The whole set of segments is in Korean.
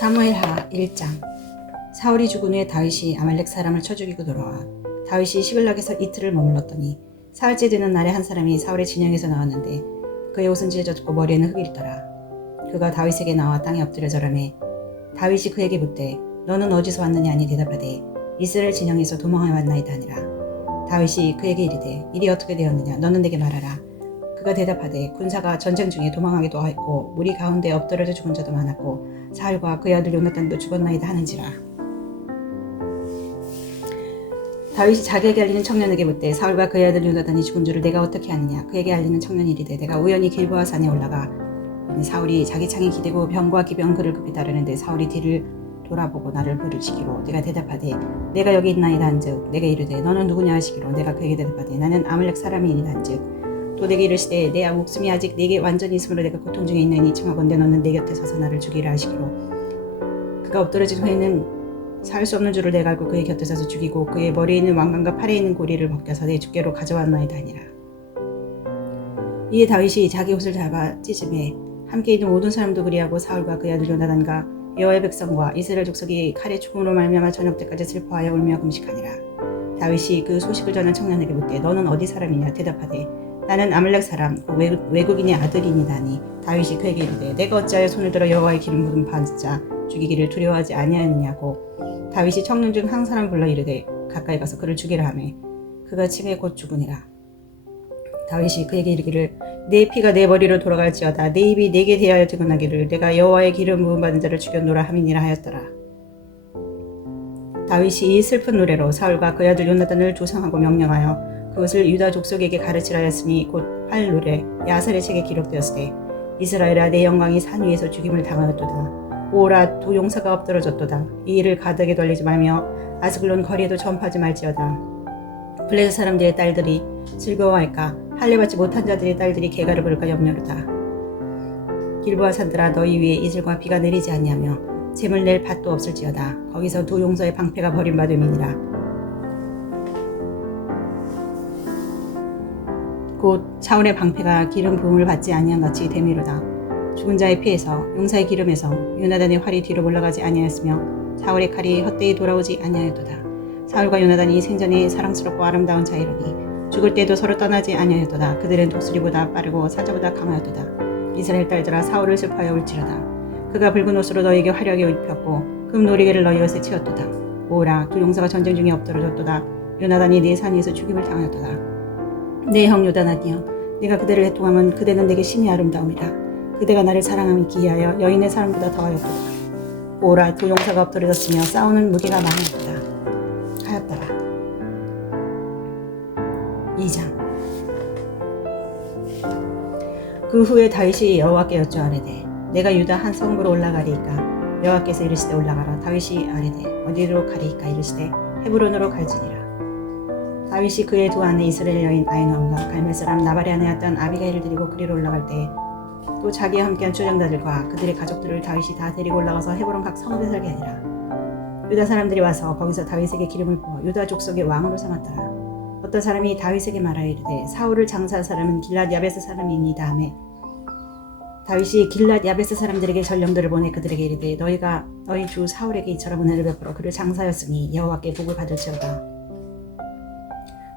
사무엘하 1장. 사울이 죽은 후에 다윗이 아말렉 사람을 쳐 죽이고 돌아와 다윗이 시글락에서 이틀을 머물렀더니 사흘째 되는 날에 한 사람이 사울의 진영에서 나왔는데 그의 옷은 찢어졌고 머리에는 흙이 있더라. 그가 다윗에게 나와 땅에 엎드려 절하매 다윗이 그에게 묻되 너는 어디서 왔느냐 하니 대답하되 이스라엘 진영에서 도망하여 왔나이다 하니라. 다윗이 그에게 이르되 일이 어떻게 되었느냐 너는 내게 말하라. 그가 대답하되 군사가 전쟁 중에 도망하기도 하였고 무리 가운데 엎드려져 죽은 자도 많았고 사울과 그의 아들 요나단도 죽었나이다 하는지라. 다윗이 자기에게 알리는 청년에게 묻되 사울과 그의 아들 요나단이 죽은 줄을 내가 어떻게 아느냐. 그에게 알리는 청년이 이르되 내가 우연히 길보아 산에 올라가 사울이 자기 창에 기대고 병과 기병 그를 급히 따르는데 사울이 뒤를 돌아보고 나를 부르시기로 내가 대답하되 내가 여기 있나이다 한즉 내가 이르되 너는 누구냐 하시기로 내가 그에게 대답하되 나는 아말렉 사람이니이다 한즉 또 내게 이르시되 내 목숨이 아직 내게 완전히 있으므로 내가 고통 중에 있나니 청하건대 너는 내 곁에 서서 나를 죽이라 하시기로 그가 엎드러진 후에는 살 수 없는 줄을 내가 알고 그의 곁에 서서 죽이고 그의 머리에 있는 왕관과 팔에 있는 고리를 벗겨서 내 주께로 가져왔나이다 하니라. 이에 다윗이 자기 옷을 잡아 찢음에 함께 있는 모든 사람도 그리하고 사울과 그의 아들 요나단과 여호와의 백성과 이스라엘 족속이 칼의 죽음으로 말미암아 저녁 때까지 슬퍼하여 울며 금식하니라. 다윗이 그 소식을 전한 청년에게 묻되 너는 어디 사람이냐. 대답하되 나는 아말렉 사람 외국인의 아들이니라 하니 다윗이 그에게 이르되 내가 어찌하여 손을 들어 여호와의 기름 부은 반자 죽이기를 두려워하지 아니하느냐고. 다윗이 청년 중 한 사람 불러 이르되 가까이 가서 그를 죽이라 하매 그가 침에 곧 죽으니라. 다윗이 그에게 이르기를 내 피가 내 머리로 돌아갈지어다 내 입이 내게 대하여 증언하기를 내가 여호와의 기름 부은 받은 자를 죽였노라 함이니라 하였더라. 다윗이 이 슬픈 노래로 사울과 그의 아들 요나단을 조상하고 명령하여 그것을 유다 족속에게 가르치라 하였으니 곧 할 노래 야살의 책에 기록되었으되 이스라엘아 내 영광이 산 위에서 죽임을 당하였도다. 오라 두 용사가 엎드러졌도다. 이 일을 가드에게 돌리지 말며 아스글론 거리에도 전파하지 말지어다. 블레셋 사람들의 딸들이 즐거워할까 할례받지 못한 자들의 딸들이 개가를 부를까 염려로다. 길보아 산들아 너희 위에 이슬과 비가 내리지 아니하며 잼을 낼 밭도 없을지어다. 거기서 두 용서의 방패가 버림받음이니라. 곧 사울의 방패가 기름 부음을 받지 아니한 같이 되미로다. 죽은 자의 피에서 용사의 기름에서 요나단의 활이 뒤로 올라가지 아니하였으며 사울의 칼이 헛되이 돌아오지 아니하였도다. 사울과 요나단이 생전에 사랑스럽고 아름다운 자이로니 죽을 때도 서로 떠나지 아니하였도다. 그들은 독수리보다 빠르고 사자보다 강하였도다. 이스라엘 딸들아 사울을 슬퍼하여 울지로다. 그가 붉은 옷으로 너에게 화려하게 입혔고 금 노리개를 너희 옷에 채웠도다. 오라 두 용사가 전쟁 중에 엎드러졌도다. 요나단이 내 산 위에서 죽임을 당하였도다. 내 형 요나단이여 내가 그대를 애통하면 그대는 내게 심히 아름다움이라. 그대가 나를 사랑함이 기이하여 여인의 사랑보다 더하였도다. 오라 두 용사가 엎드러졌으며 싸우는 무기가 많았도다 하였더라. 2장. 그 후에 다윗이 여호와께 여쭈아뢰되 내가 유다 한 성읍으로 올라가리이까. 여호와께서 이르시되 올라가라. 다윗이 아뢰되 어디로 가리이까. 이르시되 헤브론으로 갈지니라. 다윗이 그의 두 아내 이스라엘 여인 아히노암과 갈멜 사람 나발의 아내였던 아비가일을 데리고 그리로 올라갈 때에 또 자기와 함께한 추장자들과 그들의 가족들을 다윗이 다 데리고 올라가서 헤브론 각 성읍에 살게 하니라. 유다 사람들이 와서 거기서 다윗에게 기름을 부어 유다 족속의 왕으로 삼았더라. 어떤 사람이 다윗에게 말하여 이르되 사울을 장사할 사람은 길랏 야베스 사람이니이다 하매 다윗이 길랏 야베스 사람들에게 전령들을 보내 그들에게 이르되 너희가 너희 주 사울에게 이처럼 은혜를 베풀어 그를 장사하였으니 여호와께 복을 받을지어다.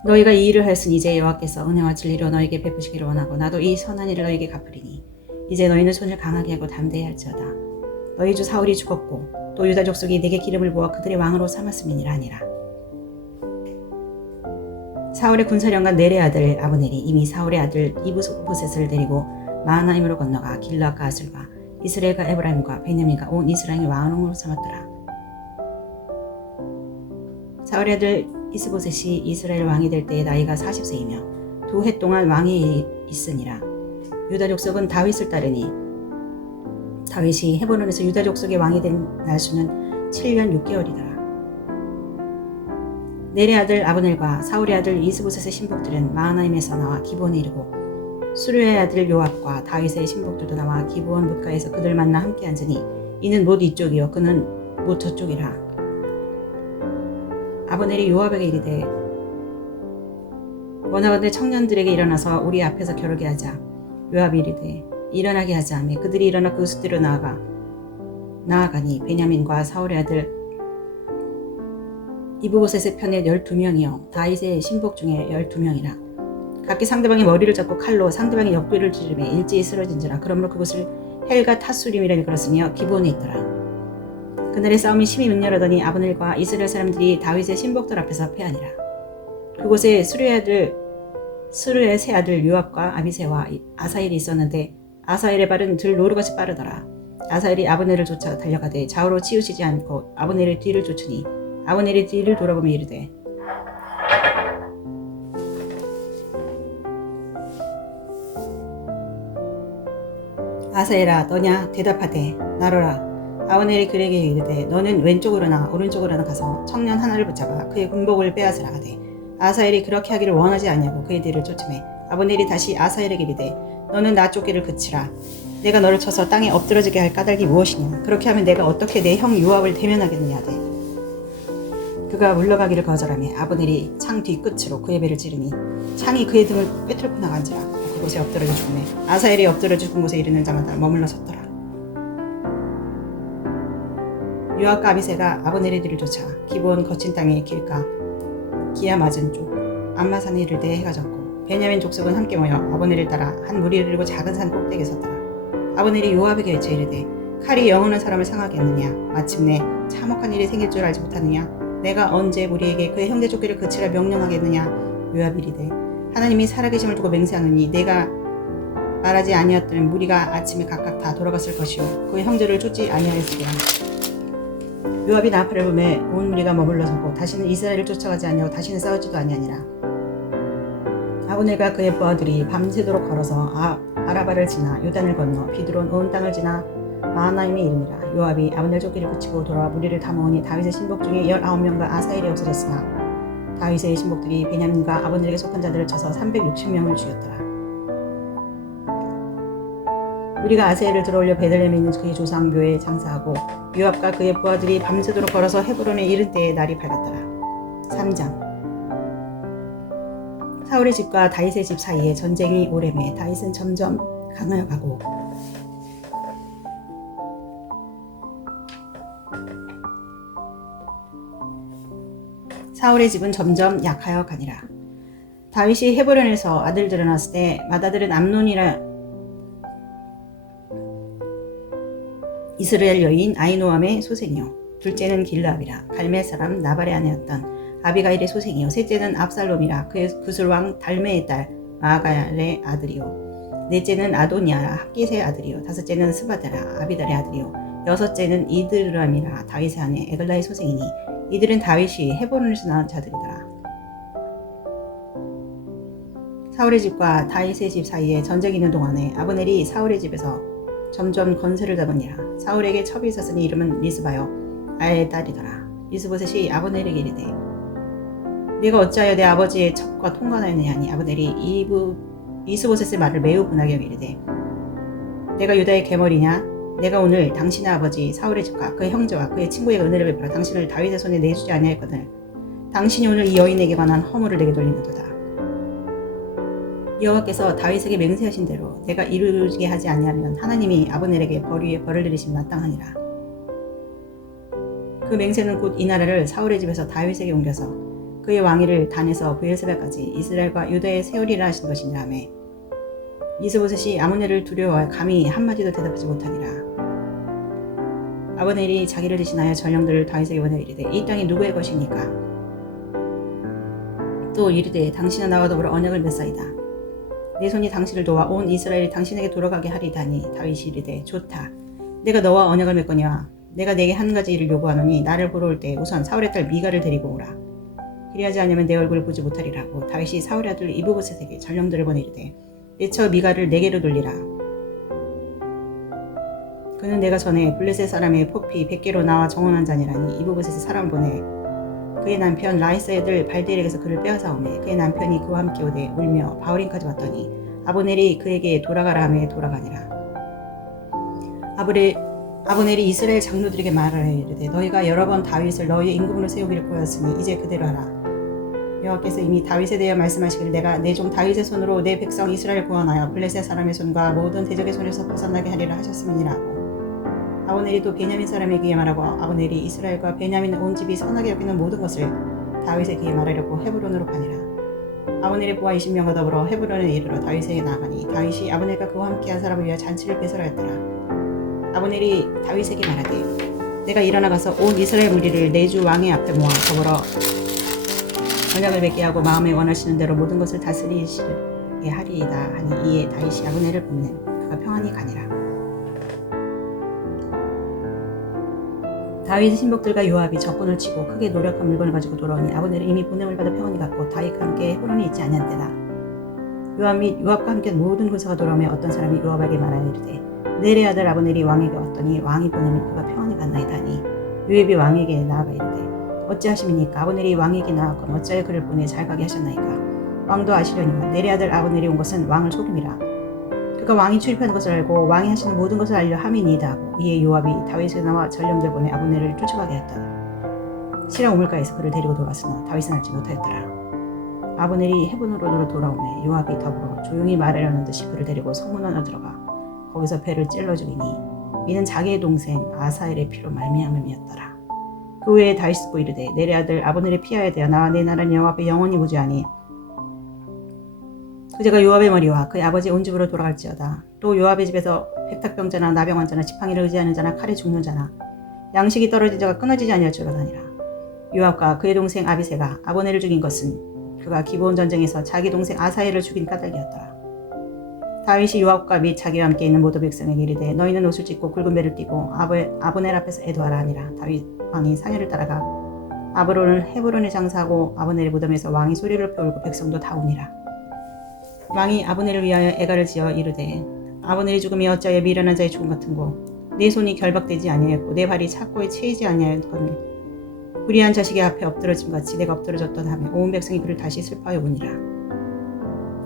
너희가 이 일을 하였으니 이제 여호와께서 은혜와 진리로 너희에게 베푸시기를 원하고 나도 이 선한 일을 너희에게 갚으리니 이제 너희는 손을 강하게 하고 담대히 할지어다. 너희 주 사울이 죽었고 또 유다 족속이 내게 기름을 부어 그들의 왕으로 삼았음이니라 하니라. 사울의 군사령관 넬의 아들 아브넬이 이미 사울의 아들 이브보셋을 데리고 마하나임으로 건너가 길르앗과 아술과 이스라엘과 에브라임과 베냐민과 온 이스라엘의 왕으로 삼았더라. 사울의 아들 이스보셋이 이스라엘 왕이 될 때의 나이가 40세이며 2해 동안 왕이 있으니라. 유다 족속은 다윗을 따르니 다윗이 헤브론에서 유다 족속의 왕이 된 날수는 7년 6개월이더라. 넬의 아들 아브넬과 사울의 아들 이스보셋의 신복들은 마하나임에서 나와 기브온에 이르고 수르의 아들 요압과 다윗의 신복들도 나와 기브온 뭇가에서 그들 만나 함께 앉으니 이는 못 이쪽이요 그는 못 저쪽이라. 아브넬이 요압에게 이르되 원하건대 청년들에게 일어나서 우리 앞에서 겨루게 하자. 요압이 이르되 일어나게 하자 하며 그들이 일어나 그 숫대로 나아가 나아가니 베냐민과 사울의 아들 이브보셋의 편에 12명이요 다윗의 신복 중에 12명이라 각기 상대방의 머리를 잡고 칼로 상대방의 옆구리를 찌르매 일제히 쓰러진지라. 그러므로 그곳을 헬가 타수림이라 일컬었으며 기브온에 있더라. 그날의 싸움이 심히 맹렬하더니 아브넬과 이스라엘 사람들이 다윗의 신복들 앞에서 패하니라. 그곳에 스루의 세 아들 요압과 아비새와 아사엘이 있었는데 아사엘의 발은 들 노루같이 빠르더라. 아사엘이 아브넬을 쫓아 달려가되 좌우로 치우치지 않고 아브넬의 뒤를 쫓으니 아브넬이 뒤를 돌아보며 이르되 아사엘아 너냐 대답하되 나로라. 아브넬이 그에게 이르되 너는 왼쪽으로나 오른쪽으로나 가서 청년 하나를 붙잡아 그의 군복을 빼앗으라 하되 아사엘이 그렇게 하기를 원하지 아니하고 그의 뒤를 쫓으매 아브넬이 다시 아사엘에게 이르되 너는 나 쫓기를 그치라. 내가 너를 쳐서 땅에 엎드러지게 할 까닭이 무엇이냐. 그렇게 하면 내가 어떻게 내 형 요압을 대면하겠느냐 하되 그가 물러가기를 거절하며 아브넬이 창 뒤끝으로 그의 배를 찌르니 창이 그의 등을 꿰뚫고 나간지라. 그곳에 엎드러져 죽음에 아사엘이 엎드려 죽은 곳에 이르는 자마다 머물러 섰더라. 요압과 아비새가 아브넬의 뒤를 쫓아 기브온 거친 땅의 길가 기야 맞은 쪽 암마산에 이르되 해가 졌고 베냐민 족속은 함께 모여 아브넬을 따라 한 무리를 이루고 작은 산 꼭대기에 섰더라. 아브넬이 요압에게 외쳐 이르되 칼이 영원한 사람을 상하게 했느냐. 마침내 참혹한 일이 생길 줄 알지 못하느냐. 내가 언제 무리에게 그의 형제 쫓기를 그치라 명령하겠느냐. 요압이 이르되 하나님이 살아계심을 두고 맹세하노니 내가 말하지 아니었던 무리가 아침에 각각 다 돌아갔을 것이요 그의 형제를 쫓지 아니하였으리라. 요압이 나팔을 불매 온 무리가 머물러 서고 다시는 이스라엘을 쫓아가지 아니하고 다시는 싸우지도 아니하니라. 아브넬과 그의 부하들이 밤새도록 걸어서 아라바를 지나 요단을 건너 비드론 온 땅을 지나 마하나임에 이르니라. 요압이 아브넬 쫓기를 그치고 돌아와 무리를 다 모으니 다윗의 신복 중에 19명과 아사엘이 없어졌으나 다윗의 신복들이 베냐민과 아브넬에게 속한 자들을 쳐서 360명을 죽였더라. 우리가 아사엘을 들어올려 베들레헴에 있는 그의 조상 묘에 장사하고 요압과 그의 부하들이 밤새도록 걸어서 헤브론에 이른 때에 날이 밝았더라. 3장 사울의 집과 다윗의 집 사이에 전쟁이 오래매 다윗은 점점 강하여 가고 사울의 집은 점점 약하여 가니라. 다윗이 헤브론에서 아들들을 낳았을 때 맏아들은 암논이라 이스라엘 여인 아히노암의 소생이요 둘째는 길라압이라 갈멜 사람 나발의 아내였던 아비가일의 소생이요 셋째는 압살롬이라 그의 구술왕 달메의 딸 마아갈의 아들이요 넷째는 아도니아라 학깃의 아들이요 다섯째는 스바다라 아비달의 아들이요 여섯째는 이드람이라 다윗의 아내 에글라의 소생이니 이들은 다윗이 헤브론에서 낳은 자들이더라. 사울의 집과 다윗의 집 사이에 전쟁이 있는 동안에 아브넬이 사울의 집에서 점점 건세를 잡으니라. 사울에게 첩이 있었으니 이름은 리스바요 아의 딸이더라. 이스보셋이 아브넬에게 이르되 네가 어찌하여 내 아버지의 첩과 통관하였느냐 하니 아브넬이 이스보셋의 말을 매우 분하게 여겨 이르되 내가 유다의 계머리냐. 내가 오늘 당신의 아버지 사울의 집과 그의 형제와 그의 친구에게 은혜를 베풀어 당신을 다윗의 손에 내주지 아니하였거든. 당신이 오늘 이 여인에게 관한 허물을 내게 돌리는도다. 여호와께서 다윗에게 맹세하신 대로 내가 이루게 하지 아니하면 하나님이 아브넬에게 벌 위에 벌을 내리심 마땅하니라. 그 맹세는 곧 이 나라를 사울의 집에서 다윗에게 옮겨서 그의 왕위를 단에서 브엘세바까지 이스라엘과 유다에 세우리라 하신 것이니라 하며 이스보셋이 아브넬을 두려워하여 감히 한마디도 대답하지 못하니라. 아브넬이 자기를 대신하여 전령들을 다윗에게 보내 이르되 이 땅이 누구의 것이니까. 또 이르되 당신은 나와 더불어 언약을 맺사이다. 내 손이 당신을 도와 온 이스라엘이 당신에게 돌아가게 하리다니. 다윗이 이르되 좋다. 내가 너와 언약을 맺거니와 내가 내게 한 가지 일을 요구하노니 나를 보러 올 때 우선 사울의 딸 미가를 데리고 오라. 그리하지 않으면 내 얼굴을 보지 못하리라고. 다윗이 사울의 아들 이브보셋에게 전령들을 보내 이르되 내 처 미가를 내게로 돌리라. 그는 내가 전에 블레셋 사람의 포피 100개로 나와 정원한 자니라니. 이브보셋의 사람 보내 그의 남편 라이스의 아들 발델에게서 그를 빼앗아오매 그의 남편이 그와 함께 오되 울며 바울임까지 왔더니 아브넬이 그에게 돌아가라 하며 돌아가니라. 아브넬이 이스라엘 장로들에게 말하여 이르되 너희가 여러 번 다윗을 너희의 임금으로 세우기를 보였으니 이제 그대로 하라. 여호와께서 이미 다윗에 대하여 말씀하시기를 내가 내 종 다윗의 손으로 내 백성 이스라엘을 구원하여 블레셋 사람의 손과 모든 대적의 손에서 벗어나게 하리라 하셨음이니라 하고 아브넬이 또 베냐민 사람에게 말하고 아브넬이 이스라엘과 베냐민 온 집이 선하게 여기는 모든 것을 다윗에게 말하려고 헤브론으로 가니라. 아브넬의 부하 20명과 더불어 헤브론에 이르러 다윗에게 나아가니 다윗이 아브넬과 그와 함께한 사람을 위하여 잔치를 배설하였더라. 아브넬이 다윗에게 말하되 내가 일어나 가서 온 이스라엘 무리를 내 주 왕의 앞에 모아 더불어 언약을 맺게 하고 마음에 원하시는 대로 모든 것을 다스리시게 하리이다 하니 이에 다윗이 아브넬을 보내 그가 평안히 가니라. 다윗의 신복들과 요압이 적군을 치고 크게 노력한 물건을 가지고 돌아오니 아브넬이 이미 보냄을 받아 평안히 갔고 다윗과 함께 헤브론에 있지 아니한 때다. 요압 및 요압과 함께 모든 군사가 돌아오며 어떤 사람이 요압에게 말하여 이르되 넬의 아들 아브넬이 왕에게 왔더니 왕이 보내면 그가 평안히 갔나이다 하니 요압이 왕에게 나아가 이르되 어찌하심이니까 아브넬이 왕에게 나아갔건 어찌하여 그를 보내 잘 가게 하셨나이까. 왕도 아시려니와 넬의 아들 아브넬이 온 것은 왕을 속임이라. 그가 왕이 출입하는 것을 알고 왕이 하시는 모든 것을 알려 함이니이다 하고 이에 요압이 다윗에게 나와 전령들 보내 아브넬을 쫓아가게 했더라. 시라 우물가에서 그를 데리고 돌아왔으나 다윗은 알지 못하였더라. 아브넬이 헤브론으로 돌아오매 요압이 더불어 조용히 말하려는 듯이 그를 데리고 성문 안으로 들어가 거기서 배를 찔러 죽이니 이는 자기의 동생 아사엘의 피로 말미암음이었더라. 그 후에 다윗이 듣고 이르되 넬의 아들 아브넬이 피하여 되어 나와 내 나라는 여호와 앞에 영원히 무죄하니 그제가 요압의 머리와 그의 아버지 온 집으로 돌아갈지어다. 또 요압의 집에서 백탁병자나 나병 자나 지팡이를 의지하는 자나 칼에 죽는 자나 양식이 떨어진 자가 끊어지지 아니할 줄 아니라. 요압과 그의 동생 아비새가 아브넬을 죽인 것은 그가 기브온 전쟁에서 자기 동생 아사엘을 죽인 까닭이었더라. 다윗이 요압과 및 자기와 함께 있는 모든 백성에게 이르되 너희는 옷을 찢고 굵은 배를 띠고 아브넬 앞에서 애도하라 하니라. 다윗 왕이 사녀를 따라가 아브론을 헤브론에 장사하고 아브넬의 무덤에서 왕이 소리를 높여 울고 백성도 다 우니라. 왕이 아브넬을 위하여 애가를 지어 이르되 아브넬이 죽음이 어찌하여 미련한 자의 죽음 같은고 내 손이 결박되지 아니하였고 내 발이 착고에 채이지 아니하였거늘 불의한 자식의 앞에 엎드러짐같이 내가 엎드러졌던 하며 온 백성이 그를 다시 슬퍼하여 우니라.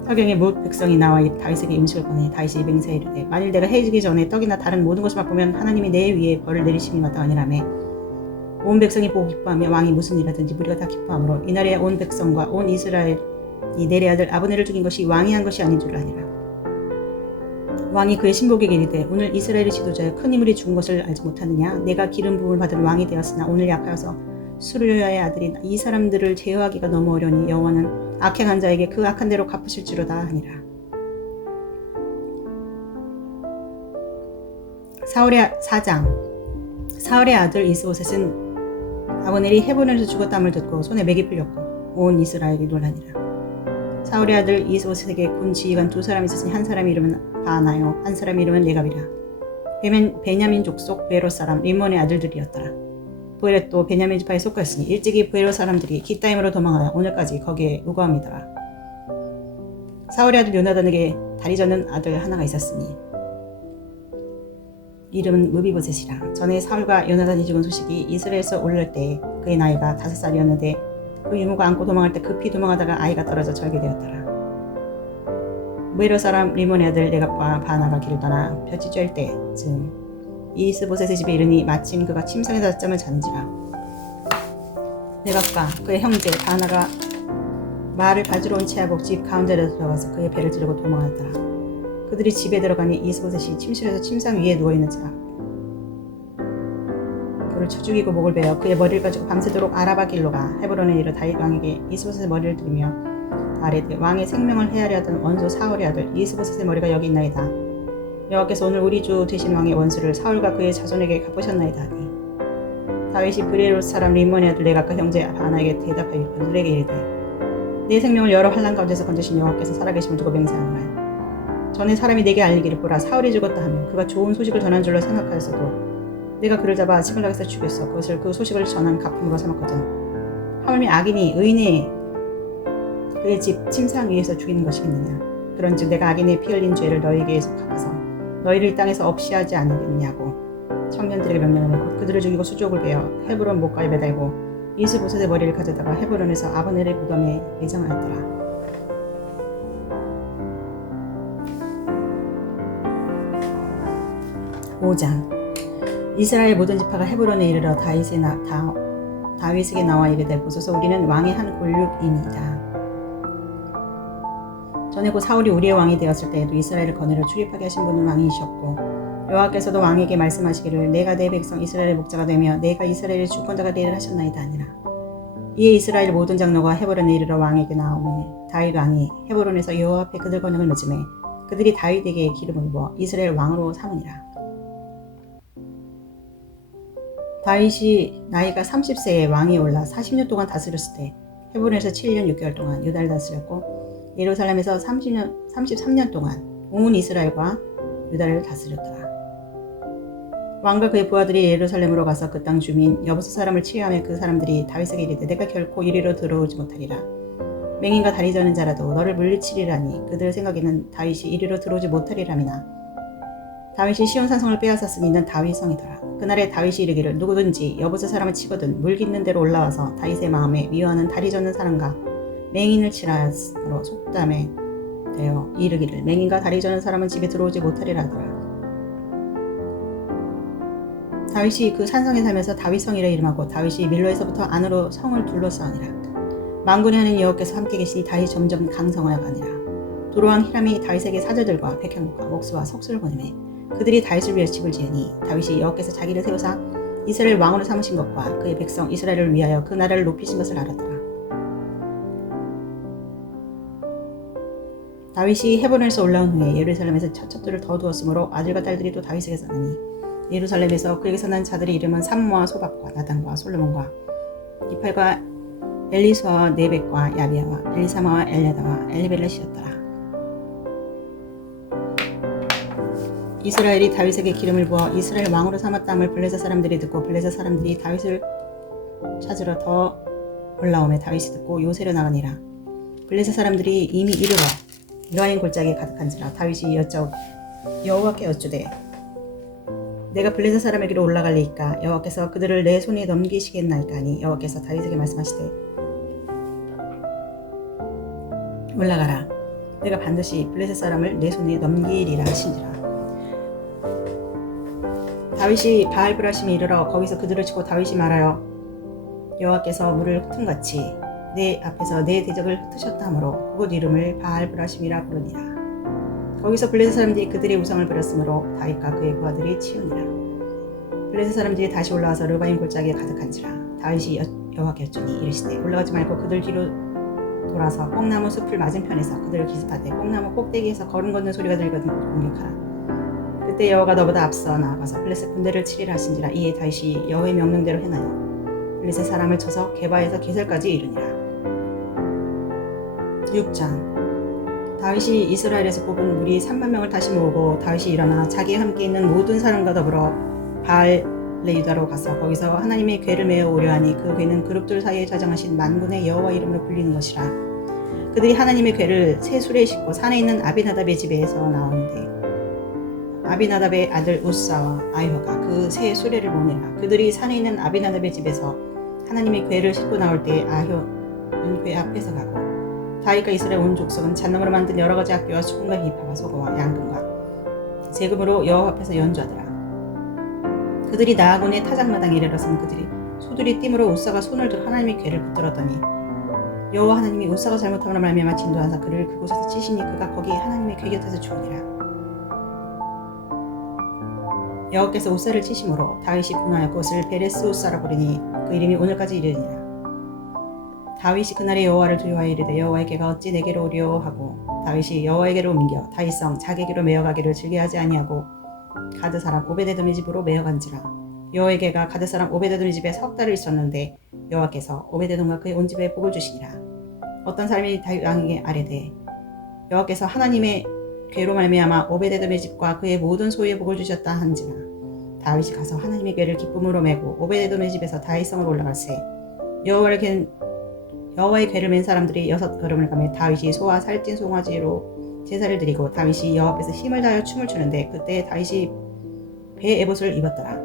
설경에 모든 백성이 나와 다윗에게 음식을 꺼내 다윗이 맹세에 이르되 만일 내가 해지기 전에 떡이나 다른 모든 것을 맛보면 하나님이 내 위에 벌을 내리심이 마땅하니라매 온 백성이 보고 기뻐하며 왕이 무슨 일하든지 무리가 다 기뻐하므로 이날에 온 백성과 온 이스라엘 이 넬의 아들 아브넬을 죽인 것이 왕이 한 것이 아닌 줄 아니라. 왕이 그의 신복에게 이르되 오늘 이스라엘의 지도자여 큰 인물이 죽은 것을 알지 못하느냐. 내가 기름 부음을 받은 왕이 되었으나 오늘 약하여서 수르야의 아들인 이 사람들을 제어하기가 너무 어려니 여호와는 악행한 자에게 그 악한 대로 갚으실지로다 하니라. 사울의 사장. 사울의 아들 이스보셋은 아브넬이 헤브론에서 죽었다함을 듣고 손에 맥이 풀렸고 온 이스라엘이 놀라니라. 사울의 아들 이스보셋에게 군 지휘관 두 사람이 있었으니 한 사람의 이름은 바나요 한 사람의 이름은 레갑이라. 베냐민 족속 베롯 사람 림몬의 아들들이었더라. 보엘도 베냐민 지파에 속하였으니 일찍이 베롯 사람들이 기타임으로 도망하여 오늘까지 거기에 우거함이더라. 사울의 아들 요나단에게 다리 젓는 아들 하나가 있었으니 이름은 무비보셋이라. 전에 사울과 요나단이 죽은 소식이 이스라엘에서 올릴 때에 그의 나이가 5살이었는데 그 유모가 안고 도망할 때 급히 도망하다가 아이가 떨어져 절개되었더라. 무에로 사람 리몬의 아들 레갑과 바나가 길을 떠나 볕이 쬐을 때쯤 이스보셋의 집에 이르니 마침 그가 침상에서 낮잠을 자는지라. 레갑과 그의 형제 바나가 말을 가지러 온 채아복 집 가운데로 들어가서 그의 배를 찌르고 도망하였더라. 그들이 집에 들어가니 이스보셋이 침실에서 침상 위에 누워있는지라. 그를 쳐 죽이고 목을 베어 그의 머리를 가지고 밤새도록 아라바 길로 가 헤브론에 이르러 다윗 왕에게 이스보셋의 머리를 들이며 아뢰되 왕의 생명을 헤아려 하던 원수 사울의 아들 이스보셋의 머리가 여기 있나이다. 여호와께서 오늘 우리 주 되신 왕의 원수를 사울과 그의 자손에게 갚으셨나이다 하니 다윗이 브레롯 사람 림몬의 아들 레갑과 형제 바나에게 대답하여 그들에게 이르되 내 생명을 여러 환난 가운데서 건지신 여호와께서 살아계심을 두고 맹세하노라. 전에 사람이 내게 알리기를 보라 사울이 죽었다 하며 그가 좋은 소식을 전한 줄로 생각하였어도 내가 그를 잡아 시글락에서 죽였어. 그것을 그 소식을 전한 갚음으로 삼았거든. 하물며 악인이 의인의 그의 집 침상 위에서 죽이는 것이겠느냐. 그런즉 내가 악인의 피 흘린 죄를 너희에게서 갚아서 너희를 이 땅에서 없이 하지 않으겠느냐고 청년들에게 명령하며 곧 그들을 죽이고 수족을 베어 헤브론 못가에 매달고 이스보셋의 머리를 가져다가 헤브론에서 아브넬의 무덤에 매장하였더라. 5장. 이스라엘 모든 지파가 헤브론에 이르러 다윗에게 나와 이르되 보소서 우리는 왕의 한 골육이니이다. 전에 곧 사울이 우리의 왕이 되었을 때에도 이스라엘을 거느려 출입하게 하신 분은 왕이셨고 여호와께서도 왕에게 말씀하시기를 내가 내 백성 이스라엘의 목자가 되며 내가 이스라엘의 주권자가 되리라 하셨나이다 하니라. 이에 이스라엘 모든 장로가 헤브론에 이르러 왕에게 나오매 다윗 왕이 헤브론에서 여호와 앞에 그들 권능을 맺음에 그들이 다윗에게 기름을 부어 이스라엘 왕으로 삼으니라. 다윗이 나이가 30세에 왕이 올라 40년 동안 다스렸을 때 헤브론에서 7년 6개월 동안 유다를 다스렸고 예루살렘에서 33년 동안 온 이스라엘과 유다를 다스렸더라. 왕과 그의 부하들이 예루살렘으로 가서 그 땅 주민 여부스 사람을 치유하며 그 사람들이 다윗에게 이르되 내가 결코 이리로 들어오지 못하리라. 맹인과 다리 저는 자라도 너를 물리치리라니 그들 생각에는 다윗이 이리로 들어오지 못하리라미나. 다윗이 시온 산성을 빼앗았으니 이는 다윗 성이더라. 그날에 다윗이 이르기를 누구든지 여부스 사람을 치거든 물기 있는 데로 올라와서 다윗의 마음에 미워하는 다리 젓는 사람과 맹인을 치라으로 속담에 되어 이르기를 맹인과 다리 저는 사람은 집에 들어오지 못하리라 하더라. 다윗이 그 산성에 살면서 다윗성이라 이름하고 다윗이 밀로에서부터 안으로 성을 둘러싸니라. 만군의 하나님 여호와께서 함께 계시니 다윗이 점점 강성하여 가니라. 도로왕 히람이 다윗에게 사절들과 백향목과 목수와 석수를 보내매 그들이 다윗을 위하여 집을 지으니 다윗이 여호와께서 자기를 세우사 이스라엘 왕으로 삼으신 것과 그의 백성 이스라엘을 위하여 그 나라를 높이신 것을 알았더라. 다윗이 헤브론에서 올라온 후에 예루살렘에서 처첩들을 더 두었으므로 아들과 딸들이 또 다윗에게 사느니 예루살렘에서 그에게서 난 자들의 이름은 삼모와 소박과 나단과 솔로몬과 이팔과 엘리수아와 네벡과 야비야와 엘리사마와 엘레다와 엘리벨렛이었더라. 이스라엘이 다윗에게 기름을 부어 이스라엘 왕으로 삼았다함을 블레셋 사람들이 듣고 블레셋 사람들이 다윗을 찾으러 더 올라오매 다윗이 듣고 요새로 나가니라. 블레셋 사람들이 이미 이르러 루아인 골짜기에 가득한지라. 다윗이 여호와께 여쭈되 내가 블레셋 사람에게로 올라갈리이까 여호와께서 그들을 내 손에 넘기시겠나이까 하니 여호와께서 다윗에게 말씀하시되 올라가라. 내가 반드시 블레셋 사람을 내 손에 넘기리라 하신지라. 다윗이 바알브라심에 이르러 거기서 그들을 치고 다윗이 말하여 여호와께서 물을 흩은같이 내 앞에서 내 대적을 흩으셨다 하므로 그곳 이름을 바알브라심이라 부르니라. 거기서 블레셋 사람들이 그들의 우상을 버렸으므로 다윗과 그의 부하들이 치우니라. 블레셋 사람들이 다시 올라와서 르바임 골짜기에 가득한지라. 다윗이 여호와께 여쭈니 이르시되 올라가지 말고 그들 뒤로 돌아서 뽕나무 숲을 맞은편에서 그들을 기습하되 뽕나무 꼭대기에서 걸음 걷는 소리가 들거든 공격하라. 그때 여호와가 너보다 앞서 나아가서 블레셋 군대를 치리라 하신지라. 이에 다윗이 여호와의 명령대로 행하여 블레셋 사람을 쳐서 게바에서 게셀까지 이르니라. 6장. 다윗이 이스라엘에서 뽑은 무리 3만 명을 다시 모으고 다윗이 일어나 자기와 함께 있는 모든 사람과 더불어 바알레 유다로 가서 거기서 하나님의 궤를 메어 오려 하니 그 궤는 그룹들 사이에 자정하신 만군의 여호와 이름으로 불리는 것이라. 그들이 하나님의 궤를 새 수레에 싣고 산에 있는 아비나답의 집에서 나오는데 아비나답의 아들 우사와 아이허가 그 새 수레를 모니라. 그들이 산에 있는 아비나답의 집에서 하나님의 궤를 싣고 나올 때 아효는 궤 앞에서 가고 다윗과 이스라엘 온 족속은 잣나무로 만든 여러 가지 악기와 수금과 기파와 소고와 양금과 세금으로 여호와 앞에서 연주하더라. 그들이 나아곤의 타작마당에 이르러서는 그들이 소들이 띠므로 우사가 손을 들어 하나님의 궤를 붙들었더니 여호와 하나님이 우사가 잘못함으로 말미암아 진도하사 그를 그곳에서 치시니 그가 거기 하나님의 궤 곁에서 죽으니라. 여호와께서 우사를 치심으로 다윗이 분하여 그것을 베레스 우사라 부르니 그 이름이 오늘까지 이르니라. 다윗이 그날에 여호와를 두려워하여 이르되 여호와의 궤가 어찌 내게로 오리오 하고 다윗이 여호와에게로 옮겨 다윗성 자기에게로 메어가기를 즐겨하지 아니하고 가드 사람 오베데돔의 집으로 메어간지라. 여호와의 궤가 가드 사람 오베데돔의 집에 석 달을 있었는데 여호와께서 오베데돔과 그의 온 집에 복을 주시니라. 어떤 사람이 다윗 왕에게 아뢰되 여호와께서 하나님의 궤로 말미암아 오베데돔의 집과 그의 모든 소유에 복을 주셨다 한지라. 다윗이 가서 하나님의 궤를 기쁨으로 메고 오베데돔의 집에서 다윗성으로 올라갈새 여호와의 궤를 맨 사람들이 6걸음을 가며 다윗이 소와 살찐 송아지로 제사를 드리고 다윗이 여호와 앞에서 힘을 다하여 춤을 추는데 그때 다윗이 배 에봇을 입었더라.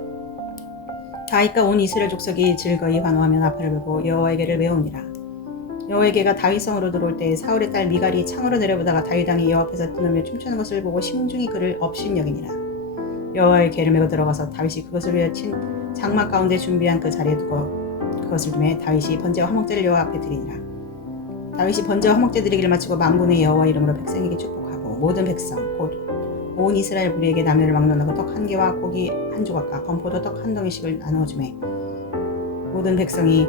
다윗과 온 이스라엘 족속이 즐거이 환호하며 나팔을 불고 여호와의 궤를 메우니라. 여호와의 궤가 다윗성으로 들어올 때 사울의 딸 미갈이 창으로 내려보다가 다윗 왕이 여호와 앞에서 뛰놀며 춤추는 것을 보고 심중히 그를 업신여기니라. 여호와의 궤를 메고 들어가서 다윗이 그것을 위해 친 장막 가운데 준비한 그 자리에 두고 그것을 두매 다윗이 번제와 화목제를 여호와 앞에 드리니라. 다윗이 번제와 화목제 드리기를 마치고 만군의 여호와 이름으로 백성에게 축복하고 모든 백성 곧 온 이스라엘 무리에게 나무를 막론하고 떡 한 개와 고기 한 조각과 건포도 떡 한 덩이씩을 나누어 주매 모든 백성이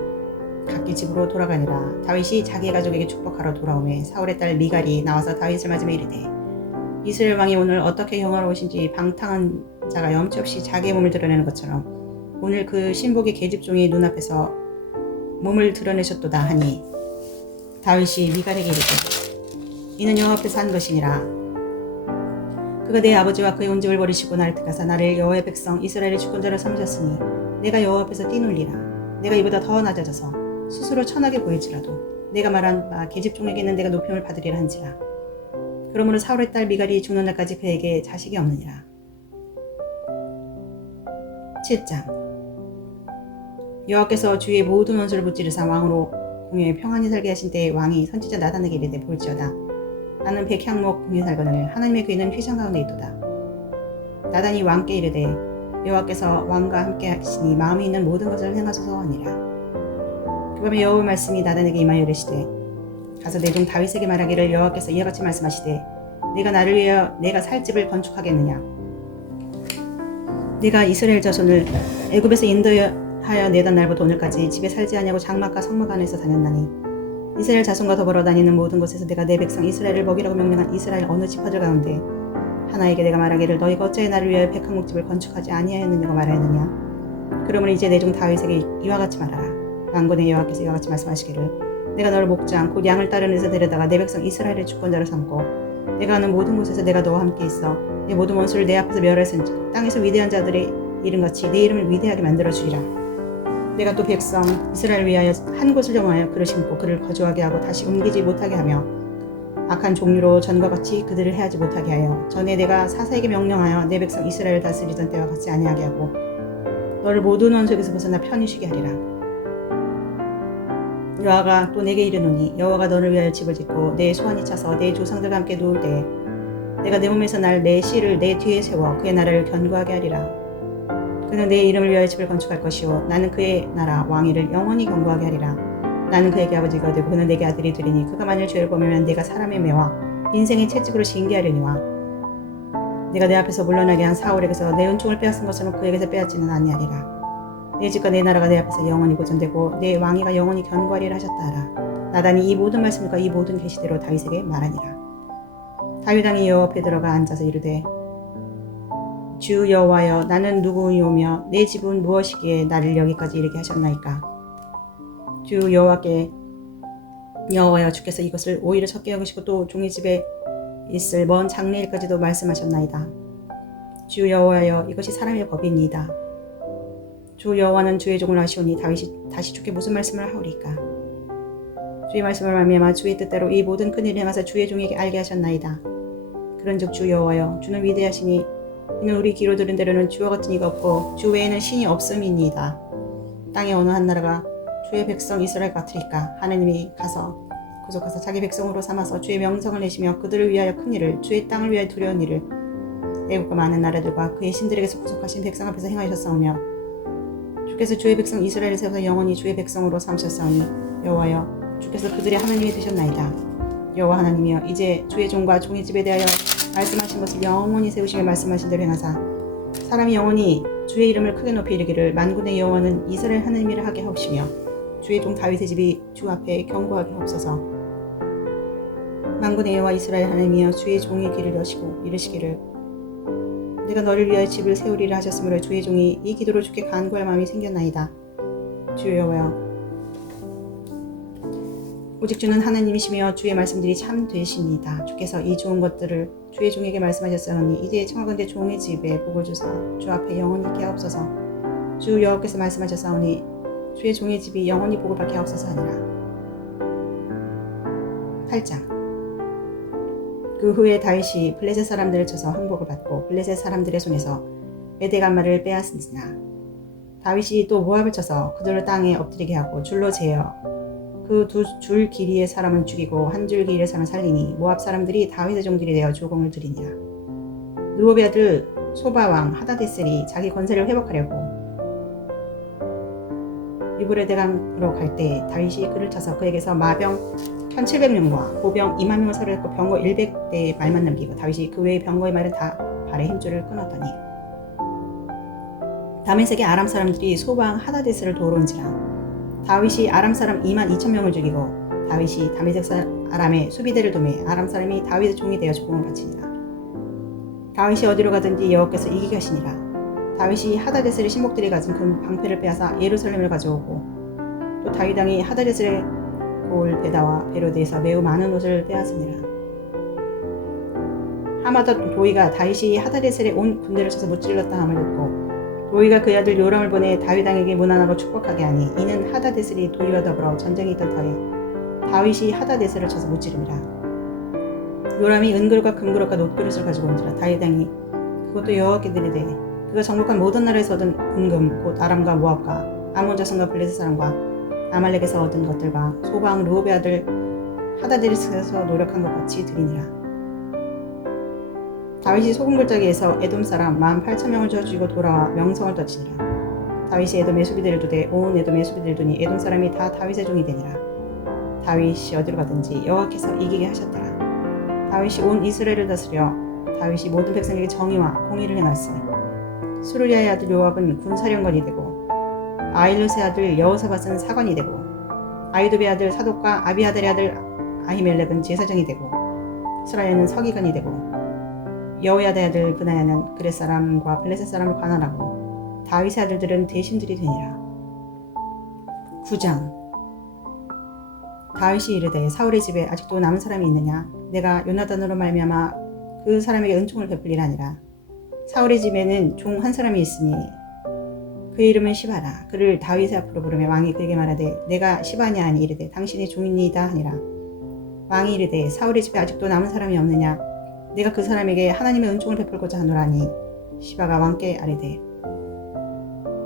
각기 집으로 돌아가니라. 다윗이 자기 가족에게 축복하러 돌아오매 사울의 딸 미갈이 나와서 다윗을 맞으며 이르되 이스라엘 왕이 오늘 어떻게 영화로우신지 방탕한 자가 염치 없이 자기의 몸을 드러내는 것처럼 오늘 그 신복의 계집종이 눈앞에서 몸을 드러내셨도다 하니 다윗이 미갈에게 이르되 이는 여호와 앞에서 한 것이니라. 그가 내 아버지와 그의 온 집을 버리시고 나를 택하사 나를 여호와의 백성 이스라엘의 주권자로 삼으셨으니 내가 여호와 앞에서 뛰놀리라. 내가 이보다 더 낮아져서 스스로 천하게 보일지라도 내가 말한 바 계집종에게는 내가 높임을 받으리라 한지라. 그러므로 사울의 딸 미갈이 죽는 날까지 그에게 자식이 없느니라. 7장. 여호와께서 주의 모든 원수를 무찌르사 왕으로 공회에 평안히 살게 하신 때에 왕이 선지자 나단에게 이르되 볼지어다. 나는 백향목 궁에 살거늘 하나님의 귀는 휘장 가운데 있도다. 나단이 왕께 이르되 여호와께서 왕과 함께 하시니 마음이 있는 모든 것을 행하소서 하니라. 그 밤에 여호와의 말씀이 나단에게 임하여 이르시되 가서 내 종 다윗에게 말하기를 여호와께서 이와 같이 말씀하시되 내가 나를 위하여 내가 살 집을 건축하겠느냐. 내가 이스라엘 자손을 애굽에서 인도하여 내다 날부터 오늘까지 집에 살지 아니하고 장막과 성막 안에서 다녔나니 이스라엘 자손과 더불어 다니는 모든 곳에서 내가 내 백성 이스라엘을 먹이라고 명령한 이스라엘 어느 지파들 가운데 하나에게 내가 말하기를 너희가 어찌하여 나를 위하여 백향목집을 건축하지 아니하였느냐고 말하였느냐. 그러므로 이제 내 종 다윗에게 이와 같이 말하라. 만군의 여호와께서 이와 같이 말씀하시기를 내가 너를 목장 곧 양을 따르는 데서 데려다가 내 백성 이스라엘의 주권자로 삼고 내가 하는 모든 곳에서 내가 너와 함께 있어 내 모든 원수를 내 앞에서 멸하였은즉 땅에서 위대한 자들의 이름같이 내 이름을 위대하게 만들어주리라. 내가 또 백성 이스라엘을 위하여 한 곳을 정하여 그를 심고 그를 거주하게 하고 다시 옮기지 못하게 하며 악한 종류로 전과 같이 그들을 해하지 못하게 하여 전에 내가 사사에게 명령하여 내 백성 이스라엘을 다스리던 때와 같이 아니하게 하고 너를 모든 원수에게서 벗어나 편히 쉬게 하리라. 여호와가 또 내게 이르노니 여호와가 너를 위하여 집을 짓고 내 소환이 차서 내 조상들과 함께 누울 때에 내가 내 몸에서 날 내 씨를 내 뒤에 세워 그의 나라를 견고하게 하리라. 그는 내 이름을 위하여 집을 건축할 것이요 나는 그의 나라 왕위를 영원히 견고하게 하리라. 나는 그에게 아버지가 되고 그는 내게 아들이 되리니 그가 만일 죄를 범하면 내가 사람의 매와 인생의 채찍으로 징계하려니와 내가 내 앞에서 물러나게 한 사울에게서 내 은총을 빼앗은 것처럼 그에게서 빼앗지는 아니하리라. 내 집과 내 나라가 내 앞에서 영원히 고전되고 내 왕위가 영원히 견고하리라 하셨다 하라. 나단이 이 모든 말씀과 이 모든 계시대로 다윗에게 말하니라. 다윗 왕이 여호와 앞에 들어가 앉아서 이르되 주 여호와여 나는 누구이오며 내 집은 무엇이기에 나를 여기까지 이르게 하셨나이까. 주 여호와여 주께서 이것을 오히려 적게 여기시고 또 종의 집에 있을 먼 장래일까지도 말씀하셨나이다. 주 여호와여 이것이 사람의 법이니이다. 주 여호와는 주의 종을 아시오니 다윗이 다시 주께 무슨 말씀을 하오리까. 주의 말씀을 말미암아 주의 뜻대로 이 모든 큰일을 행하사 주의 종에게 알게 하셨나이다. 그런즉 주 여호와여 주는 위대하시니 이는 우리 귀로 들은 대로는 주와 같은 이가 없고 주 외에는 신이 없음이니이다. 땅의 어느 한 나라가 주의 백성 이스라엘 같으리까. 하느님이 구속하사 자기 백성으로 삼아서 주의 명성을 내시며 그들을 위하여 큰 일을 주의 땅을 위하여 두려운 일을 애국과 많은 나라들과 그의 신들에게서 구속하신 백성 앞에서 행하셨사오며 주께서 주의 백성 이스라엘을 세워서 영원히 주의 백성으로 삼으셨사오니 여호와여 주께서 그들의 하나님이 되셨나이다. 여호와 하나님이여 이제 주의 종과 종의 집에 대하여 말씀하신 것을 영원히 세우시며 말씀하신 대로 행하사 사람이 영원히 주의 이름을 크게 높이 이르기를 만군의 여호와는 이스라엘 하나님이라 하게 하옵시며 주의 종 다윗의 집이 주 앞에 견고하게 하옵소서. 만군의 여호와 이스라엘 하나님이여 주의 종의 귀를 여시고 이르시기를 내가 너를 위하여 집을 세우리라 하셨으므로 주의 종이 이 기도로 주께 간구할 마음이 생겼나이다. 주 여호와여 오직 주는 하나님이시며 주의 말씀들이 참 되시니이다. 주께서 이 좋은 것들을 주의 종에게 말씀하셨사오니 이제 청하건대 종의 집에 복을 주사 주 앞에 영원히 있게 하옵소서. 주 여호와께서 말씀하셨사오니 주의 종의 집이 영원히 복을 받게 하옵소서 하니라. 8장. 그 후에 다윗이 블레셋 사람들을 쳐서 항복을 받고 블레셋 사람들의 손에서 메대간말을 빼앗으니라. 다윗이 또 모압을 쳐서 그들을 땅에 엎드리게 하고 줄로 재어 그 두 줄 길이의 사람은 죽이고 한 줄 길이의 사람은 살리니 모압 사람들이 다윗의 종들이 되어 조공을 드리니라. 느옵의 아들 소바왕 하다데셀이 자기 권세를 회복하려고 유브레데강으로 갈 때 다윗이 그를 쳐서 그에게서 마병 1700명과 보병 2만 명을 살해했고 병거 100대의 말만 남기고 다윗이 그 외의 병거의 말은 다 발에 힘줄을 끊었더니 다메섹의 아람 사람들이 소방 하다데스를 도우러온지라 다윗이 아람 사람 22,000명을 죽이고 다윗이 다메섹 사람의 수비대를 도매 아람 사람이 다윗의 종이 되어 조공을 바치니라. 다윗이 어디로 가든지 여호와께서 이기게 하시니라. 다윗이 하다데스의 신복들이 가진 금 방패를 빼앗아 예루살렘을 가져오고 또 다윗 왕이 하다데스의 고을 베다와 베로드에서 매우 많은 옷을 빼앗으니라. 하마다 도이가 다윗이 하다데스의 온 군대를 쳐서 무찔렀다 함을 듣고 도이가 그의 아들 요람을 보내 다윗 왕에게 문안하고 축복하게 하니 이는 하다데스이 도이와 더불어 전쟁에 있던 터에 다윗이 하다데스를 쳐서 무찌름이라. 요람이 은그릇과 금그릇과 놋그릇을 가지고 온지라 다윗 왕이 그것도 여호와께 드리되 그가 정복한 모든 나라에서 얻은 은금 곧 아람과 모압과 아몬 자손과 블레셋 사람과 아말렉에서 얻은 것들과 소방 루옵의 아들 하다데스에서 노력한 것 같이 드리니라. 다윗이 소금 골짜기에서 에돔 사람 18,000명을 죽이고 돌아와 명성을 떨치니라. 다윗이 에돔의 수비대를 두되 온 에돔의 수비대를 두니 에돔 사람이 다 다윗의 종이 되니라. 다윗이 어디로 가든지 여호와께서 이기게 하셨더라. 다윗이 온 이스라엘을 다스려 다윗이 모든 백성에게 정의와 공의를 행하였으니 수르리아의 아들 요압은 군사령관이 되고 아일롯의 아들 여호사밧은 사관이 되고 아히도베의 아들 사독과 아비아달의 아들 아히멜렉은 제사장이 되고 스라야는 서기관이 되고 여호야다의 아들 브나야는 그렛 사람과 블레셋 사람을 관할하고 다윗의 아들들은 대신들이 되니라. 9장. 다윗이 이르되 사울의 집에 아직도 남은 사람이 있느냐? 내가 요나단으로 말미암아 그 사람에게 은총을 베풀리라 하니라. 사울의 집에는 종 한 사람이 있으니 그의 이름은 시바라. 그를 다윗의 앞으로 부르며 왕이 그에게 말하되 내가 시바냐 하니 이르되 당신이 종이니이다 하니라. 왕이 이르되 사울의 집에 아직도 남은 사람이 없느냐? 내가 그 사람에게 하나님의 은총을 베풀고자 하노라니. 시바가 왕께 아뢰되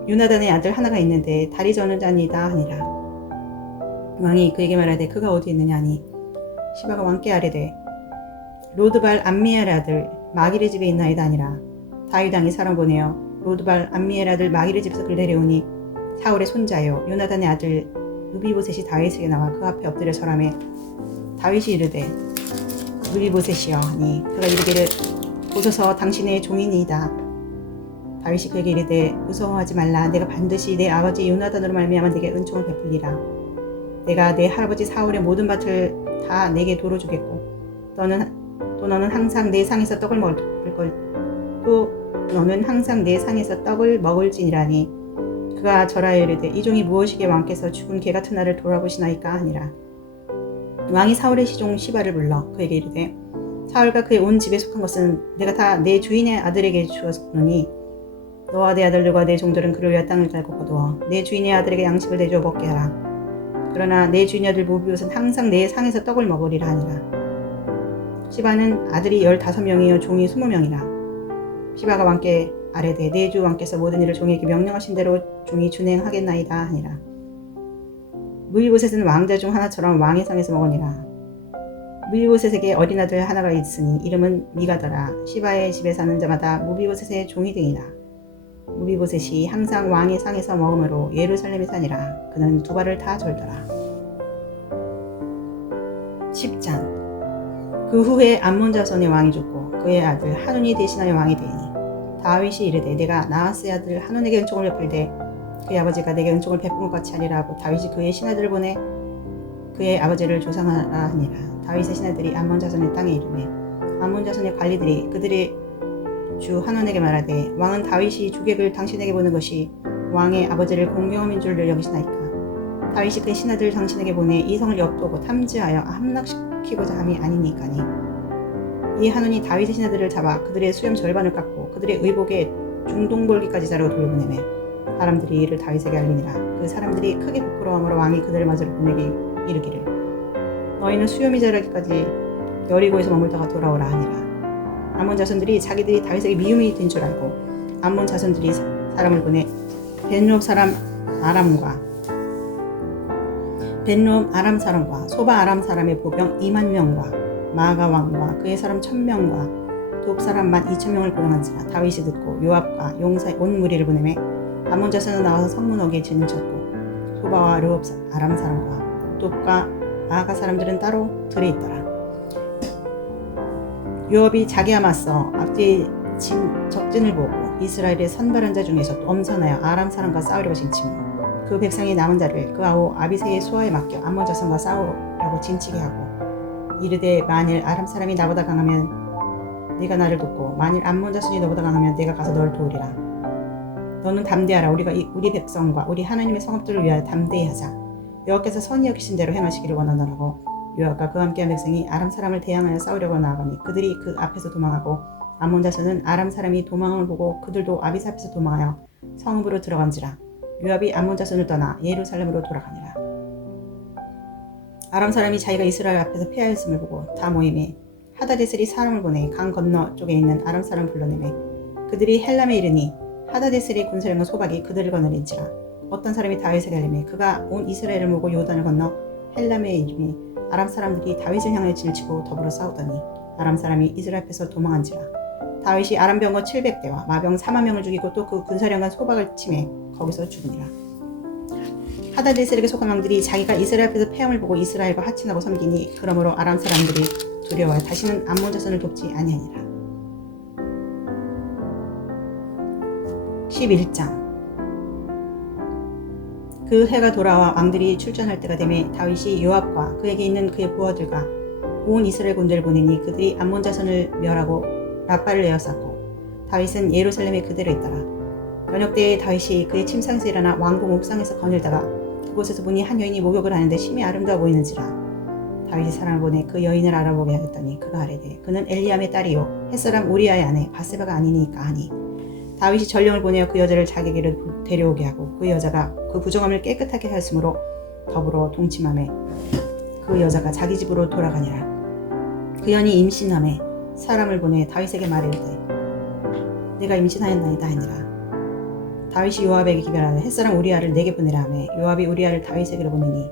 요나단의 아들 하나가 있는데 다리 저는 자니이다 하니라. 왕이 그에게 말하되 그가 어디 있느냐 하니 시바가 왕께 아뢰되 로드발 암미엘의 아들 마길의 집에 있나이다 하니라. 다윗 왕이 사람 보내어 로드발 암미엘 아들 마길의 집에서 그를 데려오니 사울의 손자요 요나단의 아들 무비보셋이 다윗에게 나와 그 앞에 엎드려 절하매 다윗이 이르되 무비보셋이여 하니 그가 이르기를 보소서 당신의 종이니이다. 다윗이 그에게 이르되 무서워하지 말라. 내가 반드시 내 아버지 요나단으로 말미암아 내게 은총을 베풀리라. 내가 내 할아버지 사울의 모든 밭을 다 내게 도로 주겠고 또 너는 항상 내 상에서 떡을 먹을지니라니. 그가 절하여 이르되 이 종이 무엇이게 왕께서 죽은 개 같은 나를 돌아보시나이까 하니라. 왕이 사울의 시종 시바를 불러 그에게 이르되 사울과 그의 온 집에 속한 것은 내가 다 내 주인의 아들에게 주었노니 너와 내 아들들과 내 종들은 그를 위하여 땅을 갈고 거두어 내 주인의 아들에게 양식을 내주어 먹게 하라. 그러나 내 주인의 아들 무비봇은 항상 내 상에서 떡을 먹으리라 하니라. 시바는 아들이 15명이요 종이 20명이라. 시바가 왕께 아뢰되 내 주 왕께서 모든 일을 종에게 명령하신 대로 종이 준행하겠나이다 하니라. 무비보셋은 왕자 중 하나처럼 왕의 상에서 먹으니라. 무비보셋에게 어린 아들 하나가 있으니 이름은 미가더라. 시바의 집에 사는 자마다 무비보셋의 종이 되니라. 무비보셋이 항상 왕의 상에서 먹으므로 예루살렘에 사니라. 그는 두 발을 다 절더라. 10장. 그 후에 암몬 자손의 왕이 죽고 그의 아들 하눈이 대신하여 왕이 되니 다윗이 이르되 내가 나하스의 아들 하눈에게 은총을 베풀되 그의 아버지가 내게 은총을 베푼 것 같이 하리라 하고 다윗이 그의 신하들을 보내 그의 아버지를 조상하라 하니라. 다윗의 신하들이 암몬 자손의 땅에 이르매 암몬 자손의 관리들이 그들의 주 하눈에게 말하되 왕은 다윗이 주객을 당신에게 보는 것이 왕의 아버지를 공경함인 줄 여기시나이까. 다윗이 그의 신하들을 당신에게 보내 이 성을 엿보고 탐지하여 함락시키고자 함이 아니니까니. 이 하눈이 다윗의 신하들을 잡아 그들의 수염 절반을 깎고 그들의 의복에 중동볼기까지 자르고 돌려보내매 사람들이 이를 다윗에게 알리니라. 그 사람들이 크게 부끄러워하므로 왕이 그들을 맞으러 보내기 이르기를 너희는 수염이 자라기까지 여리고에서 머물다가 돌아오라 하니라. 암몬 자손들이 자기들이 다윗에게 미움이 된 줄 알고 암몬 자손들이 사람을 보내 벤롭 아람 사람과 소바 아람 사람의 보병 20,000명과 마아가 왕과 그의 사람 1,000명과 돕 사람 12,000명을 고용한지라. 다윗이 듣고 요압과 용사의 온 무리를 보내매 암몬 자손은 나와서 성문어기에 진을 쳤고 소바와 르홉 아람 사람과 돕과 마아가 사람들은 따로 들에 있더라. 요압이 자기와 맞서 앞뒤에 적진을 보고 이스라엘의 선발한 자 중에서 또 엄선하여 아람 사람과 싸우려고 진치며 그 백성의 남은 자를 그 아우 아비새의 수하에 맡겨 암몬 자손과 싸우려고 진치게 하고 이르되 만일 아람 사람이 나보다 강하면 네가 나를 돕고 만일 암몬 자손이 너보다 강하면 내가 가서 너를 도우리라. 너는 담대하라. 우리가 우리 백성과 우리 하나님의 성읍들을 위하여 담대히 하자. 여호와께서 선히 여기신 대로 행하시기를 원하노라고. 요압과 그와 함께한 백성이 아람 사람을 대항하여 싸우려고 나아가니 그들이 그 앞에서 도망하고 암몬 자손은 아람 사람이 도망함을 보고 그들도 아비스 앞에서 도망하여 성읍으로 들어간지라. 요압이 암몬 자손을 떠나 예루살렘으로 돌아가니라. 아람 사람이 자기가 이스라엘 앞에서 패하였음을 보고 다 모임에 하다데셀이 사람을 보내 강 건너 쪽에 있는 아람 사람을 불러내매 그들이 헬람에 이르니 하다데셀의 군사령과 소박이 그들을 거느린지라. 어떤 사람이 다윗에게 알리매 그가 온 이스라엘을 모고 요단을 건너 헬람에 이르니 아람 사람들이 다윗을 향하여 질치고 더불어 싸우더니 아람 사람이 이스라엘 앞에서 도망한지라. 다윗이 아람 병거 700대와 마병 4만 명을 죽이고 또 그 군사령과 소박을 치매 거기서 죽으니라. 하다데셀에게 속한 왕들이 자기가 이스라엘 앞에서 패함을 보고 이스라엘과 하친하고 섬기니 그러므로 아람 사람들이 두려워하여 다시는 암몬 자손을 돕지 아니하니라. 11장. 그 해가 돌아와 왕들이 출전할 때가 되매 다윗이 요압과 그에게 있는 그의 부하들과 온 이스라엘 군대를 보내니 그들이 암몬 자손을 멸하고 라빠를 에워쌌고 다윗은 예루살렘에 그대로 있더라. 저녁 때에 다윗이 그의 침상에서 일어나 왕궁 옥상에서 거닐다가 그곳에서 보니 한 여인이 목욕을 하는데 심히 아름다워 보이는지라. 다윗이 사람을 보내 그 여인을 알아보게 하였더니 그가 아뢰되 그는 엘리암의 딸이요 햇사람 우리아의 아내 바세바가 아니니까 하니 다윗이 전령을 보내어 그 여자를 자기에게로 데려오게 하고 그 여자가 그 부정함을 깨끗하게 하였으므로 더불어 동침하매 그 여자가 자기 집으로 돌아가니라. 그 여인이 임신함에 사람을 보내 다윗에게 말이르되 내가 임신하였나이다 하니라. 다윗이 요압에게 기별하여 햇사람 우리아를 내게 보내라 하매 요압이 우리아를 다윗에게로 보내니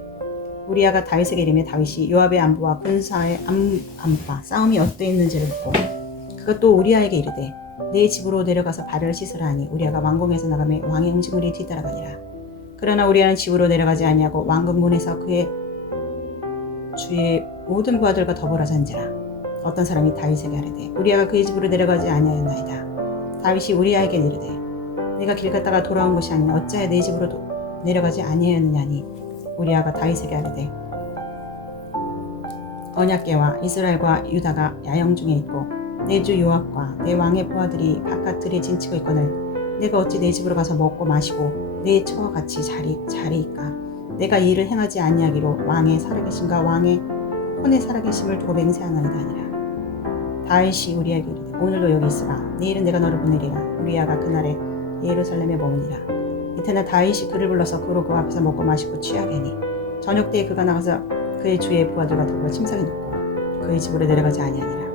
우리아가 다윗에게 이르매 다윗이 요압의 안부와 군사의 안부와 싸움이 어떠했는지를 묻고 그가 또 우리아에게 이르되 내 집으로 내려가서 발을 씻으라 하니 우리아가 왕궁에서 나가매 왕의 음식물이 뒤따라가니라. 그러나 우리아는 집으로 내려가지 아니하고 왕궁 문에서 그의 주의 모든 부하들과 더불어 잔지라. 어떤 사람이 다윗에게 아뢰되 우리아가 그의 집으로 내려가지 아니하였나이다. 다윗이 우리아에게 이르되 내가 길 갔다가 돌아온 것이 아니냐 어찌하여 내 집으로 내려가지 아니하였느냐니 우리아가 다윗에게 아뢰되 언약궤와 이스라엘과 유다가 야영 중에 있고 내 주 요압과 내 왕의 부하들이 바깥 들에 진치고 있거늘 내가 어찌 내 집으로 가서 먹고 마시고 내 처와 같이 자리이까. 내가 이 일을 행하지 아니하기로 왕의 살아계심과 왕의 혼의 살아계심을 두고 맹세하나이다 하니라. 다윗이 우리아에게 이르되 오늘도 여기 있으라. 내일은 내가 너를 보내리라. 우리아가 그날에 예루살렘에 머무니라. 이튿날 다윗이 그를 불러서 그로 그 앞에서 먹고 마시고 취하게 하니 저녁 때에 그가 나가서 그의 주의 부하들과 더불어 침상에 눕고 그의 집으로 내려가지 아니하니라.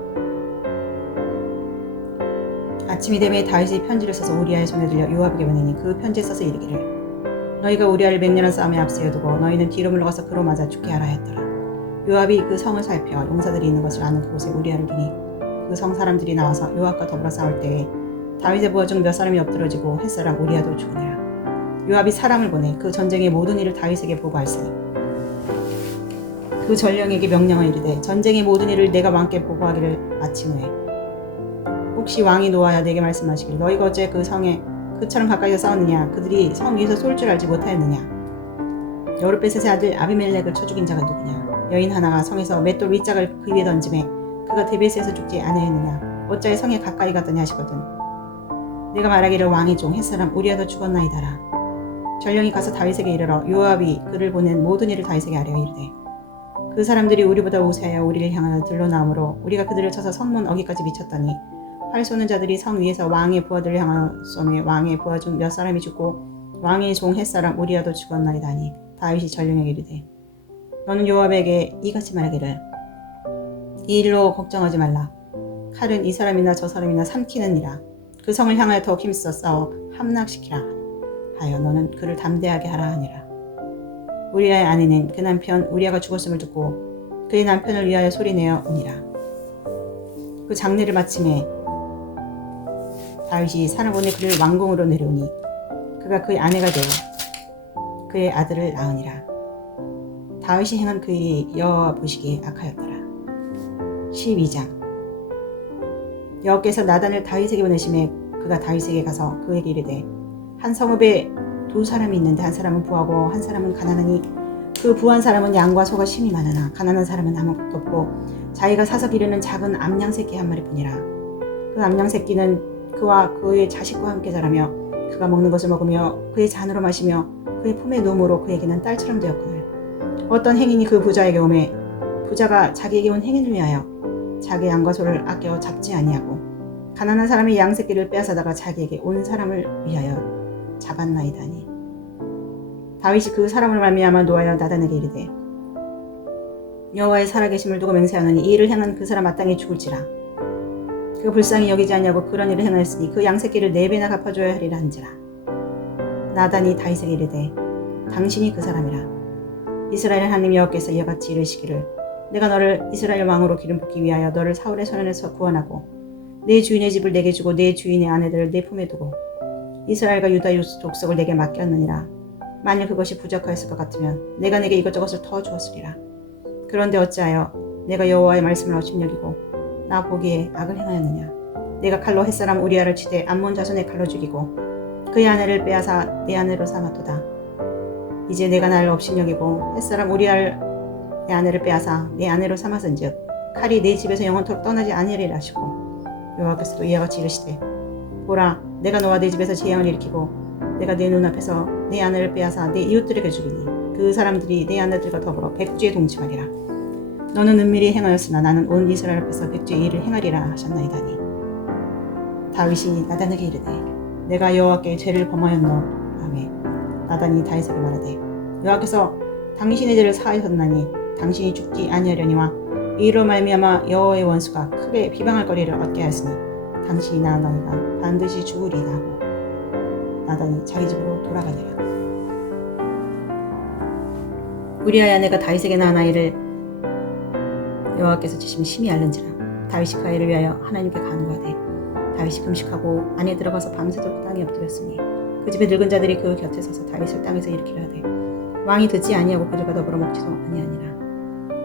아침이 되매 다윗이 편지를 써서 우리아의 손에 들려 요압에게 보내니 그 편지에 써서 이르기를 너희가 우리아를 맹렬한 싸움에 앞세워 두고 너희는 뒤로 물러가서 그로 맞아 죽게 하라 했더라. 요압이 그 성을 살펴 용사들이 있는 것을 아는 그곳에 우리아를 두니 그 성 사람들이 나와서 요압과 더불어 싸울 때에 다윗의 부하 중 몇 사람이 엎드러지고 햇사람 우리아도 죽으니라. 요압이 사람을 보내 그 전쟁의 모든 일을 다윗에게 보고하였으니 그 전령에게 명령을 이르되 전쟁의 모든 일을 내가 왕께 보고하기를 마친 후에 혹시 왕이 노하여 내게 말씀하시길 너희가 어째 그 성에 그처럼 가까이서 싸웠느냐 그들이 성 위에서 쏠 줄 알지 못하였느냐 여룻베셋의 아들 아비멜렉을 쳐 죽인 자가 누구냐 여인 하나가 성에서 맷돌 윗짝을 그 위에 던지매 그가 데베스에서 죽지 아니하였느냐 어찌하여 성에 가까이 갔더냐 하시거든 내가 말하기를 왕의 종 햇사람 우리아도 죽었나이다라. 전령이 가서 다윗에게 이르러 요압이 그를 보낸 모든 일을 다윗에게 아뢰어 이르되 그 사람들이 우리보다 우세하여 우리를 향하여 들러 나오므로 우리가 그들을 쳐서 성문 어기까지 미쳤더니 활 쏘는 자들이 성 위에서 왕의 부하들을 향하여 쏘매 왕의 부하 중 몇 사람이 죽고 왕의 종 햇사람 우리아도 죽었나이다 하니 다윗이 전령에게 이르되 너는 요압에게 이같이 말하기를 이 일로 걱정하지 말라. 칼은 이 사람이나 저 사람이나 삼키느니라. 그 성을 향하여 더 힘써 싸워 함락시키라 하여 너는 그를 담대하게 하라 하니라. 우리아의 아내는 그 남편 우리아가 죽었음을 듣고 그의 남편을 위하여 소리내어 우니라. 그 장례를 마침에 다윗이 사람 보내 그를 왕궁으로 내려오니 그가 그의 아내가 되어 그의 아들을 낳으니라. 다윗이 행한 그 일이 여호와 보시기에 악하였더라. 12장. 여호와께서 나단을 다윗에게 보내심에 그가 다윗에게 가서 그에게 이르되 한 성읍에 두 사람이 있는데 한 사람은 부하고 한 사람은 가난하니 그 부한 사람은 양과 소가 심이 많으나 가난한 사람은 아무것도 없고 자기가 사서 기르는 작은 암양 새끼 한 마리뿐이라. 그 암양 새끼는 그와 그의 자식과 함께 자라며 그가 먹는 것을 먹으며 그의 잔으로 마시며 그의 품에 누움으로 그에게는 딸처럼 되었거늘. 어떤 행인이 그 부자에게 오매 부자가 자기에게 온 행인을 위하여 자기 양과 소를 아껴 잡지 아니하고 가난한 사람의 양 새끼를 빼앗아다가 자기에게 온 사람을 위하여 잡았나이다니. 다윗이 그 사람을 말미암아 노하여 나단에게 이르되 여호와의 살아계심을 두고 맹세하노니 이 일을 행한 그 사람 마땅히 죽을지라. 그 불쌍히 여기지 아니하고 그런 일을 행하였으니 그 양 새끼를 4배나 갚아줘야 하리라 한지라. 나단이 다윗에게 이르되 당신이 그 사람이라. 이스라엘 하나님 여호와께서 이와 같이 이르시기를 내가 너를 이스라엘 왕으로 기름 붓기 위하여 너를 사울의 손에서 구원하고 내 주인의 집을 내게 주고 내 주인의 아내들을 내 품에 두고 이스라엘과 유다 족속을 내게 맡겼느니라. 만일 그것이 부족하였을 것 같으면 내가 내게 이것저것을 더 주었으리라. 그런데 어찌하여 내가 여호와의 말씀을 업신여기고 나 보기에 악을 행하였느냐. 내가 칼로 햇사람 우리아를 치되 암몬 자손의 칼로 죽이고 그의 아내를 빼앗아 내 아내로 삼았도다. 이제 내가 나를 업신여기고 햇사람 우리아의 아내를 빼앗아 내 아내로 삼았은즉 칼이 내 집에서 영원토록 떠나지 아니하리라 하시고 여호와께서도 이와 같이 이르시되 보라 내가 너와 내 집에서 재앙을 일으키고 내가 내 눈앞에서 내 아내를 빼앗아 내 이웃들에게 주리니 그 사람들이 내 아내들과 더불어 백주에 동침하리라. 너는 은밀히 행하였으나 나는 온 이스라엘 앞에서 백주의 일을 행하리라 하셨나이다니. 다윗이 나단에게 이르되 내가 여호와께 죄를 범하였노 하매 나단이 다윗에게 말하되 여호와께서 당신의 죄를 사하셨나니 당신이 죽지 아니하려니와 이로 말미암아 여호와의 원수가 크게 비방할 거리를 얻게 하였으니 당신이나 너희가 반드시 죽으리라 하고 나단이 자기 집으로 돌아가니라. 우리아의 아내가 다윗에게 낳은 아이를 여호와께서 주심이 심히 앓는지라. 다윗이 그 아이를 위하여 하나님께 간구하되 다윗이 금식하고 안에 들어가서 밤새도록 땅에 엎드렸으니 그 집의 늙은 자들이 그 곁에 서서 다윗을 땅에서 일으키려 하되 왕이 듣지 아니하고 그들과 더불어 먹지도 아니하니라.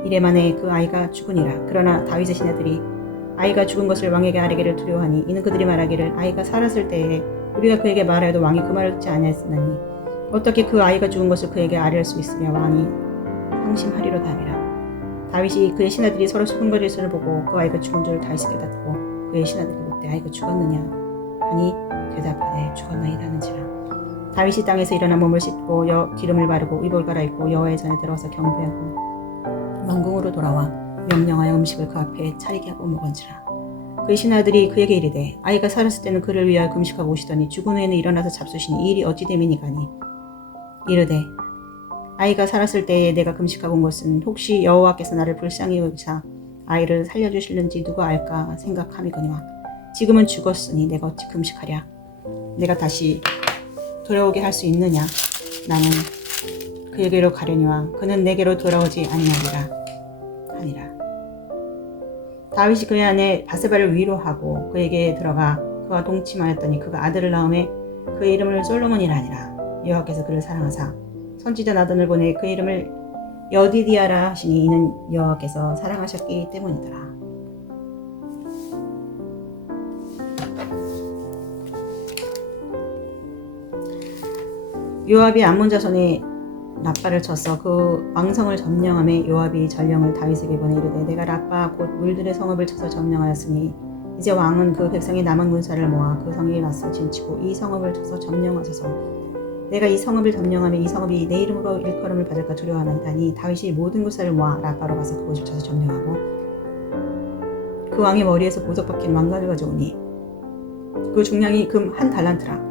이래 만에 그 아이가 죽으니라. 그러나 다윗의 시녀들이 아이가 죽은 것을 왕에게 아뢰기를 두려워하니 이는 그들이 말하기를 아이가 살았을 때에 우리가 그에게 말하여도 왕이 그 말을 듣지 아니하였으나니 어떻게 그 아이가 죽은 것을 그에게 아뢰할 수 있으며 왕이 상심하리로다 하니라. 다윗이 그의 신하들이 서로 수군거리를 보고 그 아이가 죽은 줄 다윗이 깨닫고 그의 신하들이 묻되 아이가 죽었느냐 하니 대답하되 죽었나이다 하는지라. 다윗이 땅에서 일어나 몸을 씻고 기름을 바르고 의복을 갈아입고 여호와의 전에 들어가서 경배하고 왕궁으로 돌아와 명령하여 음식을 그 앞에 차리게 하고 먹은지라. 그의 신하들이 그에게 이르되 아이가 살았을 때는 그를 위하여 금식하고 오시더니 죽은 후에는 일어나서 잡수시니 이 일이 어찌 됨이니까니. 이르되 아이가 살았을 때에 내가 금식하고 온 것은 혹시 여호와께서 나를 불쌍히 여기사 아이를 살려주실는지 누가 알까 생각함이거니와 지금은 죽었으니 내가 어찌 금식하랴. 내가 다시 돌아오게 할 수 있느냐. 나는 그에게로 가려니와 그는 내게로 돌아오지 아니하리라 하니라. 다윗이 그의 아내 바세바를 위로하고 그에게 들어가 그와 동침하였더니 그가 아들을 낳음에 그의 이름을 솔로몬이라 하니라. 여호와께서 그를 사랑하사 선지자 나단을 보내 그 이름을 여디디아라 하시니 이는 여호와께서 사랑하셨기 때문이더라. 요압이 암몬 자손의 라빠를 쳤어 그 왕성을 점령하며 요압이 전령을 다윗에게 보내 이르되 내가 라빠 곧 물들의 성읍을 쳐서 점령하였으니 이제 왕은 그 백성의 남은 군사를 모아 그 성에 맞서 진치고 이 성읍을 쳐서 점령하소서. 내가 이 성읍을 점령하며 이 성읍이 내 이름으로 일컬음을 받을까 두려워하나이다니. 다윗이 모든 군사를 모아 라빠로 가서 그곳을 쳐서 점령하고 그 왕의 머리에서 보석 박힌 왕관을 가져오니 그 중량이 금 1달란트라.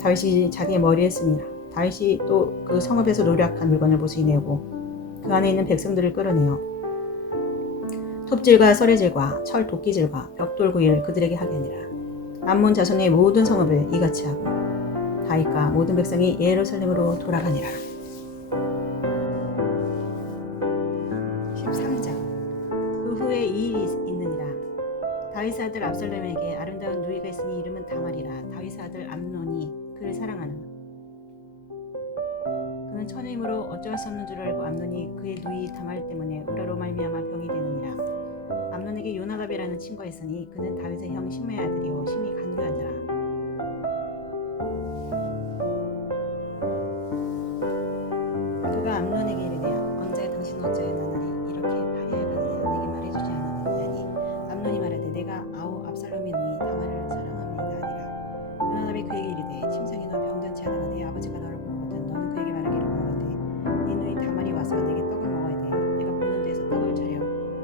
다윗이 자기의 머리에 쓰니라. 다윗이 또 그 성읍에서 노략한 물건을 보수히 내고 그 안에 있는 백성들을 끌어내어 톱질과 서리질과 철 도끼질과 벽돌 구이를 그들에게 하게 하니라. 암몬 자손의 모든 성읍을 이같이 하고 다윗과 모든 백성이 예루살렘으로 돌아가니라. 13장. 그 후에 이 일이 있느니라. 다윗의 아들 압살롬에게 아름다운 누이가 있으니 이름은 다말이라. 다윗의 아들 암논이 그를 사랑하나 그는 처녀이므로 어찌할 수 없는 줄 알고 암논이 그의 누이 다말 때문에 우라로 말미암아 병이 되느니라. 암논이 암논에게 요나답이라는 친구가 있으니 그는 다윗의 형 시므의 아들이요 심히 간교한 자라. 그가 암논에게 이르되 왕자가 당신 어찌하여 나날이 이렇게 파리하였느냐 내게 말해주지 않았느냐 하니 암논이 말하되 내가 아우 압살롬의 누이 다말을 사랑합니다 하니라. 요나답이 그에게 이르되 침상에 너 병든치 하다가 내 아버지가 너를 부르거든 너는 그에게 말하기를 원하건대 네 누이 다말이 와서 내게 떡을 먹어야 돼. 내가 보는 데에서 떡을 차려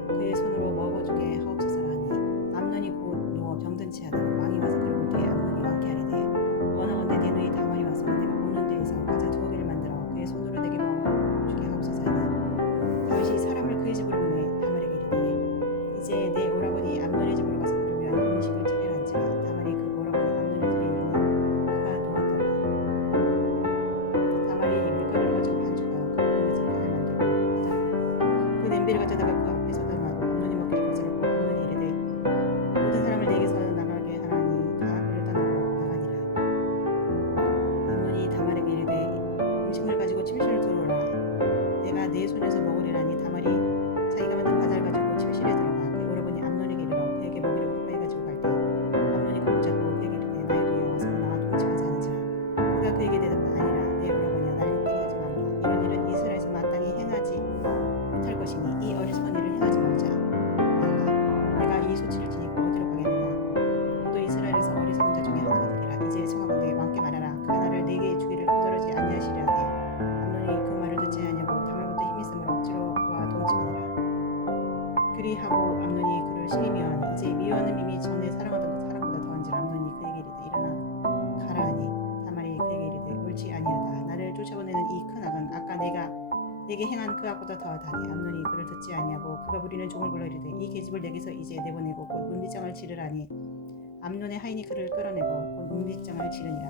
그의 손으로 먹어주게 하옵소서라 하니 암논이 곧 누워 병든치 하다가 왕이 와서 그를 볼 때에 암논이 왕께 하리되 원하건대 내 누이 다말이 와서 내가 보는 데에서 과자 2개를 만들어 그의 손으로 내게 먹어주게 하옵소서 하니 다윗이 사람을 그의 집으로 보내 다말에게 이르되 이제 내 오라버니 암논의 집으로 가서 그를 위하여 음식을 차리란지라. 다말이 그 오라버니 암논의 집에 이르니 그가 누웠더라. 다말이 밀가루를 가지고 반죽하여 그 몸에서 간을 만들고 하더라. 그 냄비를 가져다가 그 앞에 쏟아 놓고 암논이 먹기를 거스르고 암논이 이르되 모든 사람을 내게서 나가게 하라니 다 그를 떠나고 나가니라. 암논이 다말에게 이르되 음식물 가지고 침실로 들어오라. 내가 내 손에서 먹으리라니. 다말이 자기가 만든 과자를 가지고 침실에 들어가 그의 오라버니 암논에게 이르러 그에게 먹이를 가까이 가지고 갈 때 암논이 그를 붙잡고 그에게 이르되 나의 누이여 와서 나와 동침하지 않은지라. 그가 그에게 대답하되 아니라 내 오라버니여 날 욕되게 하지 말라. 이런 일은 이스라엘에서 마땅히 행하지 못할 것이니 이 어리석은 일을 행하지 말라. 내가 이 수치를 지니고 어디로 가겠느냐. 너도 이스라엘에서 어리석은 자 중에 하나가 되리라. 이제 청하건대 왕께 말하라. 그가 나를 내게 주기를 거절하지 아니하시리라 하되 암논이 그 말을 듣지 아니하고 다말부터 힘이 있으므로 억지로 그와 동침하니라. 그리하고 암논이 그를 심히 미워하니 이제 미워하는 밈이 전에 사랑하던 그 사랑보다 더한지라. 암논이 그에게 이르되 일어나 가라 하니 다말이 그에게 이르되 옳지 아니하다. 나를 쫓아보내는 이 큰 악은 아까 내게 행한 그 악보다 더하다 하되 암논이 그를 듣지 아니하고 그가 부리는 종을 불러 이르되 이 계집을 내게서 이제 내보내고 곧 문빗장을 지르라니. 암논의 하인이 그를 끌어내고 곧 문빗장을 지르니라.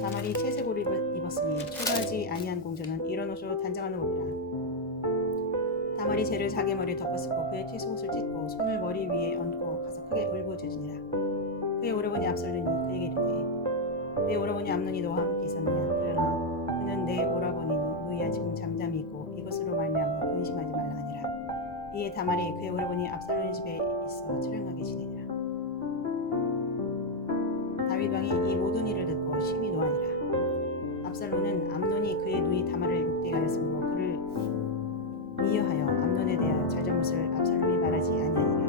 다말이 채색 옷을 입었으니 초라하지 아니한 공주는 이런 옷으로 단장하는 옷이라. 다말이 재를 자기 머리에 덮어쓰고 그의 채색옷을 찢고 손을 머리 위에 얹고 가서 크게 울부짖으니라. 그의 오라버니 압살롬이 그에게 이르되 내 오라버니 암논이 너와 함께 있었느냐. 그러나 그는 내 오라버니니 누이야 지금 잠잠히 있고 이것으로 말미암아 근심하지 말라 하니라. 이에 다말이 그의 오라버니 압살롬의 집에 있어 처량하게 지내니라. 다윗 왕이 이 모든 일을 듣고 심히 노하니라. 압살롬은 암논이 그의 누이 다말을 욕되게 하였으므로 그를 미워하여 암논에 대하여 잘잘못을 압살롬이 말하지 아니하니라.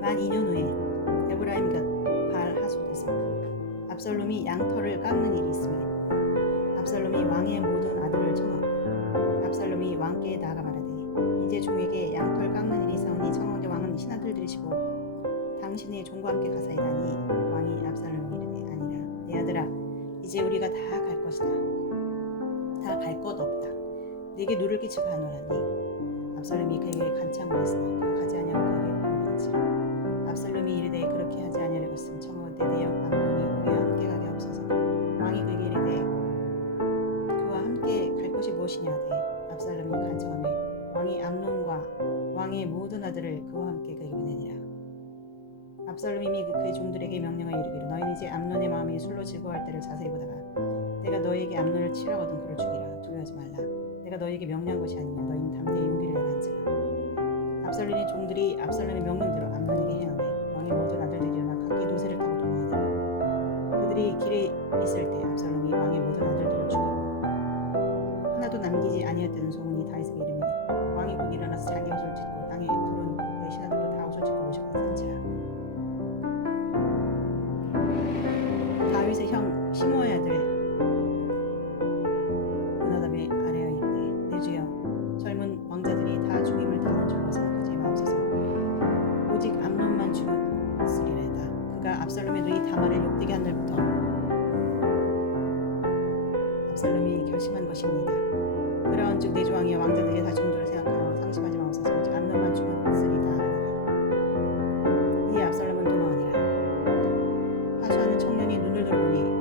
만 2년 후에 에브라임 곁 바알 하솔에서 압살롬이 양털을 깎는 일이 있으며 압살롬이 왕의 모든 아들을 청하고 압살롬이 왕께 나아가 말하되 이제 종에게 양털 깎는 일이 있사오니 청하건대 왕은 신하들 들이시고 당신의 종과 함께 가사이다니. 왕이 압살롬이 이르되 아니라 내 아들아 이제 우리가 다 갈 것이다. 다 갈 것 없다. 네게 누를 끼치가 하노라니. 압살롬이 그에게 간청하였으나 그가 가지 아니하고 그에게 물었지라. 압살롬이 이르되 그렇게 하지 아니하려거든 청하건대 내 형 암논이 우리와 함께 가게 하옵소서. 왕이 그에게 이르되 그와 함께 갈 것이 무엇이냐 하되 압살롬이 간청하며 왕이 암논과 왕의 모든 아들을 그와 함께 그에게 보내니라. 압살롬이 그의 종들에게 명령하여 이르기를 너희는 이제 암논의 마음이 술로 즐거워할 때를 자세히 보다가 내가 너희에게 암논을 치라거든 그를 죽이라. 두려워하지 말라. 내가 너희에게 명령한 것이 아니냐. 너희는 담대히 용기를 내라 한지라. 압살롬의 종들이 압살롬의 명령대로 암논에게 행하매 왕의 모든 아들들이 일어나 각기 노새를 타고 도망하니라. 그들이 길에 있을 때 압살롬이 왕의 모든 아들들을 죽이고 하나도 남기지 아니었다는 소문이 다윗에게 이르매 왕이 곧 일어나서 자기 옷을 찢고 땅에 둘러놓고 그의 신하들도 다 옷을 찢고 모셔가 산지라. 다윗의 형 시므의 아들 요나답의 아뢰어 이르되 내 주여 젊은 왕자들이 다 죽임을 당한 줄로 생각하지 마옵소서. 오직 암논만 죽었으리라다. 그가 압살롬의 누이 다말을 욕되게 한 날부터 압살롬이 결심한 것입니다. 그러한즉 내 주왕이여 왕자들이 다 죽은 줄을 생각하여 상심하지 마옵소서. 오직 암논만 죽었으리다 하니라. 이에 압살롬은 도망하니라. 하수하는 청년이 눈을 들어보니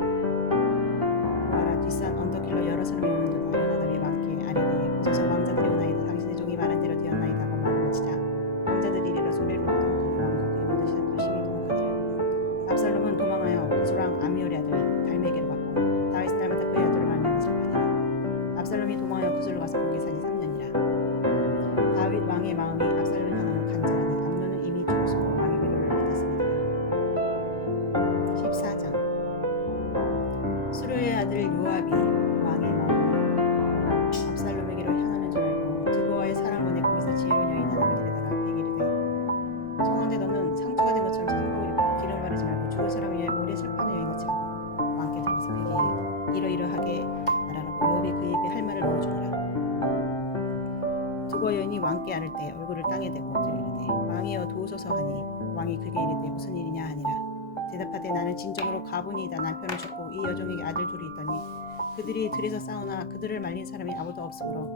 보아라 뒷산 언덕길로 여러 사람이 오는도다. 요나답이 왕께 아뢰되 보소서 왕자들이 오나이다. 당신의 종이 말한 대로 되었나이다 하고 말을 마치자 왕자들이 이르러 소리를 거두었더니 왕과 그의 모든 신하들도 심히 도망하니라. 압살롬은 도망하여 고소랑 아미엘의 아들 할 때 얼굴을 땅에 대고 엎드려 이르되 왕이여 도우소서 하니 왕이 그에게 이르되 무슨 일이냐 하니라. 대답하되 나는 진정으로 가보니이다. 남편을 죽고 이 여종에게 아들 둘이 있더니 그들이 들에서 싸우나 그들을 말린 사람이 아무도 없으므로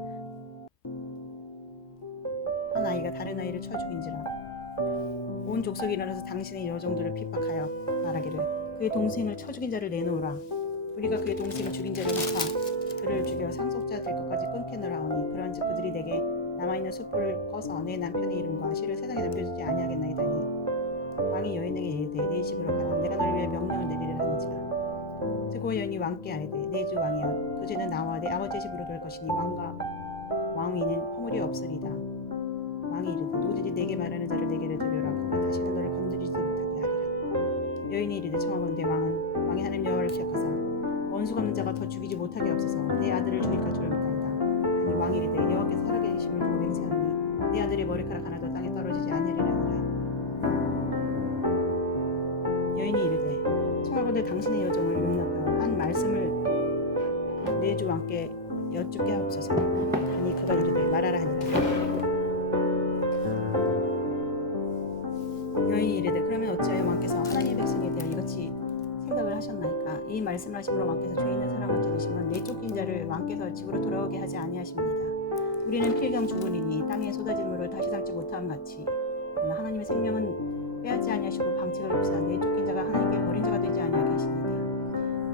한 아이가 다른 아이를 쳐 죽인지라. 온 족속이 일어나서 당신의 여종들을 핍박하여 말하기를 그의 동생을 쳐 죽인 자를 내놓으라. 우리가 그의 동생을 죽인 자를 갚아 그를 죽여 상속자 될 것까지 끊겠노라 하니 그러한즉 그들이 내게 남아있는 숯불을 꺼서 내 남편의 이름과 실을 세상에 남겨주지 아니하겠나이다니. 왕이 여인에게 이르되 내 집으로 가라. 내가 너를 위해 명령을 내리라 하는지라. 듣고 여인이 왕께 아뢰되 내 주 왕이여 그 죄는 나와 내 아버지의 집으로 될 것이니 왕과 왕위는 허물이 없으리다. 왕이 이르되 누구든지 내게 말하는 자를 내게로 들으라. 그가 다시는 너를 건드리지도 못하게 하리라. 여인이 이르되 청하건대 왕은 왕의 하나님 여호와를 기억하사 원수가 없는 자가 더 죽이지 못하게 없어서 내 아들을 죽일까 두려움이다. 하니 왕이 이르되 여호와께서 살아계심을 두고 맹세하노니 내 아들의 머리카락 하나도 땅에 떨어지지 아니하리라 하니라. 여인이 이르되 청하건대 당신의 여종을 용납하여 한 말씀을 내 주 왕께 여쭙게 하옵소서. 하니 그가 이르되 말하라 하니라. 여인이 이르되 그러면 어찌하여 왕께서 하나님의 백성에 대하여 이같이 생각을 하셨나이까. 이 말씀을 하심으로 왕께서 죄 있는 사람을 찾으시면 내쫓긴 자를 왕께서 집으로 돌아오게 하지 아니하십니다. 우리는 필경 죽으리니 땅에 쏟아진 물을 다시 담지 못함 같이 그러나 하나님의 생명은 빼앗지 아니하시고 방책을 없사 내쫓긴 자가 하나님께 버린 자가 되지 아니하게 하시나이다.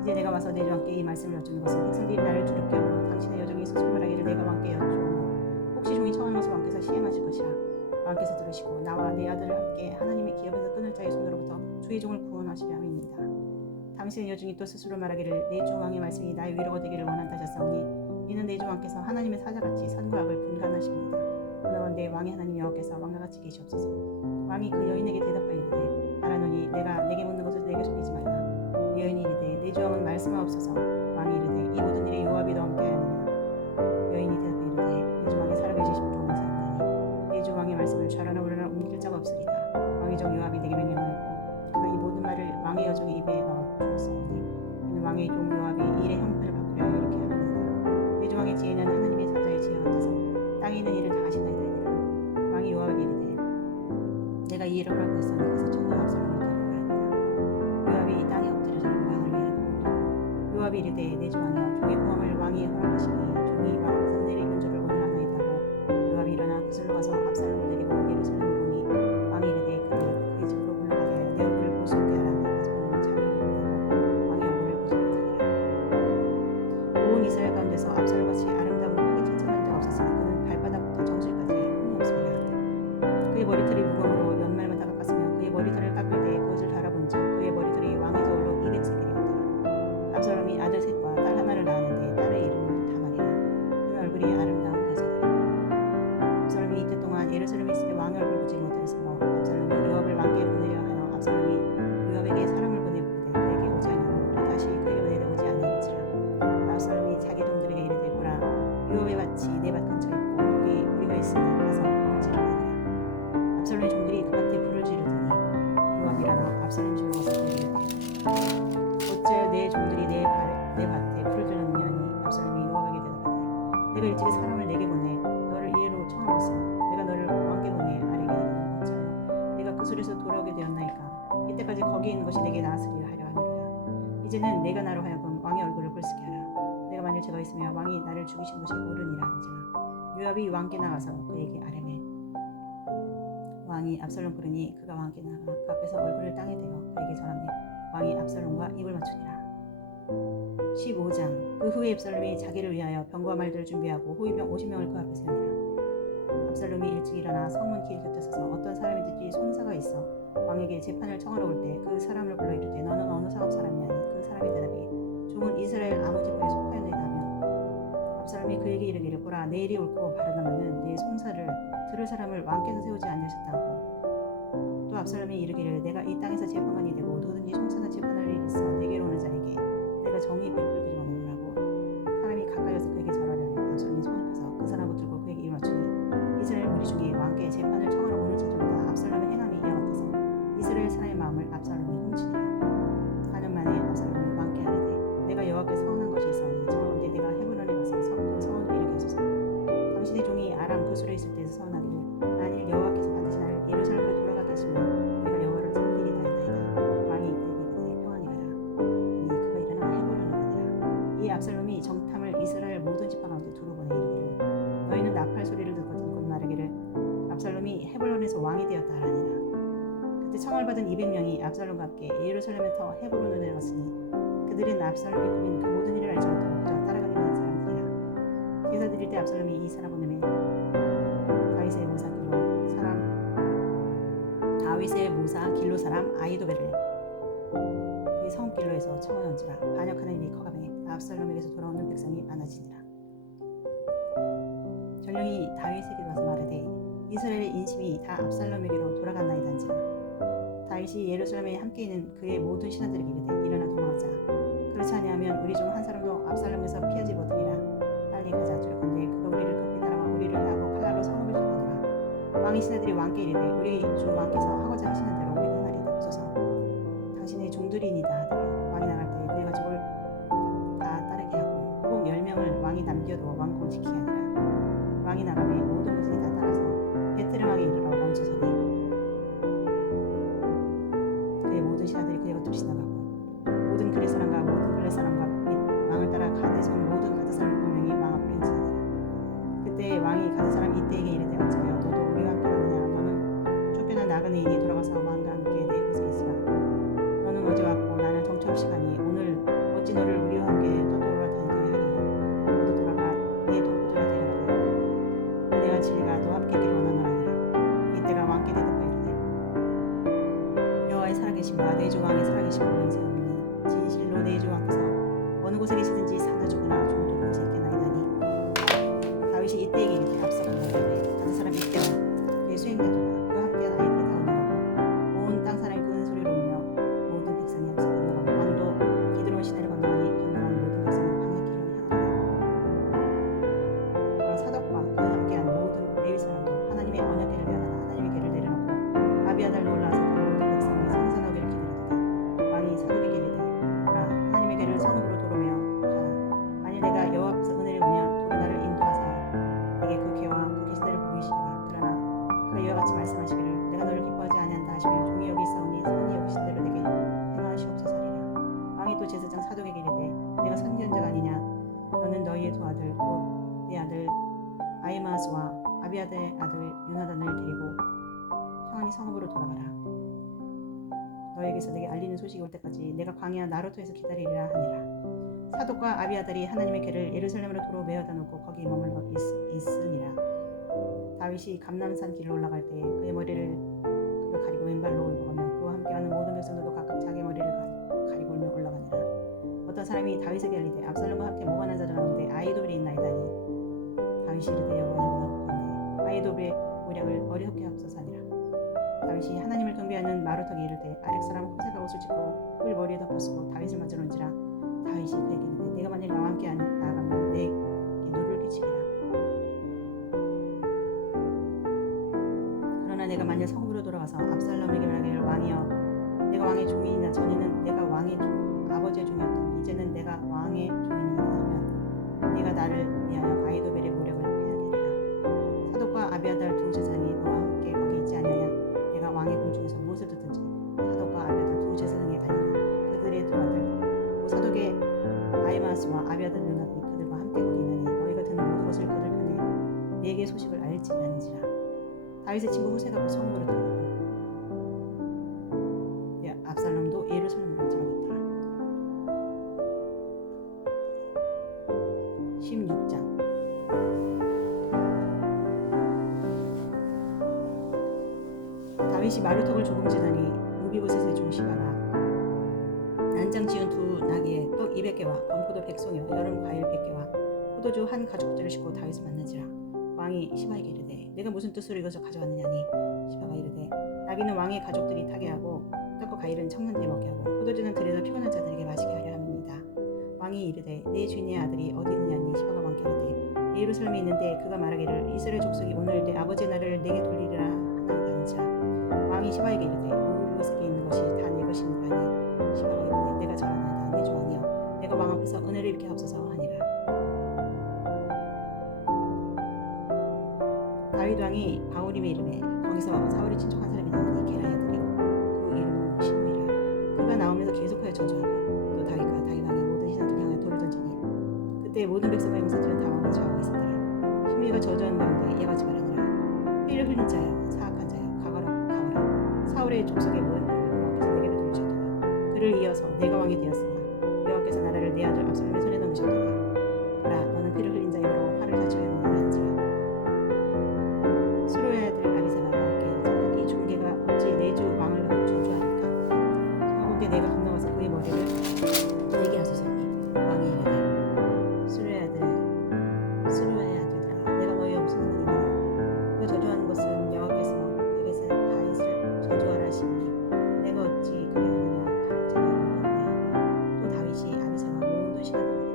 이제 내가 와서 내 주 왕께 이 말씀을 여쭈는 것은 백성들이 나를 두렵게 하며 당신의 여종이 스스로 말하기를 내가 왕께 여쭈어 혹시 종이 청한 것을 왕께서 시행하실 것이라. 왕께서 들으시고 나와 내 아들을 함께 하나님의 기업에서 끊을 자의 손으로부터 주의 종을 구원하시려 함입니다. 당신의 여종이 또 스스로 말하기를 내 주 왕의 말씀이 나의 위로가 되기를 원한다 하셨사오니 이는 내 주 왕께서 하나님의 사자같이 선과 악을 분간하십니다. 그러건대 왕의 하나님 여호와께서 왕과 같이 계시옵소서. 왕이 그 여인에게 대답하여 이르되 말하노니 내가 내게 묻는 것을 내게 속이지 말라. 여인이 이르되 내 주 왕은 말씀하옵소서. 왕이 이르되 이 모든 일에 요압이 너와 함께하느냐. 여인이 대답하여 이르되 내 주 왕이 살아계시심을 두고 맹세하노니 내 주 왕의 말씀을 좌로나 우로나 옮길 자가 없으리다. 왕의 종 요압이 내게 명령하였고 그가 이 모든 말을 왕의 여종의 입에 넣어 주었사오니 이는 왕의 종 요압이 이 일의 형편을 바꾸려 하여 이렇게 하느니라. 내 주 왕의 지혜는 하나님의 사자의 지혜와 같아서 땅에 있는 일을 다 하신다이다 하니라. 왕이 요압에게 이르되 내가 이 일을 허락하였으니 가서 청년 압살롬을 데리고 하니라. 요압이 이 땅에 엎드려 절고 왕을 위하여 부르고 요압이 이르되 내 주 왕이여 종의 구함을 왕이 허락하시니 종이 왕 앞에서 은혜를 입은 줄을 오늘 하나이다고. 요압이 일어나 그슬로 가서 압살롬을 데리고 예루살렘으로 오니 왕이 이르되 그의 집으로 물러가게 하여 내 얼굴을 볼 수 없게 하라니 압살롬은 자기를 보고 왕의 얼굴을 보지 못하니라. 온 이스라엘 가운데서 압살롬같이 아름다운 크게 칭찬한 자 없었으나 그는 발바닥부터 정실까지 흠이 없으리라. 그의 머리털이 무거움으로 연말마다 깎았으며 그의 머리털을 깎을 때에 그것을 달아본즉 그의 머리털이 왕의 저울로 200세겔이 같더라. 압살롬이 아들 셋과 딸 하나를 낳았는데 딸의 이름은 다말이라. 그는 얼굴이 아름다운 여자더라. 압살롬이 이때 동안 예루살렘에 있을 때 왕의 얼굴을 보지 못하여서 압살롬이 요압을 왕께 보내려 하여 압살롬이 요압에게 사람을 보내 부르되 그에게 오지 아니하고 또 다시 그에게 보내려 오지 아니하니라. 압살롬이 자기 종들에게 이르되 보라 요압의 밭이 내 밭 근처에 있고 거기 우리가 있으니 가서 불을 지르라 하니라. 압살롬의 종들이 그 밭에 불을 지르더니 요압이 일어나 압살롬 집으로 가서 그에게 이르되 어찌하여 내 종들이 내 밭에 불을 지르느냐 하니 압살롬이 요압에게 대답하되 내가 일찍이 사람을 내게 보내 너를 이리로 청한 것은 내가 너를 왕께 보내 아뢰게 하리니 어찌하여 내가 그 소리에서 돌아오게 되었나이까. 이때까지 거기에 있는 것이 내게 나았으리라 하려 하느니라. 이제는 내가 나로 하여금 왕의 얼굴을 볼수게 하라. 내가 만일 죄가 있으면 왕이 나를 죽이신 것이 옳으니라 하는지라. 요압이 왕께 나가서 그에게 아뢰매 왕이 압살롬 부르니 그가 왕께 나가 그 앞에서 얼굴을 땅에 대어 그에게 절하매 왕이 압살롬과 입을 맞추니라. 15장. 그 후에 압살롬이 자기를 위하여 병과 말들을 준비하고 호위병 50명을 그 앞에 세우니라. 압살롬이 일찍 일어나 성문 길 곁에 서서 어떤 사람이든지 송사가 있어 왕에게 재판을 청하러 올 때 그 사람을 불러 이르되 너는 어느 성읍 사람이냐니 그 사람이 대답이 종은 이스라엘 아무 지파에 속하였나이다 하면 압살롬이 그에게 이르기를 보라 내일이 옳고 바르다마는 내 송사를 들을 사람을 왕께서 세우지 아니하셨다고. 또 압살롬이 이르기를 내가 이 땅에서 재판관이 되고 누구든지 송사나 재판할 일이 있어 내게로 오는 자에게 내가 정의 베풀기를 원하노라고. 사람이 가까이서 그에게 절하려면 압살롬이 손을 펴서 그 사람을 들고 그에게 입을 맞추니 이스라엘 무리 중에 왕께 재판을 청하러 오는 자들보다 압살롬의 행함이 이와 같아서 이스라엘 사람의 마음을 압살롬이 훔치니라. 4년 만에 압살롬이 왕께 하리되 내가 여호와께 서원한 것이 있어오니 청하건대 내가 헤브론에 가서 그 서원을 이루게 하소서. 당신의 종이 아람 그술에 있을 때에서 서원하기를 압살롬이 헤블론에서 왕이 되었다 하니라. 그때 청을 받은 200명이 압살롬과 함께 예루살렘에서 헤브론으로 내려갔으니 그들은 압살롬이 꾸민 그 모든 일을 알지 못하고 그저 따라가기만 한 사람들이라. 제사 드릴 때 압살롬이 이 사람 보내매 다윗의 모사 길로 사람 아히도벨을 그의 성길로에서 청을 얹으라. 반역하는 일이 커가매 압살롬에게서 돌아오는 백성이 많아지니라. 전령이 다윗에게 와서 말하되 이스라엘의 인심이 다 압살롬에게로 돌아갔나이단지라. 다윗이 예루살렘에 함께 있는 그의 모든 신하들에게 이르되 일어나 도망하자. 그렇지 아니하면 우리 중 한 사람도 압살롬에서 피하지 못하리라. 빨리 가자. 두렵건대 그가 우리를 급히 따라와 우리를 하고 칼날로 성읍을 쳐가더라. 왕의 신하들이 왕께 이르되 우리 주 왕께서 하고자 하시는 대로 우리가 하나이다. 없어서 당신의 종들이니이다 하더라. 왕이 나갈 때 그의 가족을 다 따르게 하고 꼭 10명을 왕이 남겨두어 왕궁을 지키게 하니라. 왕이 나가매 모든 백성이 다 따라서 베트lem항에 이르러 멈춰서니 그의 모든 신하들이 그의 곁으로 지나가고 모든 그렛 사람과 모든 블렛 사람과 및 왕을 따라 가드에서 온 모든 가드 사람 600명이 왕 앞으로 행진하니라. 그때 왕이 가드 사람 이때에게 이르되 어찌하여 너도 우리와 함께 가느냐. 너는 쫓겨나 나그네이니 돌아가서 왕과 함께 내 곳에 있으라. 너는 어제 왔고 나는 정처 없이 가니 오늘 어찌 너를 우리와 함께 떠돌아 다니게 하리요. 너도 돌아가 네 동포들과 데려가라. 내가 진리가 너와 함께 있기를 원하노라니라. 이때가 왕께 대답하여 이르되 여호와의 살아계심과 내 주 왕의 살아계심을 맹세하오니 진실로 내 주 왕께서 어느 곳에 계시든지 사나 죽으나 종도 그곳에 있겠나이다니. 다윗이 이때에게 이르되 압살롬아 이르되 다른 사람 이때와 그의 수행자들과 그와 함께한 아이들이 다 건너가고 온 땅 사람이 큰 소리로 울며 모든 백성이 앞서 건너가고 왕도 기드론 시내를 건너가니 건너간 모든 백성은 광야 길로 향하더라. 사독과 그와 함께한 모든 레위 사람도 하나님의 언약궤를 내어다가 하나님의 궤를 내려놓고 아비아달로 올라와서 그 모든 백성이 생산하기를 기다리더라. 왕이 사독에게 이르되 보라 하나님의 궤를 성읍으로 도로매어 가라. 만일 내가 여호와 앞에서 은혜를 보면 도로 나를 인도하사 내게 그 궤와 그 계시대를 보이시리라. 그러나 그가 이와 같이 말씀하시기를 내가 너를 기뻐하지 아니한다 하시며 종이 여기 있사오니 선이 여기신 대로 내게 행하시옵소서 하리라. 왕이 또 제사장 사독에게 이르되 내가 선지자가 아니냐. 너는 너희의 두 아들 곧 내 아들 아히마스와 아비아드의 아들 요나단을 데리고 평안히 성읍으로 돌아가라. 너에게서 내게 알리는 소식이 올 때까지 내가 광야 나루토에서 기다리리라 하니라. 사독과 아비아달이 하나님의 궤를 예루살렘으로 도로 메어다 놓고 거기 머물러 있으니라. 다윗이 감람산 길로 올라갈 때 그의 머리를 그가 가리고 왼발로 올라가면 그와 함께하는 모든 백성들도 각각 자기 머리를 가리고 올라가니라. 어떤 사람이 다윗에게 알리되 압살롬과 함께 모관한 자들 가운데 아히도벨이 있나이다니. 다윗이 이르되 여호와의 원하옵건대 아히도벨의 모략을 어리석게 하옵소서 하니라. 다윗이 하나님을 경배하는 마루턱에 이르되 아렉 사람 호세가 옷을 찢고 흙을 머리에 덮어쓰고 다윗을 맞으런지라. 다윗이 그에게 이르되 내가 만일 나와 함께 나아가면 내게 누를 끼치리라. 그러나 내가 만일 성읍으로 돌아가서 압살롬에게 말하기를 왕이여 내가 왕의 종이니나 전에는 내가 왕의 아버지의 종이었더니 이제는 내가 왕의 종이니이다 하면 네가 나를 위하여 아히도벨의 모략을 해하리라. 사독과 아비아달 두 제사장이 너와 함께 거기 있지 아니하냐. 내가 왕의 궁중에서 무엇을 듣든지 사독과 아비아달 두 제사장에게 알리라. 그들의 두 아들 또 사독의 아히마스와 아비아달 요나단이 그들과 함께 거기 있나니 너희가 듣는 모든 것을 그들 편에 네게 소식을 알지라는지라. 다윗의 친구 후세가 그 성읍으로 들어가고 압살롬도 예루살렘으로 들어갔더라. 16장. 다윗이 마루턱을 조금 지나니 무비보셋의 종 시바가 난장 지은 두 나귀에 떡 200개와 건포도 100송이와 여름 과일 100개와 포도주 한 가죽부대를 싣고 다윗을 만나지라. 왕이 시바에게 이르되 내가 무슨 뜻으로 이것을 가져왔느냐니. 시바가 이르되 나귀는 왕의 가족들이 타게 하고 떡과 과일은 청년들이 먹게 하고 포도주는 들에서 피곤한 자들에게 마시게 하려 함이니이다. 왕이 이르되 내 주인의 아들이 어디 있느냐니. 시바가 왕께 이르되 예루살렘에 있는데 그가 말하기를 이스라엘 족속이 오늘 내 아버지의 나라를 내게 돌리리라 하나이다는지라. 왕이 시바에게 이르되 이곳에 있는 것이 다 내 것이니라 하니. 시바가 이르되 내가 전하나이다 내 주 왕이여 내가 왕 앞에서 은혜를 입게 하옵소서 하니라. 다윗 왕이 바울임에 이름에 거기서 사울이 친족한 사람이 나오니 게라의 아들이고 그 이름은 시므이라. 그가 나오면서 계속하여 저주하고 또 다윗과 다윗 왕의 모든 신하들 향하여 돌을 던지니 그때 모든 백성과 용사들은 다 왕을 저하고 있었더라. 시므이가 저주하는 가운데 이와 같이 말하니라. 피를 흘린 자여 사울의 족속의 모든 것을 여호와께서 내게로 돌리셨도다. 그를 이어서 내가 왕이 되었으나 여호와께서 나라를 내 아들 압살롬의 손에 넘기셨도다. 보라, 너는 피를 흘린 자 입으로 화를 자초하여 하는지라. 수로의 아들 아비새가 왕께 이르되 이 중개가 어찌 내 주 왕을 저주하니까. 청하건대 내가 건너가서 그의 머리를 내게 하소서. 왕이 이르되 수로의 아들들아, 내가 너희와 무슨 상관이 있느냐. 그가 저주하는 것은 여호와께서 그에게서 다윗을 저주하라 하시니 내가 어찌 그리하느냐. 가르치라 하니 또 다윗이 아비새와 모든 시간을 이르되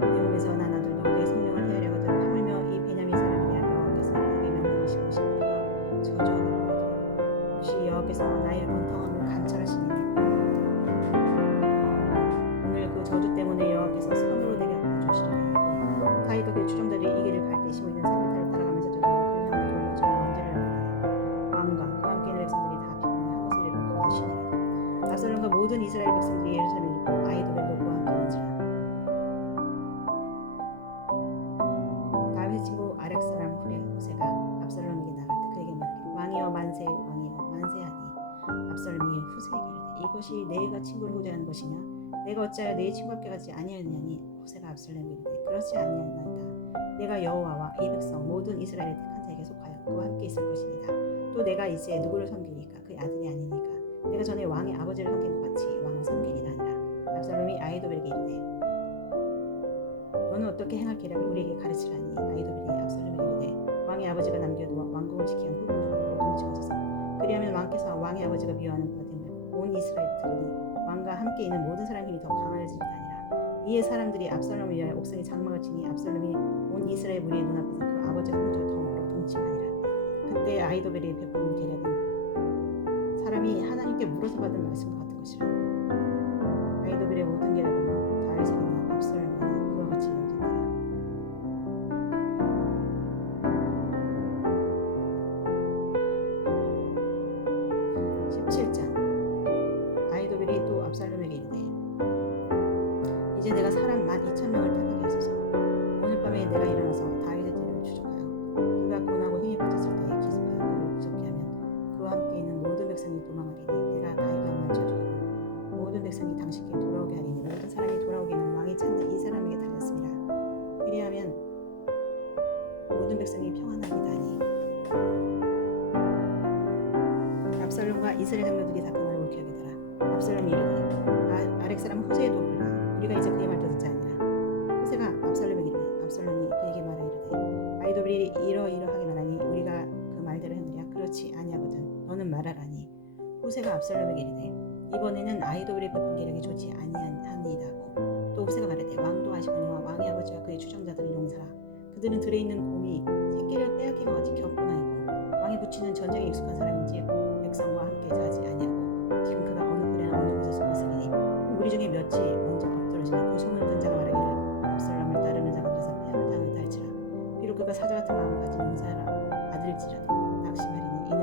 내 몸에서 난 아들도 내 생명을 헤아려거든 하물며 이 베냐민 사람이냐. 여호와께서 그에게 명령하시고 싶으니까 저주하라 하더라. 혹시 여호와께서 나의 원통함을 감찰하시니 오늘 그 저주 때문에 여호와께서 선으로 내게 아파주시리라. 다윗과 그의 추종자들이 이 길을 갈 때 심어 있는 산비탈을 따라가면서 저주하고 그를 향하여 돌려주며 먼지를 날리더라. 왕과 그와 함께 있는 백성들이 다 피곤해 한 곳을 이루고 그가 쉬니라. 압살롬과 모든 이스라엘 백성들이 예루살렘에 이르고 아이도벨도 그와 함께 있는지라. 다윗의 친구 아렉 사람 후세가 압살롬에게 나갈 때 그에게 말하기를 왕이여 만세, 왕이여 만세하니 압살롬이 후세에게 이르되 이것이 내가 친구를 호대하는 것이냐. 내가 어찌하여 내 친구와 함께 가지 아니하였느냐니. 후세가 압살롬에게 이르되 그렇지 아니하나이다. 내가 여호와와 이 백성 모든 이스라엘의 택한 자에게 속하여 그와 함께 있을 것이니라. 또 내가 이제 누구를 섬기니까 그의 아들이 아니니까 내가 전에 왕의 아버지를 섬긴 것 같이 왕을 섬기리라 하니라. 압살롬이 아이도벨에게 이르되 너는 어떻게 행할 계략을 우리에게 가르치라니. 아이도벨이 압살롬에게 이르되 왕의 아버지가 남겨두어 왕궁을 지키는 후궁중으로 동치하소서. 그리하면 왕께서 왕의 아버지가 미워하는 바됨을 온 이스라엘이 들으니 왕과 함께 있는 모든 사람의 힘이 더 강하여지리라 하니라. 이에 사람들이 압살롬을 위하여 옥성에 장막을 치니 압살롬이 온 이스라엘 무리의 눈앞에서 그 아버지가 혼자 덤으로 동침하니라. 그때 아이도벨이 베푼 계략은 사람이 하나님께 물어서 받은 말씀과 같은 것이라. 아이도벨의 모든 계략은 다윗에게나 압살롬에게나 그와 같이 이루어졌더라. 17장. 아이도벨이 또 압살롬에게 이르되 이제 내가 사람 12,000명을 택하게 하소서. 오늘 밤에 내가 일어나서 다윗의 대를 추적하여 그가 고나고 힘이 빠졌을 때에 기습하여 그를 무섭게 하면 그와 함께 있는 모든 백성이 도망하리니 내가 다윗 왕만 쳐 죽이고 모든 백성이 당신께 돌아오게 하리니 모든 사람이 돌아오기는 왕이 찾는 이 사람에게 달렸습니다. 그리하면 모든 백성이 평안하리다니. 압살롬과 이스라엘 장로들이 다 그 말을 옳게 여기더라. 압살롬이 이르되 아렉 사람 후세의 도를 우리가 이제 그의 말도 듣지 아니하라. 후세가 압살롬에게 이르되 압살롬이 그에게 말하 이르되 아이도벨이 이러이러하게 말하니 우리가 그 말대로 했느냐. 그렇지 아니하거든 너는 말하라니. 후세가 압살롬에게 이르되 이번에는 아이도벨의 베푼 계략이 좋지 아니하니이다 하고 또 후세가 말하되 왕도 아시거니와 왕의 아버지와 그의 추종자들을 용사라. 그들은 들에 있는 곰이 새끼를 빼앗긴 것 같이 격분하였고 왕이 붙이는 전쟁에 익숙한 사람인지 백성과 함께 자지 아니하고 지금 그가 어느 굴에나 어느 곳에 숨어 있으리니 우리 중에 몇이 먼저 엎드러지면 그 소문을 든 자가 말하기를 압살롬을 따르는 자가 먼저 패함을 당하였다 할지라. 비록 그가 사자 같은 마음을 가진 용사라 아들일지라도 낙심하리니 이는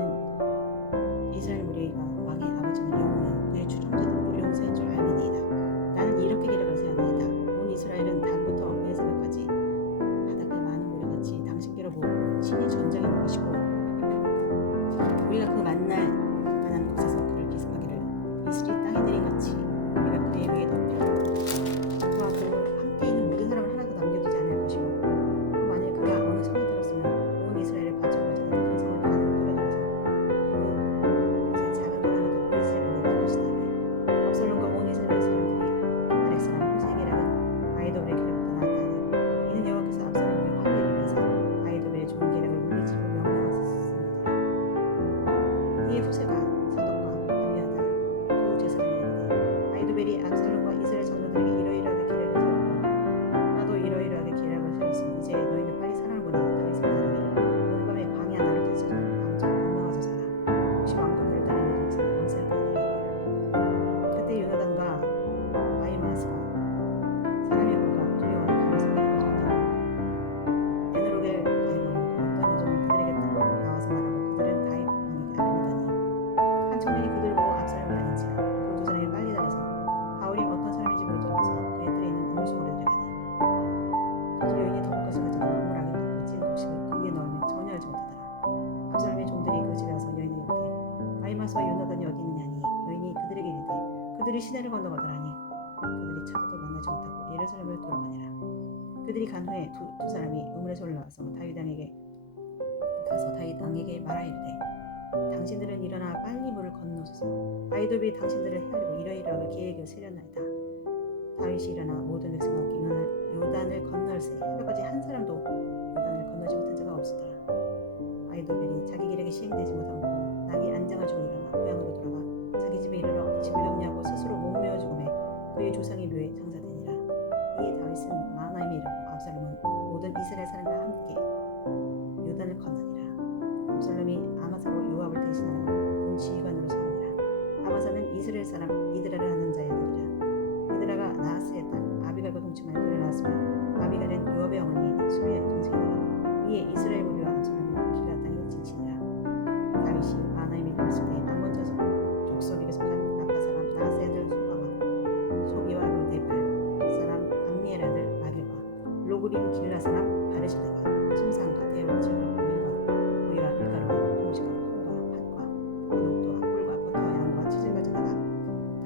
이스라엘 무리가 왕의 아버지는 영웅이요 그의 추종자들도 용사인 줄 알미니이다. 나는 이렇게 계략을 세웠나이다. 온 이스라엘은 단부터 베세바까지 바닷가의 많은 모래같이 당신께로 모으고 친히 전쟁에 나가시고 우리가 그 만날 만한 곳에서 그를 기습하기를 이슬이 땅에 내린 같이 우리가 그의 위에 덮여 그와 그 함께 있는 모든 사람을 하나도 남겨두지 않을 것이요 또 만일 그가 어느 성에 들었으면 온 이스라엘을 바쳐고 가져다 그 성을 가는으로 끌어들여서 그것의 작은 돌 하나도 보이지 않는 것이다. 압살롬과 온 이스라엘 사람들이 아렉 사람 후세의 계략은 아이도벨의 계략보다 낫다니. 이는 여호와께서 압살롬에게 화를 입혀서 아이도벨의 좋은 계략을 물리치고 명령하셨습니다. 이에 후세가 사독과 아비아달 두 제사장에게 이르되 아이도벨이 압살롬과 이스라엘 장로들에게 이러이러하게 계략을 세웠고 나도 이러이러하게 계략을 세웠으니 이제 너희는 빨리 사람을 보내 다윗에게 가라기를 오늘 밤에 광야 나를 찾으라. 왕처럼 건너가서 살아. 혹시 왕과 그를 따르는 백성이 왕세하게 하리라 하니라. 그때 요나단과 아히마아스가 사람의 볼까 두려워하여 밤에 성에 들어갔다고 에너로겔 가이머는 어떤 여종은 그들에게 나와서 말하고 그들은 다윗 왕에게 알리다니. 그들이 시내를 건너가더라니 그들이 찾아도 만나지 못하고 예루살렘으로 돌아가니라. 그들이 간 후에 두 사람이 우물에서 올라와서 다윗 왕에게 말하이르되 당신들은 일어나 빨리 물을 건너소서. 아이돌이 당신들을 헤아리고 이러이러하게 계획을 세렸나이다. 다윗이 일어나 모든 백성과 함께 요단을 건널세. 새벽까지 한 사람도 요단을 건너지 못한 자가 없었더라. 아이돌이 자기 계획이 시행되지 못하고 낙이 안장을 주고 일어나 고향으로 돌아가 자기 집에 이르러 집을 정리하고 스스로 목매어 죽음에 그의 조상의 묘에 장사되니라. 이에 다윗은 마하나임에 이르고 압살롬은 모든 이스라엘 사람과 함께 요단을 건너니라. 압살롬이 아마사로 요압을 대신하는 군지휘관으로 세우니라. 아마사는 이스라엘 사람 이드라를 하는 자의 아들이라. 이드라가 나하스의 딸 아비갈과 동침하여 그를 낳았으며 아비갈은 요압의 어머니 수리아의 동생이라. 이에 이스라엘 무리와 압살롬이 길앗 땅에 지치니라. 다윗이 마하나임에 이르렀을 때 암몬 족속에게 속한 라파 사람 나하스의 아들 소비와 로데발 사람 암미엘 아들 마길과 로그림 길라 사람 바르실레가 침상과 대원 질과 밀과 우유와 밀가루와 음식과 콩과 팥과 고독도와 꿀과 버터와 양과 치즈를 가져다가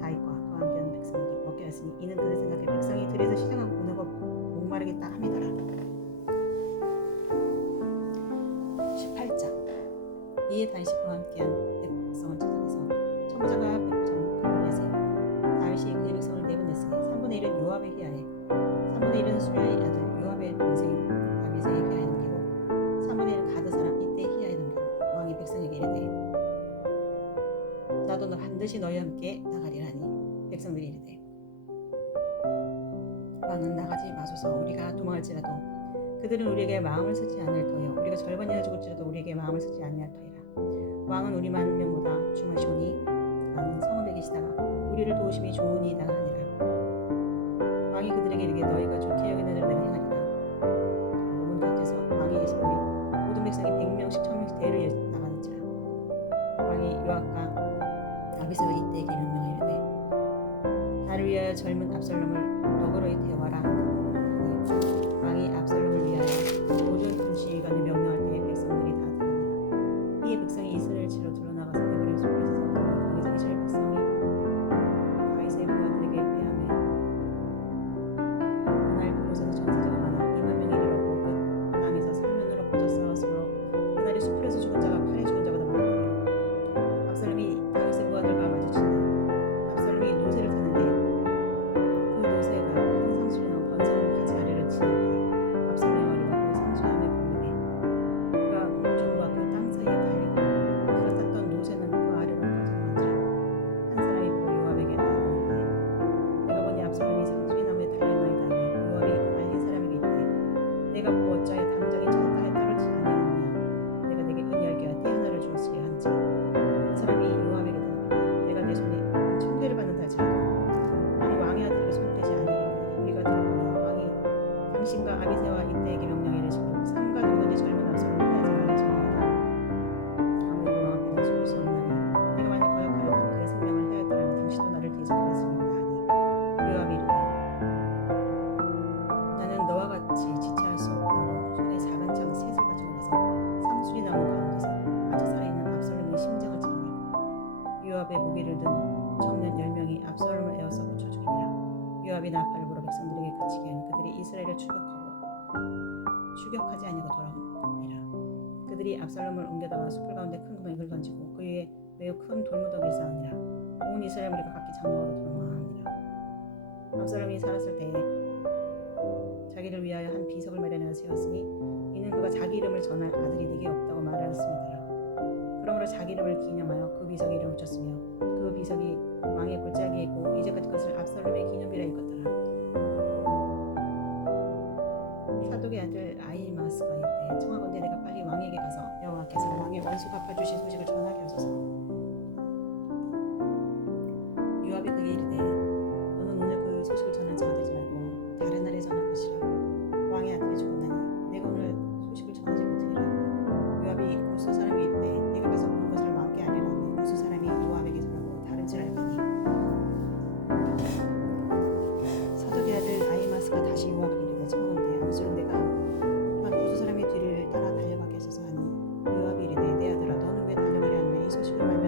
다윗과 그와 함께하는 백성에게 먹게 하였으니 이는 그들 생각에 백성이 들에서 시장하고 문어가 목마르겠다 함이더라. 18장. 이에 다윗이 그와 함께한 백성을 찾아가서 천부장과 백부장을 내세우고 다윗이 그의 백성을 내보냈으니 3분의 1은 요압에 희하해 3분의 1은 수리아의 아들 요압의 동생 아비새에 희하해 넘기고 3분의 1은 가드 사람 이때에 희하해 넘기고 왕이 백성에게 이르되 나도 반드시 너희와 함께 나가리라 하니 백성들이 이르되 왕은 나가지 마소서. 우리가 도망할지라도 그들은 우리에게 마음을 쓰지 않을 터여 우리가 절반이나 죽을지라도 우리에게 마음을 쓰지 아니할 터이라. 왕은 우리만 명보다 중하시오니 나는 성읍에 계시다가 우리를 도우심이 좋으니이다 하니라. 왕이 그들에게 이르되 너희가 좋게 여기는 대로 내가 행하리라. 몸은 곁에서 왕이 계시되 모든 백성이 100명씩 1000명씩 대를 나가는지라. 왕이 요압과 아비새와 이때에게 명령하이르되 나를 위하여 젊은 압살롬을 너그러이 대화라. 왕이 압살롬을 위하여 모든 군시관을 명령할 때에 백성들이 다 들으니라. 이에 백성이 이스라엘 지로 둘러나가서 에브라임 숲에서 싸우고 거기서 이스라엘 백성이 다윗의 부하들에게 패하매 그날 그곳에서 전사자가 많아 2만 명이 이르렀고 그 땅에서 사면으로 퍼져 싸웠으므로 그날이 숲에서 죽은 자가 칼에 죽은 자보다 많았더라. 압살롬이 다윗의 부하들과 마주친다. 압살롬이 노새를 타는데 그 노새가 큰 상수리 나온 번성한 가지 아래를 치는데 압살롬의 머리가 그 상수함에 걸리매 그가 공중과 그 땅 사이에 달리고 그가 탔던 노새는 그 아래로 퍼져나간지라. 한 사람이 보고 요압에게 말하되 내가 보니 압살롬이 상수리 나무에 달려나이다 하니 요압이 그 알린 사람에게 이르되 내가 보고 어찌하여 당장에 저 땅에 떨어지지 아니하느냐. 내가 내게 은이 10개와 띠 하나를 주었으리 하는지. 그 사람이 요압에게 대답하되 내가 내 손에 1000개를 받는다 할지라도 아니 왕의 아들에게 손을 대지 아니하겠느냐. 우리가 들어보니 왕이 당신과 아비새와 이때에게 명령해 이르시고 삼가 누구든지 젊은 압살롬을 해하지 말라 하시니이다. 아무리 왕 앞에는 속을 수 없나니 내가 만약 거역하여 그의 생명을 해하였더라면 당신도 나를 대적하였습니다 하니 요압이 이르되 나는 너와 같이 지체할 수 없다고 손에 작은 창 셋을 가지고 가서 상수리 나무 가운데서 아직 살아있는 압살롬의 심장을 찌르니 요압의 무기를 든 청년 10명이 압살롬을 에워싸 붙여 죽이니라. 요압이 나팔을 불어 백성들에게 그치게 하니 그들이 이스라엘을 추격하지 아니하고 돌아오니라. 그들이 압살롬을 옮겨다가 숲을 가운데 큰 구멍을 던지고 그 위에 매우 큰 돌무더기를 쌓으니라. 온 이스라엘 무리가 각기 장막으로 도망하니라. 압살롬이 살았을 때에 자기를 위하여 한 비석을 마련하여 세웠으니 이는 그가 자기 이름을 전할 아들이 네게 없다고 말하였음이더라. 그러므로 자기 이름을 기념하여 그 비석에 이름을 붙였으며 그 비석이 왕의 골짜기에 있고 이제까지 그것을 압살롬의 기념비라 일컫더라. 사독의 아들 아히마스가 이르되 청하건대 내가 빨리 왕에게 가서 여호와께서 왕의 원수 갚아주신 소식을 전하게 하소서. 요압이 그에게 이르되 너는 오늘 그 소식을 전한 자가 되지 말고 다른 날에 전할 것이라. 왕의 아들이 죽었나니 내가 오늘 소식을 전하지 못하리라. 요압이 구스 사람이 이르되 내가 가서 본 것을 왕께 아뢰라 하니 구스 사람이 요압에게 전하고 다른 줄 알거니 사독의 아들 아히마스가 다시 요압에게 이르되 청하건대 암수는 내가 또한 구스 사람의 뒤를 따라 달려가게 하소서 하니 요압이 이르되 내 아들아 너는 왜 달려가려 하느냐. 이 소식을 말미암아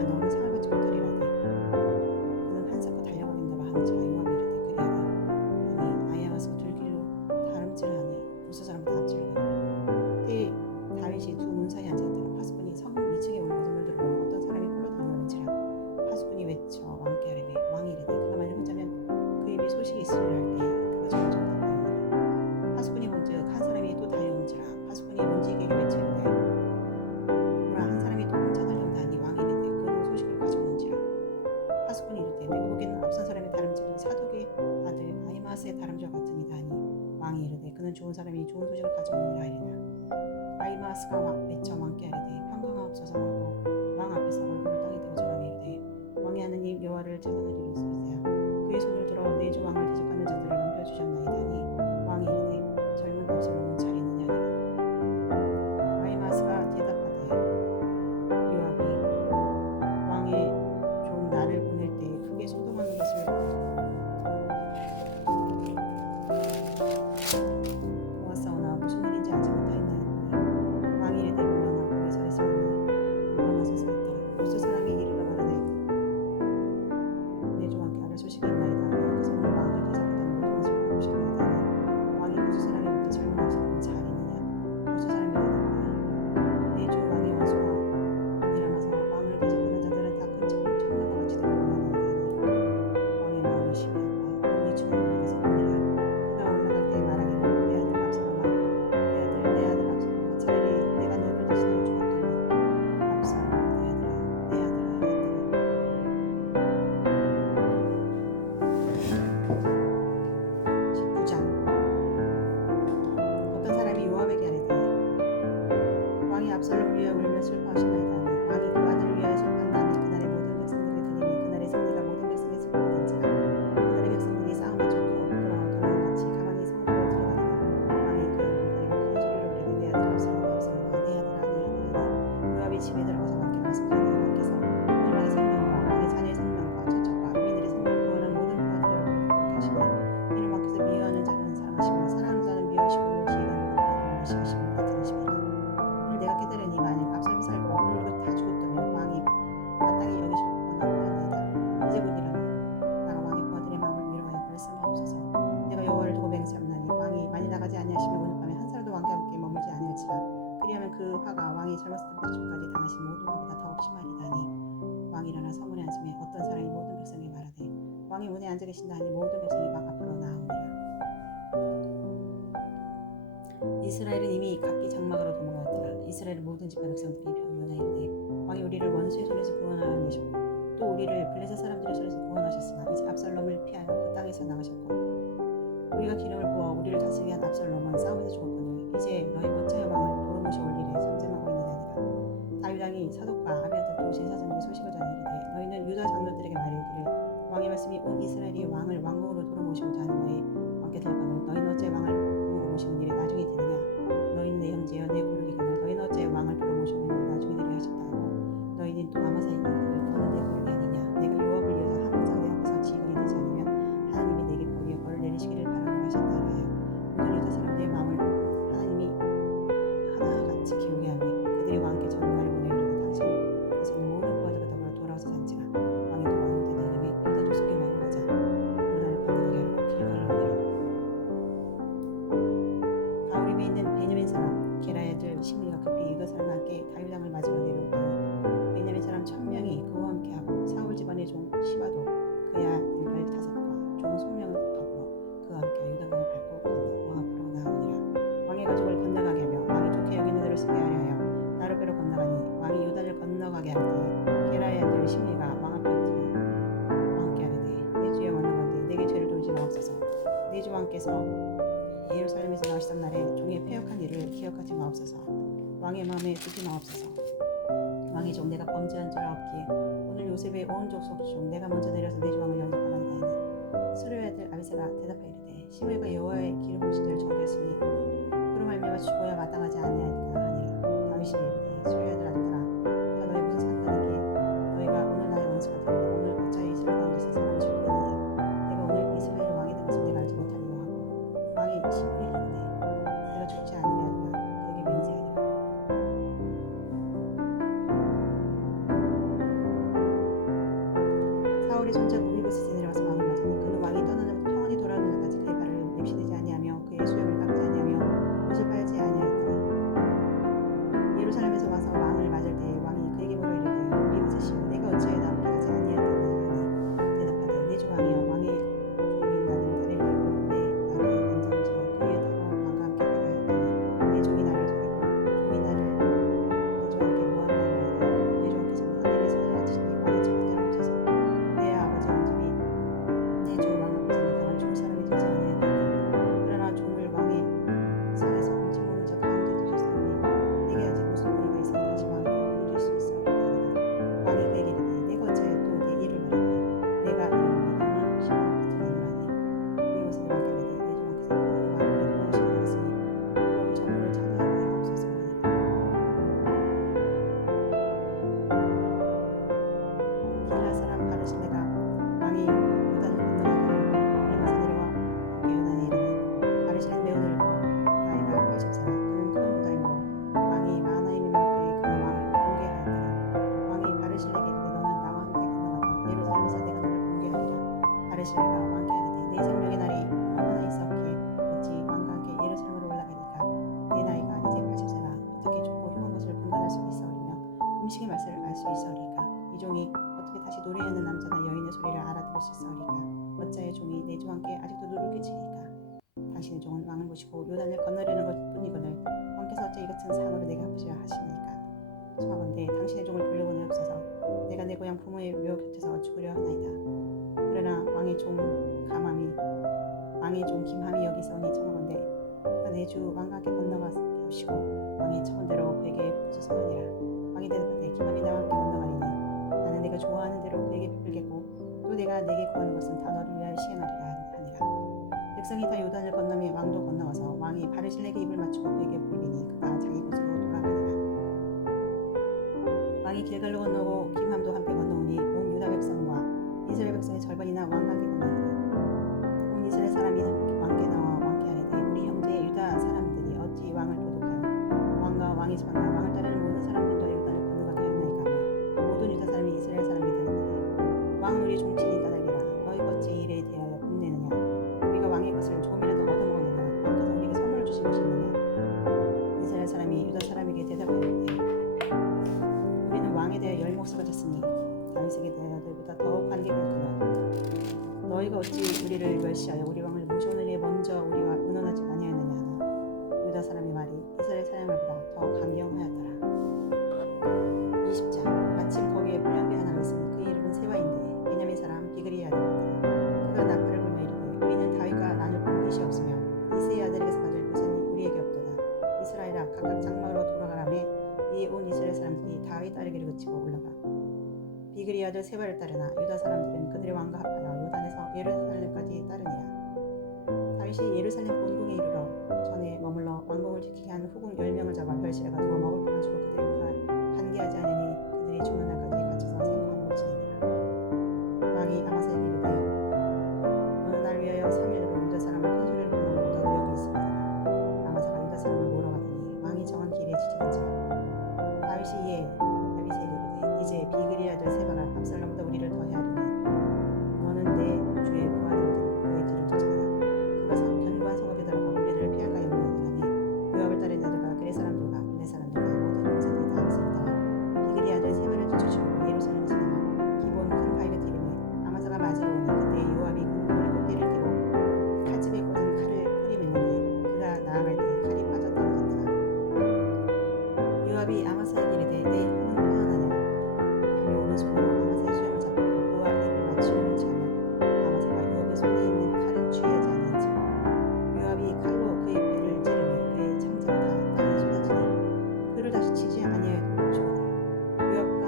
말씀하시되 왕께서 오늘날의 생명과 왕의 자녀의 생명과 저적과 민들의 생명을 구원한 모든 부하들을 부르게 하시니 이는 왕께서 미워하는 자는 사랑하시며 사랑하는 자는 미워하시고 오늘 지혜가 누구를 받으면 시기심을 나타내심이라. 오늘 내가 깨달으니 만일 압살롬이 살고 오늘 이것 다 죽었다면 왕이 마땅히 여기실 법한 아니이다. 이제 곧 이러니 나가 왕의 부하들의 마음을 위로하여 말씀하옵소서. 내가 여호와를 두고 맹세하노니 왕이 많이 나가지 아니하시면 오늘 밤에 한 사람도 왕과 함께 머물지 아니할지라. 그리하면 그 화가 왕이 젊었을 때부터 지금까지 당하신 모든 화보다 더욱 심하리다니. 왕이 일어나 서문에 앉으며 어떤 사람이 모든 백성에게 말하되 왕이 문에 앉아 계신다 하니 모든 백성이 왕 앞으로 나아오니라. 이스라엘은 이미 각기 장막으로 도망하였더라. 이스라엘 모든 집과 백성들이 변론하여 이르되 왕이 우리를 원수의 손에서 구원하여 내셨고 또 우리를 블레셋 사람들의 손에서 구원하셨으나 이제 압살롬을 피하여 그 땅에서 나가셨고 우리가 기름을 부어 우리를 다스리게 한 압살롬은 싸움에서 죽었거늘 이제 너희 어찌하여 왕을 도로모시 올 일에 잠잠하고 있느냐니라. 다윗 왕이 사독과 아비아달 또 제사장에게 소식을 전해 이르되 너희는 유다 장로들에게 말하기를 왕의 말씀이 온 이스라엘이 왕을 왕궁으로 도로모시고자 하는 거에 왕께 들거늘 너희는 어찌 왕을 왕궁으로 모시는 일이 나중에 되느냐. 너희는 내 형제여 내 고르기거늘 너희는 어찌 왕을 도로모시는 일이 나중에 되려 하셨다 하고 너희는 또 아마사의 이르기를 너는 내 고르기 아니냐. 내가 요압을 위하여 항상 내 앞에서 지휘관이 되지 않으면 하나님이 내게 거기에 벌을 내리시기를 바라노라 하셨다 하여 모든 유다 사람들의 마음을 하나님이 하나같이 기울게 하며 그들이 왕께 전가를 보내 이르되 당신은 모든 부하들과 더불어 돌아와서 잔치라. 왕이 돌아와 유다에 이르매 유다 족속의 왕을 하자. 요단을 건너게 하고 길갈을 오니라. 가오림에 있는 베냐민 사람 게라의 아들 시므이가 급히 유다 사람과 함께 다윗 왕을 맞으러 내려오더니 베냐민 사람 1000명이 그와 함께 하고 사울 집안의 종 시바도 그의 아들 15과 종 손명을 더불어 그와 함께 유다 강을 밟고 왕 앞으로 나아오니라. 왕의 가족을 건너가게 하며 왕이 좋게 여기는 대로 쓰게 하려 하여 나룻배로 건너가니 왕이 유다를 건너가게 할 때 게라의 아들 시므이가 왕 앞에 엎드려 왕께 하되 내 주여 원하건대 내게 죄를 돌지 마옵소서. 내 주 왕께서 예루살렘에서 나오시던 날에 종의 패역한 일을 기억하지 마옵소서. 왕의 마음에 두지 마옵소서. 왕이 종 내가 범죄한 줄 아옵기에 오늘 요셉의 온 족속 중 내가 먼저 내려서 내 주 왕을 영접하나이다 하니 스루의 아들 아비새가 대답하여 이르되 시므이가 여호와의 기름 부으신 자를 저주했으니 그로 말미암아 죽어야 마땅하지 아니하리까 하니라. 다윗이 이르되 스루의 아들 아들아 내가 너희 무슨 상관이기에 너희가 오늘 나의 원수가 되며 오늘 어찌하여 이스라엘 가운데서 사람을 죽이느냐. 내가 오늘 이스라엘 왕이 된 것을 내가 알지 못하리요 하고 왕이 시므이에게 이르되 내가 죽지 아니하리라 그에게 맹세하니라. 사울의 손자 무비보셋이 내려와서 왕을 맞으니 그는 왕이 떠나는 평안히 돌아오는 날까지 그의 발을 냅시되지 아니하며 그의 수염을 깎지 아니하며 옷을 빨지 아니하였더라. 예루살렘에서 와서 왕을 맞을 때에 왕이 그에게 물어 이르되 무비보셋이여 내가 어찌하여 함께 가지 아니하였느냐 하니 대답하되 내 주 왕이여 왕의 종인 나는 다리를 걸고 내 나귀에 앉은지와 그 위에 타고 왕과 함께 가려 하였더니 내 종이 나를 속이고 종이 나를 내 주와 함께 모함을 하나이다. 내 주 왕께서는 하나님의 선을 가지시니 왕의 측근대로 없어서 내 아버지 온 집이 내 주 왕 앞에서는 강한 죽을 사람이 되지 아니하였나이까. 그러나 종을 왕의 상에서 훔쳐 먹는 자 가운데 두셨으니 내게 아직 무슨 권위가 있어 다시 왕에게 보여줄 수 있사오리까 하니라. 왕이 그에게 이르되 내가 어찌하여 또 내 일을 말하느냐. 내가 이름으로 너는 시바와 같은 이노라니. 무비보셋이 왕께 이르되 내 주 왕께서 그들의 왕을 도우시게 되었으니 그러고 전부를 차지하게 하옵소서 하니라. 길라 사람 바르실레가 왕이 요단을 건너가게 하고 베들레헴에서 내려와 함께 요단에 이르니 바르실레는 매우 늙어 나이가 80세라. 그는 큰 무다임으로 왕이 마하나임에 올 때에 그가 왕을 공개하였더라. 왕이 바르실레에게 이르되 너는 나와 함께 건너가자. 예루살렘에서 내가 너를 공개하리라. 바르실레가 왕께 이르되 내 생명의 날이 얼마나 있사옵기에 어찌 왕과 함께 예루살렘으로 올라가니까. 내 나이가 이제 80세라. 어떻게 좁고 흉한 것을 분간할 수 있사오리며 음식의 맛을 알 수 있사오리까. 이 종이 어떻게 다시 노래하는 남자나 여인의 소리를 알아들을 수 있사오리까. 어찌하여 종이 내 주 왕께 아직도 누를 끼치리까. 당신의 종은 왕을 모시고 요단을 건너려는 것뿐이거늘 왕께서 어찌 이같은 상으로 내게 갚으시려 하시나이까. 청하건대 당신의 종을 돌려보내옵소서. 내가 내 고향 부모의 묘 곁에서 죽으려 하나이다. 그러나 왕의 종 김함이 여기 있사오니 청하건대 그가 내 주 왕과 함께 건너가게 하시고 왕이 청한대로 그에게 베푸소서 하니라. 왕이 대답하되 김함이 나와 함께 건너가리니 나는 내가 좋아하는 대로 그에게 베풀겠고 또 내가 내게 구하는 것은 다 너를 위하여 시행하리라 하니라. 백성이 다 요단을 건너며 왕도 건너와서 왕이 바르실레에게 입을 맞추고 그에게 물리니 그가 자기 곳으로 돌아가니라. 왕이 길갈로 건너고 김함도 함께 건너오니 온 유다 백성과 이스라엘 백성의 절반이나 왕과 함께 건너니라. 온 이스라엘 사람이 왕께 나와 왕께 아뢰되 우리 형제 유다 사람들이 어찌 왕을 도둑하여 왕과 왕의 집안과 왕을 따르는 모든 사람들과 요단을 건너가게 하였나이까 하매 모든 유다 사람이 이스라엘 사람에게 대답하되 왕은 우리 종친이 까닭이라 너희 어찌 이 일에 대하여 분내느냐. 우리가 왕의 것을 조금이라도 얻어먹었느냐. 왕께서 우리에게 선물을 주신 것이 있느냐. 이스라엘 사람이 유다 사람에게 대답하였되 우리는 왕에 대하여 열 몫을 가졌으니 다윗에게 대하여 너희보다 더욱 관계가 크다. 너희가 어찌 우리를 멸시하여 우리 왕을 모셔오는 일에 먼저 우리와 의논하지 아니하였느냐 하나. 유다 사람의 말이 이스라엘 사람들보다 더 강경하였더라. 20장. 마침 거기에 불량배 하나가 있으니 그 이름은 세와인데 베냐민 사람 비그리의 아들이더라. 그가 나팔을 불며 이르되 우리는 다윗과 나눌 분깃이 없으며 이새의 아들에게서 받을 보산이 우리에게 없도다. 이스라엘아 각각 장막으로 돌아가라매 이 온 이스라엘 사람들이 다윗 따르기를 그치고 올라가 비그리 아들 세바를 따르나 유다 사람들은 그들의 왕과 합하여 요단에서 예루살렘까지 따르니라. 다윗이 예루살렘 본궁에 이르러 전에 머물러 왕궁을 지키게 한 후궁 10명을 잡아 멸실해 가지고 먹을 것만 주고 그들과 관계하지 않으니 그들이 죽는 날까지 갇혀서 생과하고 지내니라. 왕이 아마사에게 이르되 너는 날 위하여 3일로 유다 사람을 큰 소리로 불러놓고 너도 여기 있으리라. 아마사가 유다 사람을 몰아가더니 왕이 정한 길에 지치는지라. 다윗이 이에 다윗에게 이르되 이제 비그리 아들 세바가 압살롬보다 우리를 더해하리니 너는 내 주의 부하들을 데리고 그의 뒤를 쫓아가라. 그가 견고한 성읍에 들어가 우리를 피할까 염려하더라며 요압을 따른 자들과 그의 사람들과 블레 사람들과 모든 용사들이 다윗을 따라 비그리 아들 세바를 쫓아주고 예루살렘에서 나와 기본 큰 바위 곁에 이르매 아마사가 맞으러 오니 그때 요압이 군복을 입고 떼를 떼고 칼집에 꽂은 칼을 허리에 맸는데 그가 나아갈 때 칼이 빠져 떨어졌더라. 요압이 아마사에게 이르되 내 형은 평안하냐 하며 오른손으로 아마사의 수염을 잡고 그와 입을 맞추려 놓지 하며 아마사가 요압의 손에 있는 칼은 취하지 아니한지 요압이 칼로 그의 배를 찌르매 그의 창자가 다 땅에 쏟아지니 그를 다시 치지 아니하여도 죽으니라. 요압과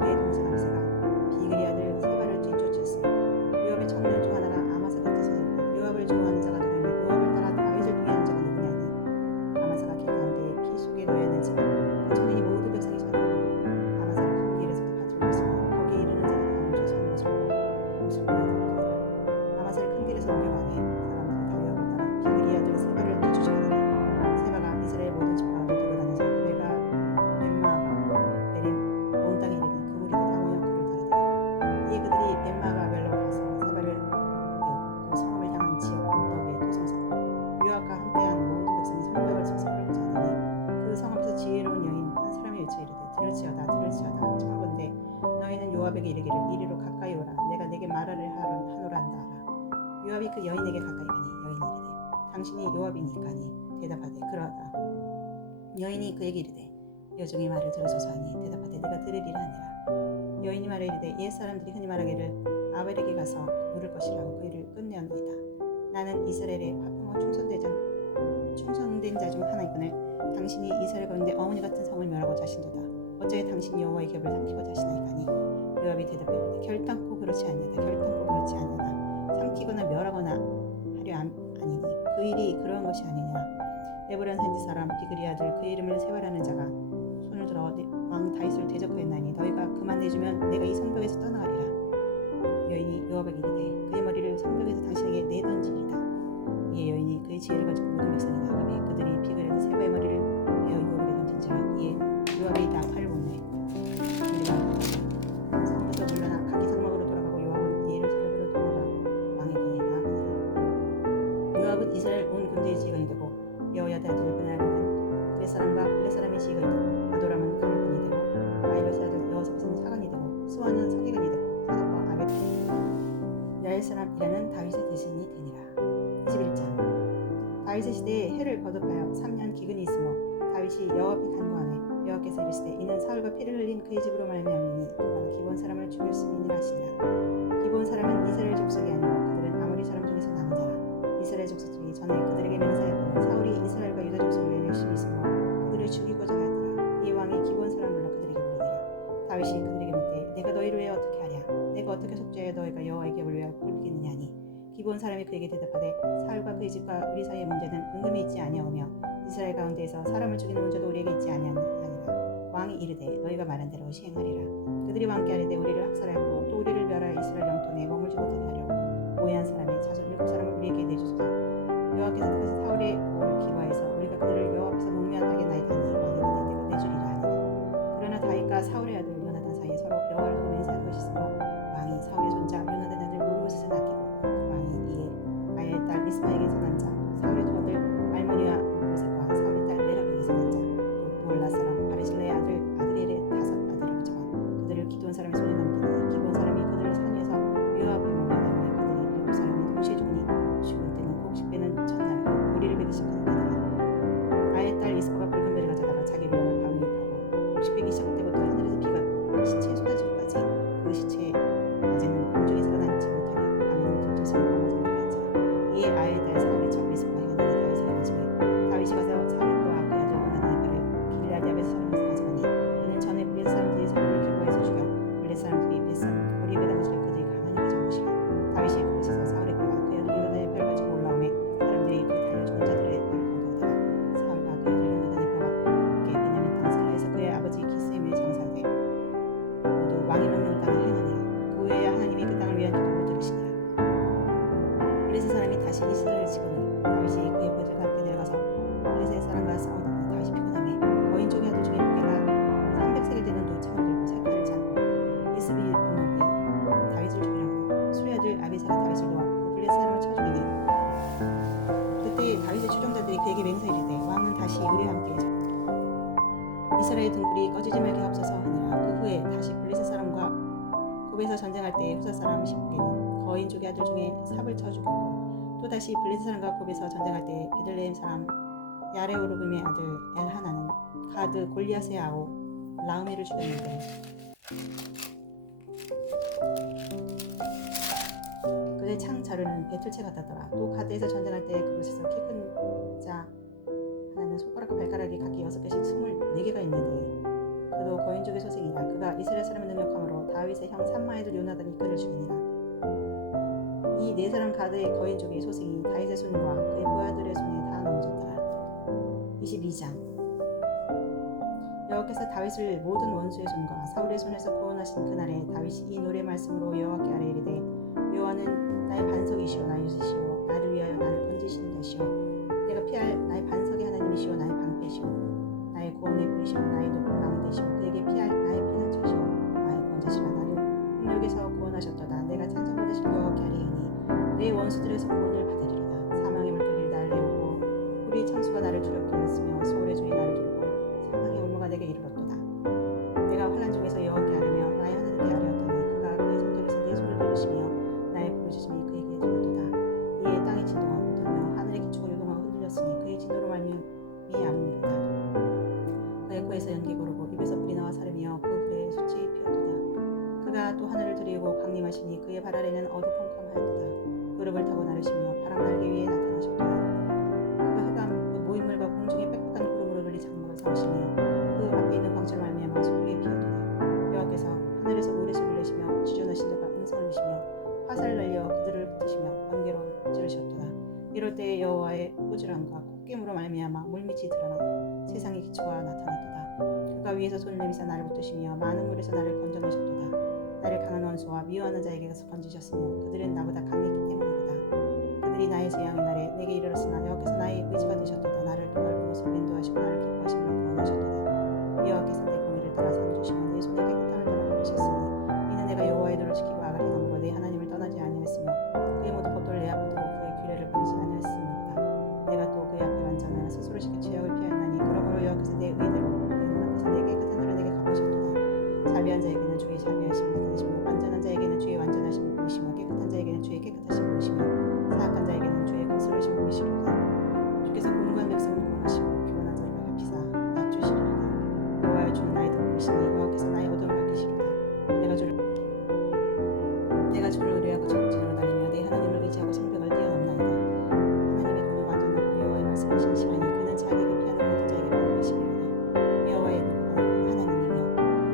그의 동생 아마사가 비그리 아들 세바를 뒤쫓았으니 요압의 청년 중 하나가 아마사 곁에 서서 이르되 요압을 좋아하는 자가 누구며 요압을 따라 다윗을 동의하는 자가 누구냐니 아마사가 길 가운데 피 속에 놓여 있는지라. 그 청년이 모든 백성이 설명하고 아마사를 큰 길에서 밭으로 갔으며 거기에 이르는 자가 다 멈춰서 옷을 보내더라. 아마사를 큰 길에서 옮겨가매 사람들이 다 요압을 따라 비그리 아들 세바를 뒤쫓아가더라. 세바가 이스라엘 모든 집 가운데 돌아다니서 그가 벤마아가 베렘 온 땅에 이르니 그 무리도 다 모여 그를 따르더라. 이에 그들이 벤마아가 벨로 가서 세바를 그 성읍을 향한 지역 언덕 위에 도성하고 요압과 함께한 모든 백성이 성벽을 쳐서 끌고자 하더니 그 성읍에서 지혜로운 여인 한 사람이 외쳐 이르되 들을지어다 들을지어다 청하건대 너희는 요압에게 이르기를 이리로 가까이 오라 내가 내게 말하려 하노라 한다 하라. 요압이 그 여인에게 가까이 가니 여인이 이르되 당신이 요압이니까 하니 대답하되 그러하다. 여인이 그에게 이르되 여종의 말을 들으소서 하니 대답하되 내가 들으리라 하니라. 여인이 말하여 이르되 옛 사람들이 흔히 말하기를 아벨에게 가서 물을 것이라고 그 일을 끝내었나이다. 나는 이스라엘의 화평과 충성된 자 중 하나이거늘 당신이 이스라엘 가운데 어머니 같은 성을 멸하고자 하신도다. 어찌하여 당신이 여호와의 격을 삼키고자 하시나이까니. 요압이 대답하여 결단코 그렇지 아니하다. 결단코 그렇지 아니하다. 삼키거나 멸하거나 하려 아니니 그 일이 그러한 것이 아니냐. 에브란 산지 사람 비그리 아들 그 이름을 세바라는 자가 손을 들어 왕 다윗을 대적하였나니 너희가 그만 내주면 내가 이 성벽에서 떠나가리라. 여인이 요압에게 이르되 그의 머리를 성벽에서 당신에게 내던지리다. 이에 여인이 그의 지혜를 가지고 모든 백성이 나가매 그들이 비그리 아들 세바의 머리를 베어 요압에게 던진지라. 이에 요압이 나팔을 보내 우리가 성에서 물러나 각기 장막으로 돌아가고 요압은 예루살렘으로 돌아가 왕에게 나아가니라. 요압은 이스라엘 온 군대의 지휘관이 되고 여호야다 아들 베나야는 그렛 사람과 블렛 사람의 지휘관이 되고 아도람은 가면관이 되고 아이로스 아들 여호사밧은 사관이 되고 스와는 서기관이 되고 사독과 아벨 야엘 사람이라는 다윗의 대신이 되니라. 21장. 다윗의 시대에 해를 거듭하여 3년 기근이 있으며 다윗이 여호와 앞에 간구하매 여호와께서 이르시되 이는 사울과 피를 흘린 그의 집으로 말미암으니 그가 기본 사람을 죽였음이니라 하시니라. 기본 사람은 이스라엘 족속이 아니라 그들은 아모리 사람 중에서 남은 자라. 이스라엘 족속들이 전에 그들에게 맹세하였거늘 사울이 이스라엘과 유다 족속을 열심히 있으며 그들을 죽이고자 하였더라. 이 왕이 기본 사람을 불러 그들에게 물으니라. 다윗이 그들에게 묻되 내가 너희를 위하여 어떻게 하랴. 내가 어떻게 속죄하여 너희가 여호와의 격을 위하여 꿀리겠느냐 하니 기본 사람이 그에게 대답하되 사울과 그의 집과 우리 사이의 문제는 은금이 있지 아니하오며 이스라엘 가운데에서 사람을 죽이는 문제도 우리에게 있지 아니하니라. 왕이 왕이 이르되 너희가 말한 대로 시행하리라. 그들이 왕께 아뢰되 우리를 학살하고 또 우리를 멸하여 이스라엘 영토 내에 머물지 못하게 하려고 모해한 사람의 자손 7사람을 우리에게 내주소서. 여호와께서 다시 사울의 고를 기뻐하여서 우리가 그들을 여호와 앞에서 목면하겠나이다 하니 왕이 이르되 내가 내주리라 하니라. 그러나 다윗과 사울의 아들 요나단 사이에 서로 여호와를 두고 맹세한 것이 있으므로 왕이 사울의 손자 요나단의 아들 무브셋을 낳기고 왕이 이에 아야의 딸 미스바에게서 난 자 사울의 두 아들 알모니와 무브셋과 사울의 딸 메라백에서 난 자 또 부올라 사람 바르실레의 아들 아드리엘의 5 아들을 붙잡아 그들을 기드온 사람의 손에 넘기니 기브온 사람이 그들을 산 위에서 여호와 앞에 모면하며 그들이 7사람이 동시에 죽으니 죽은 때는 곡식배는 첫날 우리를 베기 시작하는 때더라. 아야의 딸 리스바가 붉은 배를 가져다가 자기 묘를 바위에 파고 곡식배기 시작할 때부터 하늘에서 비가 시체에 쏟아지기까지 그 시체에 낮에는 공중에 살아남지 못하게 밤에는 들짐승을 먹어서 앉아. 이에 아야의 딸 사울의 첩 리스바가 행하니 다윗을 가지고 다윗이 가서 사울의 뼈와 그 아들 요나단의 뼈를 길르앗 야벳의 사람에서 가져가니 이는 전에 블레셋 사람들이 사울을 길보에서 죽여 블레셋 사람들이 뱃산 고리에다 것을 그들이 가만히 가져온 것이라. 다윗이 그곳에서 사울의 뼈와 그 아들 요나단의 뼈를 가지고 올라오매 사람들이 그 달려 죽은 자들의 뼈를 건져오다가 사울과 그 아들 요나단의 뼈와 함께 베냐민 땅 살라에서 그의 아버지 기스엠에 장사되 모두 왕의 명령을 따라 행하니라. 그 후에 하나님이 그 땅을 위한 기도를 들으시니라. 블레셋 사람이 다시 이스라엘을 치고는 다윗이 그의 보들과 함께 내려가서 블레셋 사람과 싸우더니 다윗이 피곤하매 거인족의 아들 중에 무게가 300세겔 되는 누창을 들고 살판을 찬 이스비의 부목이 다윗을 죽이려 하고 수리 아들 아비사가 다윗을 놓아 그 블레셋 사람을 쳐 죽이니 그때 다윗의 추종자들이 그에게 맹세이르되 왕은 다시 우리와 함께 이스라엘 등불이 꺼지지 말게 하옵소서 하니라. 그 후에 다시 블레셋 사람과 곱에서 전쟁할 때 후사 사람 10개는 거인족의 아들 중에 삽을 쳐 죽였고 또다시 블레셋 사람과 곱에서 전쟁할 때 베들레헴 사람 야레오르빔의 아들 엘하나는 가드 골리앗의 아우 라흐미를 죽였는데 그의 창 자루는 배틀채 같았더라. 또 가드에서 전쟁할 때 그곳에서 키 큰 자 하나는 손가락과 발가락이 각기 6개씩 24개가 있는데 그도 거인족의 소생이라. 그가 이스라엘 사람의 능력함으로 다윗의 형 삼마의 아들 요나단이 그를 죽이니라. 이 4사람 가드의 거인족의 소생이 다윗의 손과 그의 보아들의 손에 다 넘어졌더라. 22장. 여호와께서 다윗을 모든 원수의 손과 사울의 손에서 구원하신 그날에 다윗이 이 노래 말씀으로 여호와께 아뢰이르되 여호와는 나의 반석이시오 나의 요새시오 나를 위하여 나를 건지시는 자시오 내가 피할 나의 반석의 하나님이시오 나의 방패시오 나의 구원의 뿌리시오 나의 높은 망이 되시오 그에게 피할 나의 피난처시오 나의 구원자시라. 나를 흑욕에서 구원하셨도다. 내가 찬송받으실 여호와께 아뢰이니 내 원수들에서 구원을 받으리로다. 사망의 물결이 나를 내오고 우리 창수가 나를 두렵게 하였으며 소울의 종이 나를 두르고 사망의 올무가 내게 이르렀도다. 내가 환난 중에서 여호와께 아뢰며 나의 하나님께 아뢰었더니 그가 그의 성전에서 내 손을 들으시며 나의 부르짖음이 그에게 들렸도다. 이에 땅이 진동하고 떨며 하늘의 기초가 요동하고 흔들렸으니 그의 진노로 말미암음이로다. 그의 코에서 연기가 오르고 입에서 불이 나와 사름이여 그 불에 숯이 피었도다. 그가 또 하늘을 들이우고 강림하시니 그의 발 아래는 어두컴컴하였도다. 그룹을 타고 나르시며 바람 날개 위에 나타나셨도다. 그가 흑암 곧 모인물과 공중에 빽빽한 구름으로 들리 장막을 세우시며 그 앞에 있는 광채로 말미암아 소리에 피었도다. 여호와께서 하늘에서 모래소리를 내시며 지존하신 자가 음성을 내시며 화살을 날려 그들을 붙으시며 번개로 찌르셨도다. 이럴 때 여호와의 꾸지람과 콧김으로 말미암아 물밑이 드러나 세상의 기초가 나타났도다. 그가 위에서 손을 내미사 나를 붙으시며 많은 물에서 나를 건져내셨도다. 나를 강한 원수와 미워하는 자에게서 건지셨으며 그들은 나보다 강했기 때문이로다. 그들이 나의 재앙의 날에 내게 이르렀으나 여호와께서 나의 의지가 되셨도다. 나를 또 넓은 곳으로 인도하시고 나를 기뻐하시며 구원하셨도다. 여호와께서 내 공의를 따라 삼주시며 내 손의 깨끗함을 따라 갚으셨으니 이는 내가 여호와의 도를 지키고 악을 행함으로 내 하나님을 떠나지 아니하였으며 그의 모든 법도를 내 앞에 두고 그의 규례를 버리지 아니하였습니다. 내가 또 그의 앞에 완전하여 스스로 지켜 죄악을 피하였나니 그러므로 여호와께서 내 의대로 그의 눈앞에서 내 깨끗한 도를 내게 갚으셨도다. 자비한 자에게는 주의 자비하심을 나타내시며 완전한 자에게는 주의 완전하심을 보이시며 깨끗한 자에게는 주의 깨끗하심을 보이시며 사악한 자에게는 주의 거스르심을 보이시리로다. 주께서 공고한 백성을 구원하시고 피곤한 자를 밝히사 낮추시리로다. 여호와의 주는 나의 등불이시니 여호와께서 나의 어두움을 밝히시리로다. 내가 주를 의뢰하고 적진으로 달리며 내 하나님을 의지하고 성벽을 뛰어넘나이다. 하나님의 도는 완전하고 여호와의 말씀하신 시간이 그는 자기에게 피하는 모든 자에게 반드시리로다. 여호와의 하나님이며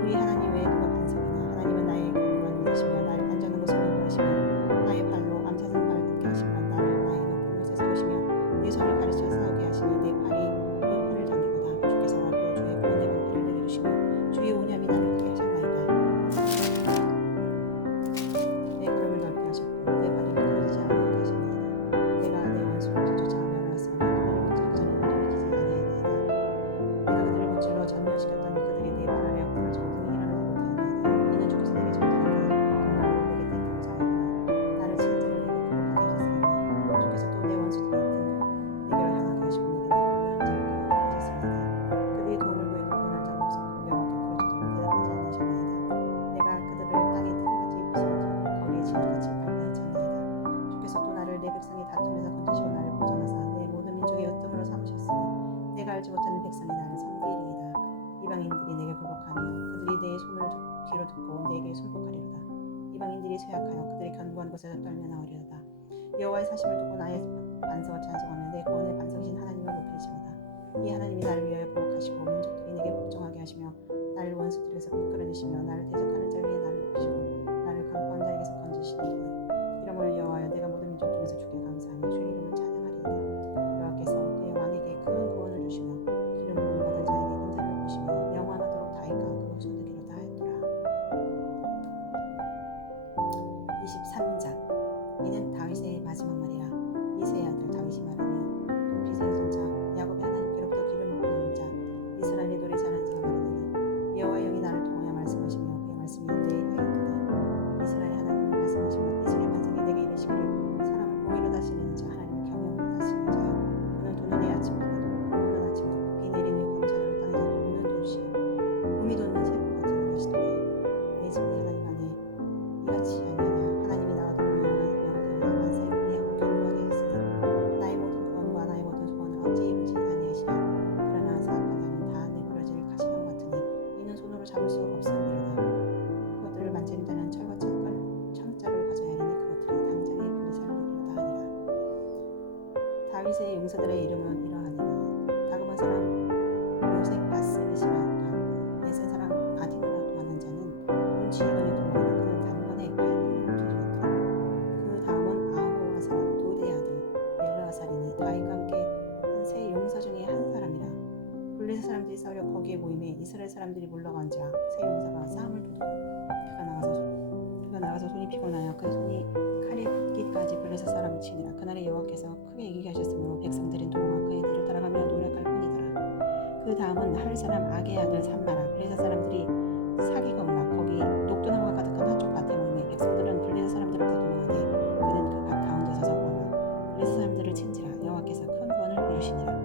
우리 하나님 외에 누가 반석이나 하나님은 나의 견고한 믿으시며 나를 안전한 곳으로 인도하시며 나의 발로 암사슴 발을 걷게 하시며 나를 나의 높은 곳에 세우시며 내 손에 말을 듣고 내게 순복하리로다. 이방인들이 쇠약하여 그들이 견고한 곳에서 떨며 나오리로다. 여호와의 사심을 두고 나의 반석을 찬송하며 내 구원의 반석이신 하나님을 높일지어다. 이 하나님이 나를 위하여 보복하시고 민족들이 내게 복종하게 하시며 나를 원수들에서 이끌어내시며 나를 대적하는 자 위에 나를 높이시고 나를 강포한 자에게서 건지시리로다. 이러므로 여호와여 내가 모든 민족 중에서 주께 감사하며 주의 이름을 찬양하리이다. 여호와께서 그의 왕에게 큰 구원을 주시며 기름 부음 받은 자에게 인자를 보시며 영원하도록 다윗과 그 후손에게로 다하였더라. 23장. 이는 다윗의 마지막 말이라. 이새의 아들 다윗이 말하며 높이세의 손자 야곱의 하나님께로부터 기름을 부은 자 이스라엘의 노래 잘하는 자가 말하노라. 여호와의 영이 나를 통하여 말씀하시며 그의 말씀이 내 혀에 있도다. 이스라엘 하나님이 말씀하시며 이스라엘 반석이 내게 이르시기를 사람을 공의로 다스리는 자 하나님을 경영으로 다스리는 자여 그는 두 눈의 아침도 오는 아침도 비 내린 후에 광채를 땅에서 돋는 도시에 몸이 돋는 세포 같은 일 하시도다. 내 집이 하나님 안에 이같이 아니하냐. 하나님이 나와 더불어 영원한 영을 태우사 만사에 공의하고 견고하게 했으니 나의 모든 구원과 나의 모든 소원을 어찌 이루지 아니하시냐. 그러나 사악한 자는 다 내부러질 가시나무 같으니 이는 손으로 잡을 수 없으리로다. 그것들을 만지는 자는 철과 창자를 가져야 하리니 그것들이 당장에 분리살리리로다 하니라. 다윗의 용사들의 이름은 이러하니라. 다그본 사람 요셉 바스벳이라 하고 에센 사람 아디노라도 하는 자는 눈치이건에 돌아오니 그는 단번에 800명을 뒤졌더라. 그 다음은 아호와 사람 도대의 아들 엘르아살이니 다윗과 함께 한 세 용사 중에 한 사람이라. 블레셋 사람들이 싸우려 거기에 모임에 이스라엘 사람들이 물러간지라 세 용사가 싸움을 도두고 그가 나가서 손이 피곤하여 그 손이 칼에 붙기까지 블레셋 사람을 치니라. 그날에 여호와께서 크게 이기게 하셨으므로 백성들은 도망하 그의 뒤를 따라가며 노력할 뿐이더라. 그 다음은 하를 사람 악의 아들 산마라. 블레셋 사람들이 사기가 올라 거기 녹두나무가 가득한 한쪽 밭에 모임에 백성들은 블레셋 사람들로부터 도망하되 그는 그 밭 가운데 서서 막아 블레셋 사람들을 친지라. 여호와께서 큰 구원을 이루시니라.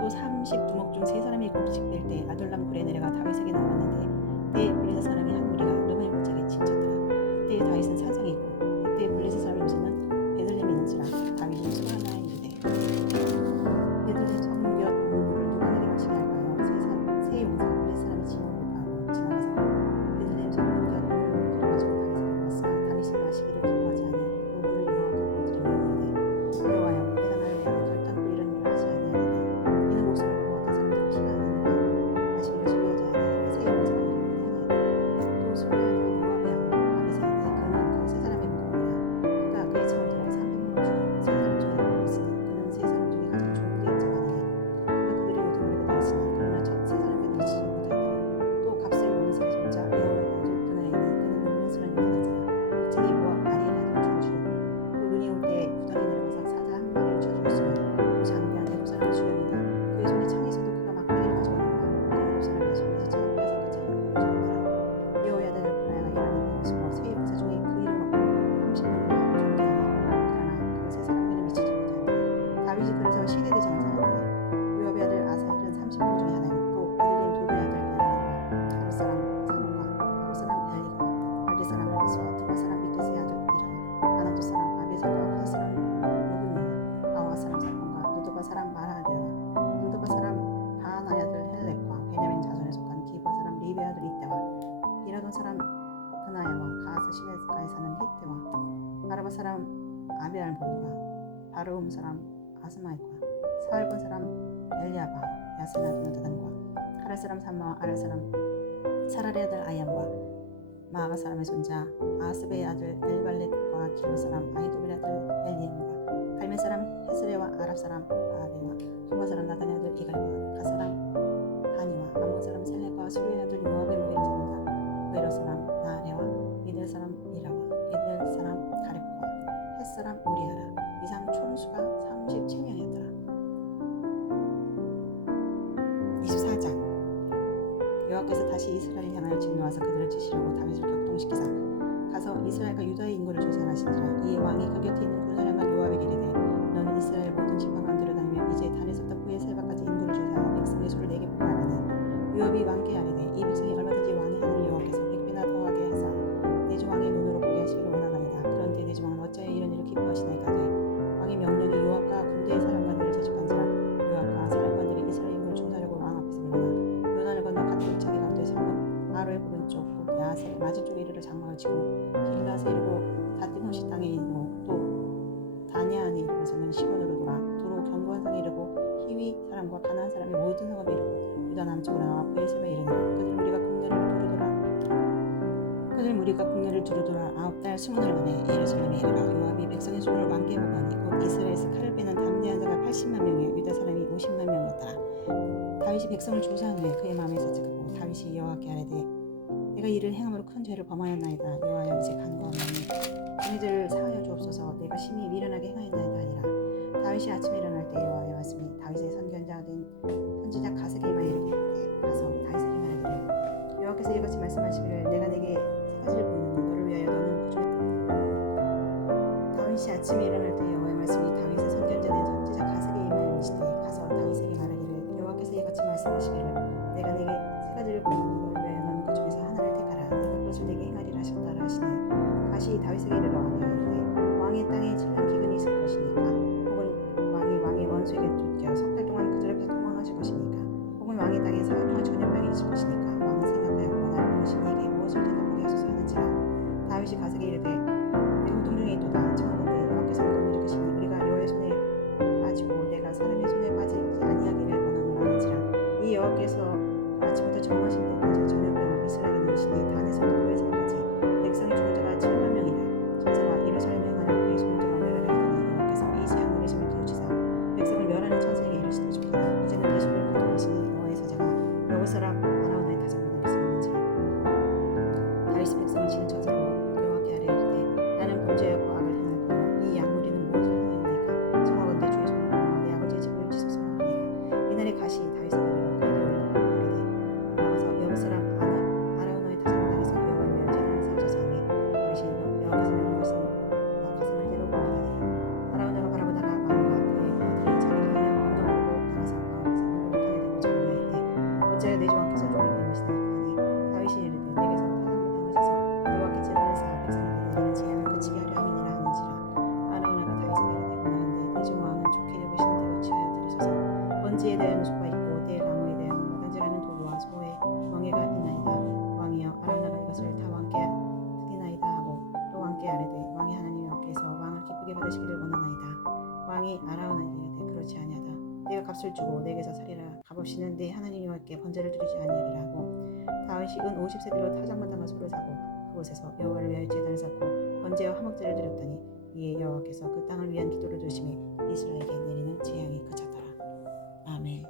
또 30두목 중 세 사람이 곡식될 때 아둘람 굴에 내려가 다윗에게 나왔는데 때에 블레셋 사람이 한 무리가 르멜 못자에 친쳤더라. 그때의 다윗은 사상이고 그때의 블레셋 사람의 요새는 베들레헴에 있는지라. 다윗은 수라나에 이르되 베들레헴 성문 곁 우물을 누가 내게 마시게 할까요? 세 용사가 블레셋 사람의 짐을 몰파하고 지나가서 베들레헴 성문 곁 우물을 가지고 다윗에게 물었으나 다윗이 마시기를 기뻐하지 아니하고 그 우물을 여호와께 부어드리며 이르되 여호와여 내가 나를 위하여 결단코 이런 일을 하지 아니하리이다. 이는 목숨을 걸고 어떤 사람들의 피가 아니니까 마시기를 즐겨하지 아니하리라. 세 용사가 이름을 대하나이다. 또 술의 아들 요압의 아들 아비새이니 그는 그 세 사람의 무덤이라. 그가 그의 차로 들어 300명을 죽이고 세 사람 중에 먹었으니 그는 세 사람 중에 가장 좋은 계획자가 아니냐. 그가 그들의 요동을 되었으나 그러나 첫 세 사람과 미치지 못하였더라. 또 값을 모는 세 손자 여호와의 아들 브나이니 그는 용맹스러운 일을 하잖아. 일찍이 모압 아리엘의 아들 주주. 또 눈이 올 때 구덩이에 내려가서 사자 한 마리를 죽였으며 또 장대한 애굽 사람을 죽였느니 그의 손에 창이 있어도 그가 막대기를 가지고 나가 그 애굽 사람의 손에서 창을 빼앗아 그 창으로 그를 죽였더라. 여호와의 아들 브나이가 일어나며 이르시고 세 용사 중에 그 이름 먹고 30년 동안 존귀하여 그러나 그 세 사람에게는 미치지 못하였더라. 다윗이 그래서 시대대장을 사였더라. 요압의 아들 아사헬은 30명 중에 하나요. 또 베들레헴 도도의 아들 에라멜과 하루 사람 사돈과 하루 사람 엘리가 발디 사람 엘리스와 두바 사람 미기스의 아들 이라와 아나토 사람 아비에셀과 하 사람 무분이와 아와 사람 사건과 누드바 사람 마라데와 누드바 사람 바하나의 아들 헬렉과 베냐민 자손에 속한 기브아 사람 리브의 아들 이때와 비라돈 사람 그나야와 가하스 시내가에 사는 히때와 아라바 사람 아비알본과 바르움 사람 아스마이과 사흘본 사람 엘리아바 야스나 누드단과 하랄 사람 삼마와 아랄 사람 사랄의 아들 아이암과 마아가 사람의 손자 아스베의 아들 엘발렛과 길로 사람 아히도벨의 아들 엘리엠과 갈멜 사람 헤스레와 아랍 사람 바하베와 소바 사람 나단의 아들 이갈과 가 사람 바니와 암몬 사람 셀렉과 수리의 아들 요압의 무게를 잡는다. 베로 사람 나아레와 미델 사람 미라와 이델 사람 가렙과 헷 사람 우리아라. 이상 총수가 30체명이었더라. 24장. 여호와께서 다시 이스라엘을 향하여 진노하사 그들을 치시려고 다윗을 격동시키사 가서 이스라엘과 유다의 인구를 조사하시니라. 이에 왕이 그 곁에 있는 군사령관 요압에게 이르되 너는 이스라엘 모든 지파가운데로 다니며 이제 단에서부터 후에 셀바까지 인구를 조사하여 백성의 수를 내게 보게 하라니. 요압이 왕께 아뢰되 이 백성이 얼마든지 왕의 하늘 여호와께서 100배나 더하게 하사 내 주왕의 눈으로 보게 하시기를 원하나이다. 그런데 내 주왕은 어찌하여 이런 일을 기뻐하시나이까 하되 왕의 명령이 요압과 군대의 사령관들을 제축한지라. 요압과 사령관들이 이스라엘 인구를 조사하려고 왕 앞에서 물러나 요단을 건너 갓 골짜기 가운데 성읍 아로에 부르 맞은 쪽에 이르러 장막을 치고 길라에 이르고 다띠노시 땅에 이르고 또 다냐안에 이르러서는 시몬으로 돌아 도로 견고한 성에 이르고 히위 사람과 가나안 사람의 모든 성읍에 이르고 유다 남쪽으로 나와 브에셀에 이르니라. 그들 무리가 국내를 두루돌아 9달 20날 만에 예루살렘에 이르러 요압이 백성의 수를 왕께 보거니 곧 이스라엘에서 칼을 빼는 담대한 자가 80만 명이요 유다 사람이 50만 명이었더라. 다윗이 백성을 조사한 후에 그의 마음에 사직하고 다윗이 여호와께 아뢰되 내가 이를 행함으로 큰 죄를 범하였나이다. 여호와여 이제 간구하노니 너희들을 사하여 주옵소서. 내가 심히 미련하게 행하였나이다 하니라. 다윗이 아침에 일어날 때 여호와의 말씀이 다윗의 선견자가 된 선지자 가세게 임하여 이르되 가서 다윗에게 말하기를 여호와께서 이같이 말씀하시기를 내가 내게 세 가지를 보이는데 너를 위하여 너는 그 중에 다윗이 아침에 일어날 때 여호와의 말씀이 다윗의 선견자 된 선지자 가세게 임하여 이르시되 가서 다윗에게 말하기를 여호와께서 이같이 말씀하시기를 내가 내게 세 가지를 보이는데 너를 위하여 너는 그 중에서 하나를 택하라. 내가 그것을 내게 행하리라 하셨다라 하시니 가시 다윗에게 이르러 아뢰이르되 왕의 땅에 7년 기근이 있을 것이니까 혹은 왕의 원수에게 쫓겨 석 달 동안 그들 앞에서 도망하실 것이니까 혹은 왕의 땅에 사흘 동안 전염병이 있을 것이니까 왕은 생각하여 나를 부르신 이에게 무엇을 대답하게 하소서 하는지라. 다윗이 가세게 이르되 내 호동 중에 있도다. 청하건대 여호와께서 그를 일으키시니 우리가 여호와의 손에 빠지고 내가 사람의 손에 빠지지 아니하기를 원하노라 하는지라. 이 여호와께서 아침부터 정하신 때까지 전염병을 이스라엘에 내리시니 단에서부터 브에셀까지 백성이 죽은 자가 7만 명이라. 천사가 예루살렘에 행하여 그의 소유자가 멸하려 하더니 여호와께서 이 재앙 내리심을 들으시사 백성을 멸하는 천사에게 이르시되 좋도다. 이제는 내 손을 거두시니 너의 사자가 여호 사람 아라우나의 타작마당에 있었는지라. 다윗이 백성을 치는 천사로 여호와께 아뢰이르되 나는 범죄하였고 악을 행하였거니와 이 양무리는 무엇을 행하였나이까. 청하건대 주의 손을 보아 내 아버지의 집을 치소서 하니라. 이날에 가시 다윗에게 이르러 그에게 이르되 올라가서 여호 사람 아라우나의 타작마당에서 여호와를 위하여 제단을 세우소서 하니 다윗이 여호와께서 명령하시니 가슴을 내려 올리더니 아라우나가 바라보다가 왕과 그의 아들이 자기를 향하여 건너오고 따라서 왕 앞에서 물을 못하게 되고 전하였되 어찌하여 내 주 왕께서 죽이게 하시나이까 하니 다윗이 이르되 내게서 타작마당을 사서 여호와께 제단을 쌓아 백성에게 내리는 재앙을 그치게 하려 함이니라 하는지라. 아라우나가 다윗에게 이르되 원하건대 내 주 왕은 좋게 여기시는 대로 취하여 드리소서. 번제에 대한 소가 있고 때 나무에 대한 마당질하는 도구와 소의 멍에가 있나이다. 왕이여 아라우나가 이것을 다 왕께 드리나이다 하고 또 왕께 아뢰되 왕의 하나님 여호와께서 왕을 기쁘게 받으시기를 원하나이다. 왕이 아라우나에게 이르되 그렇지 아니하다. 내가 값을 주고 내게서 살리라. 값없이는 내 하나님 여호와께 번제를 드리지 아니하리라 하고 다윗이 은 50세대로 타작마당과 소를 사고 그곳에서 여호와를 위하여 제단을 쌓고 번제와 화목제를 드렸더니 이에 여호와께서 그 땅을 위한 기도를 들으심에 이스라엘에게 내리는 재앙이 그쳤더라. 아멘.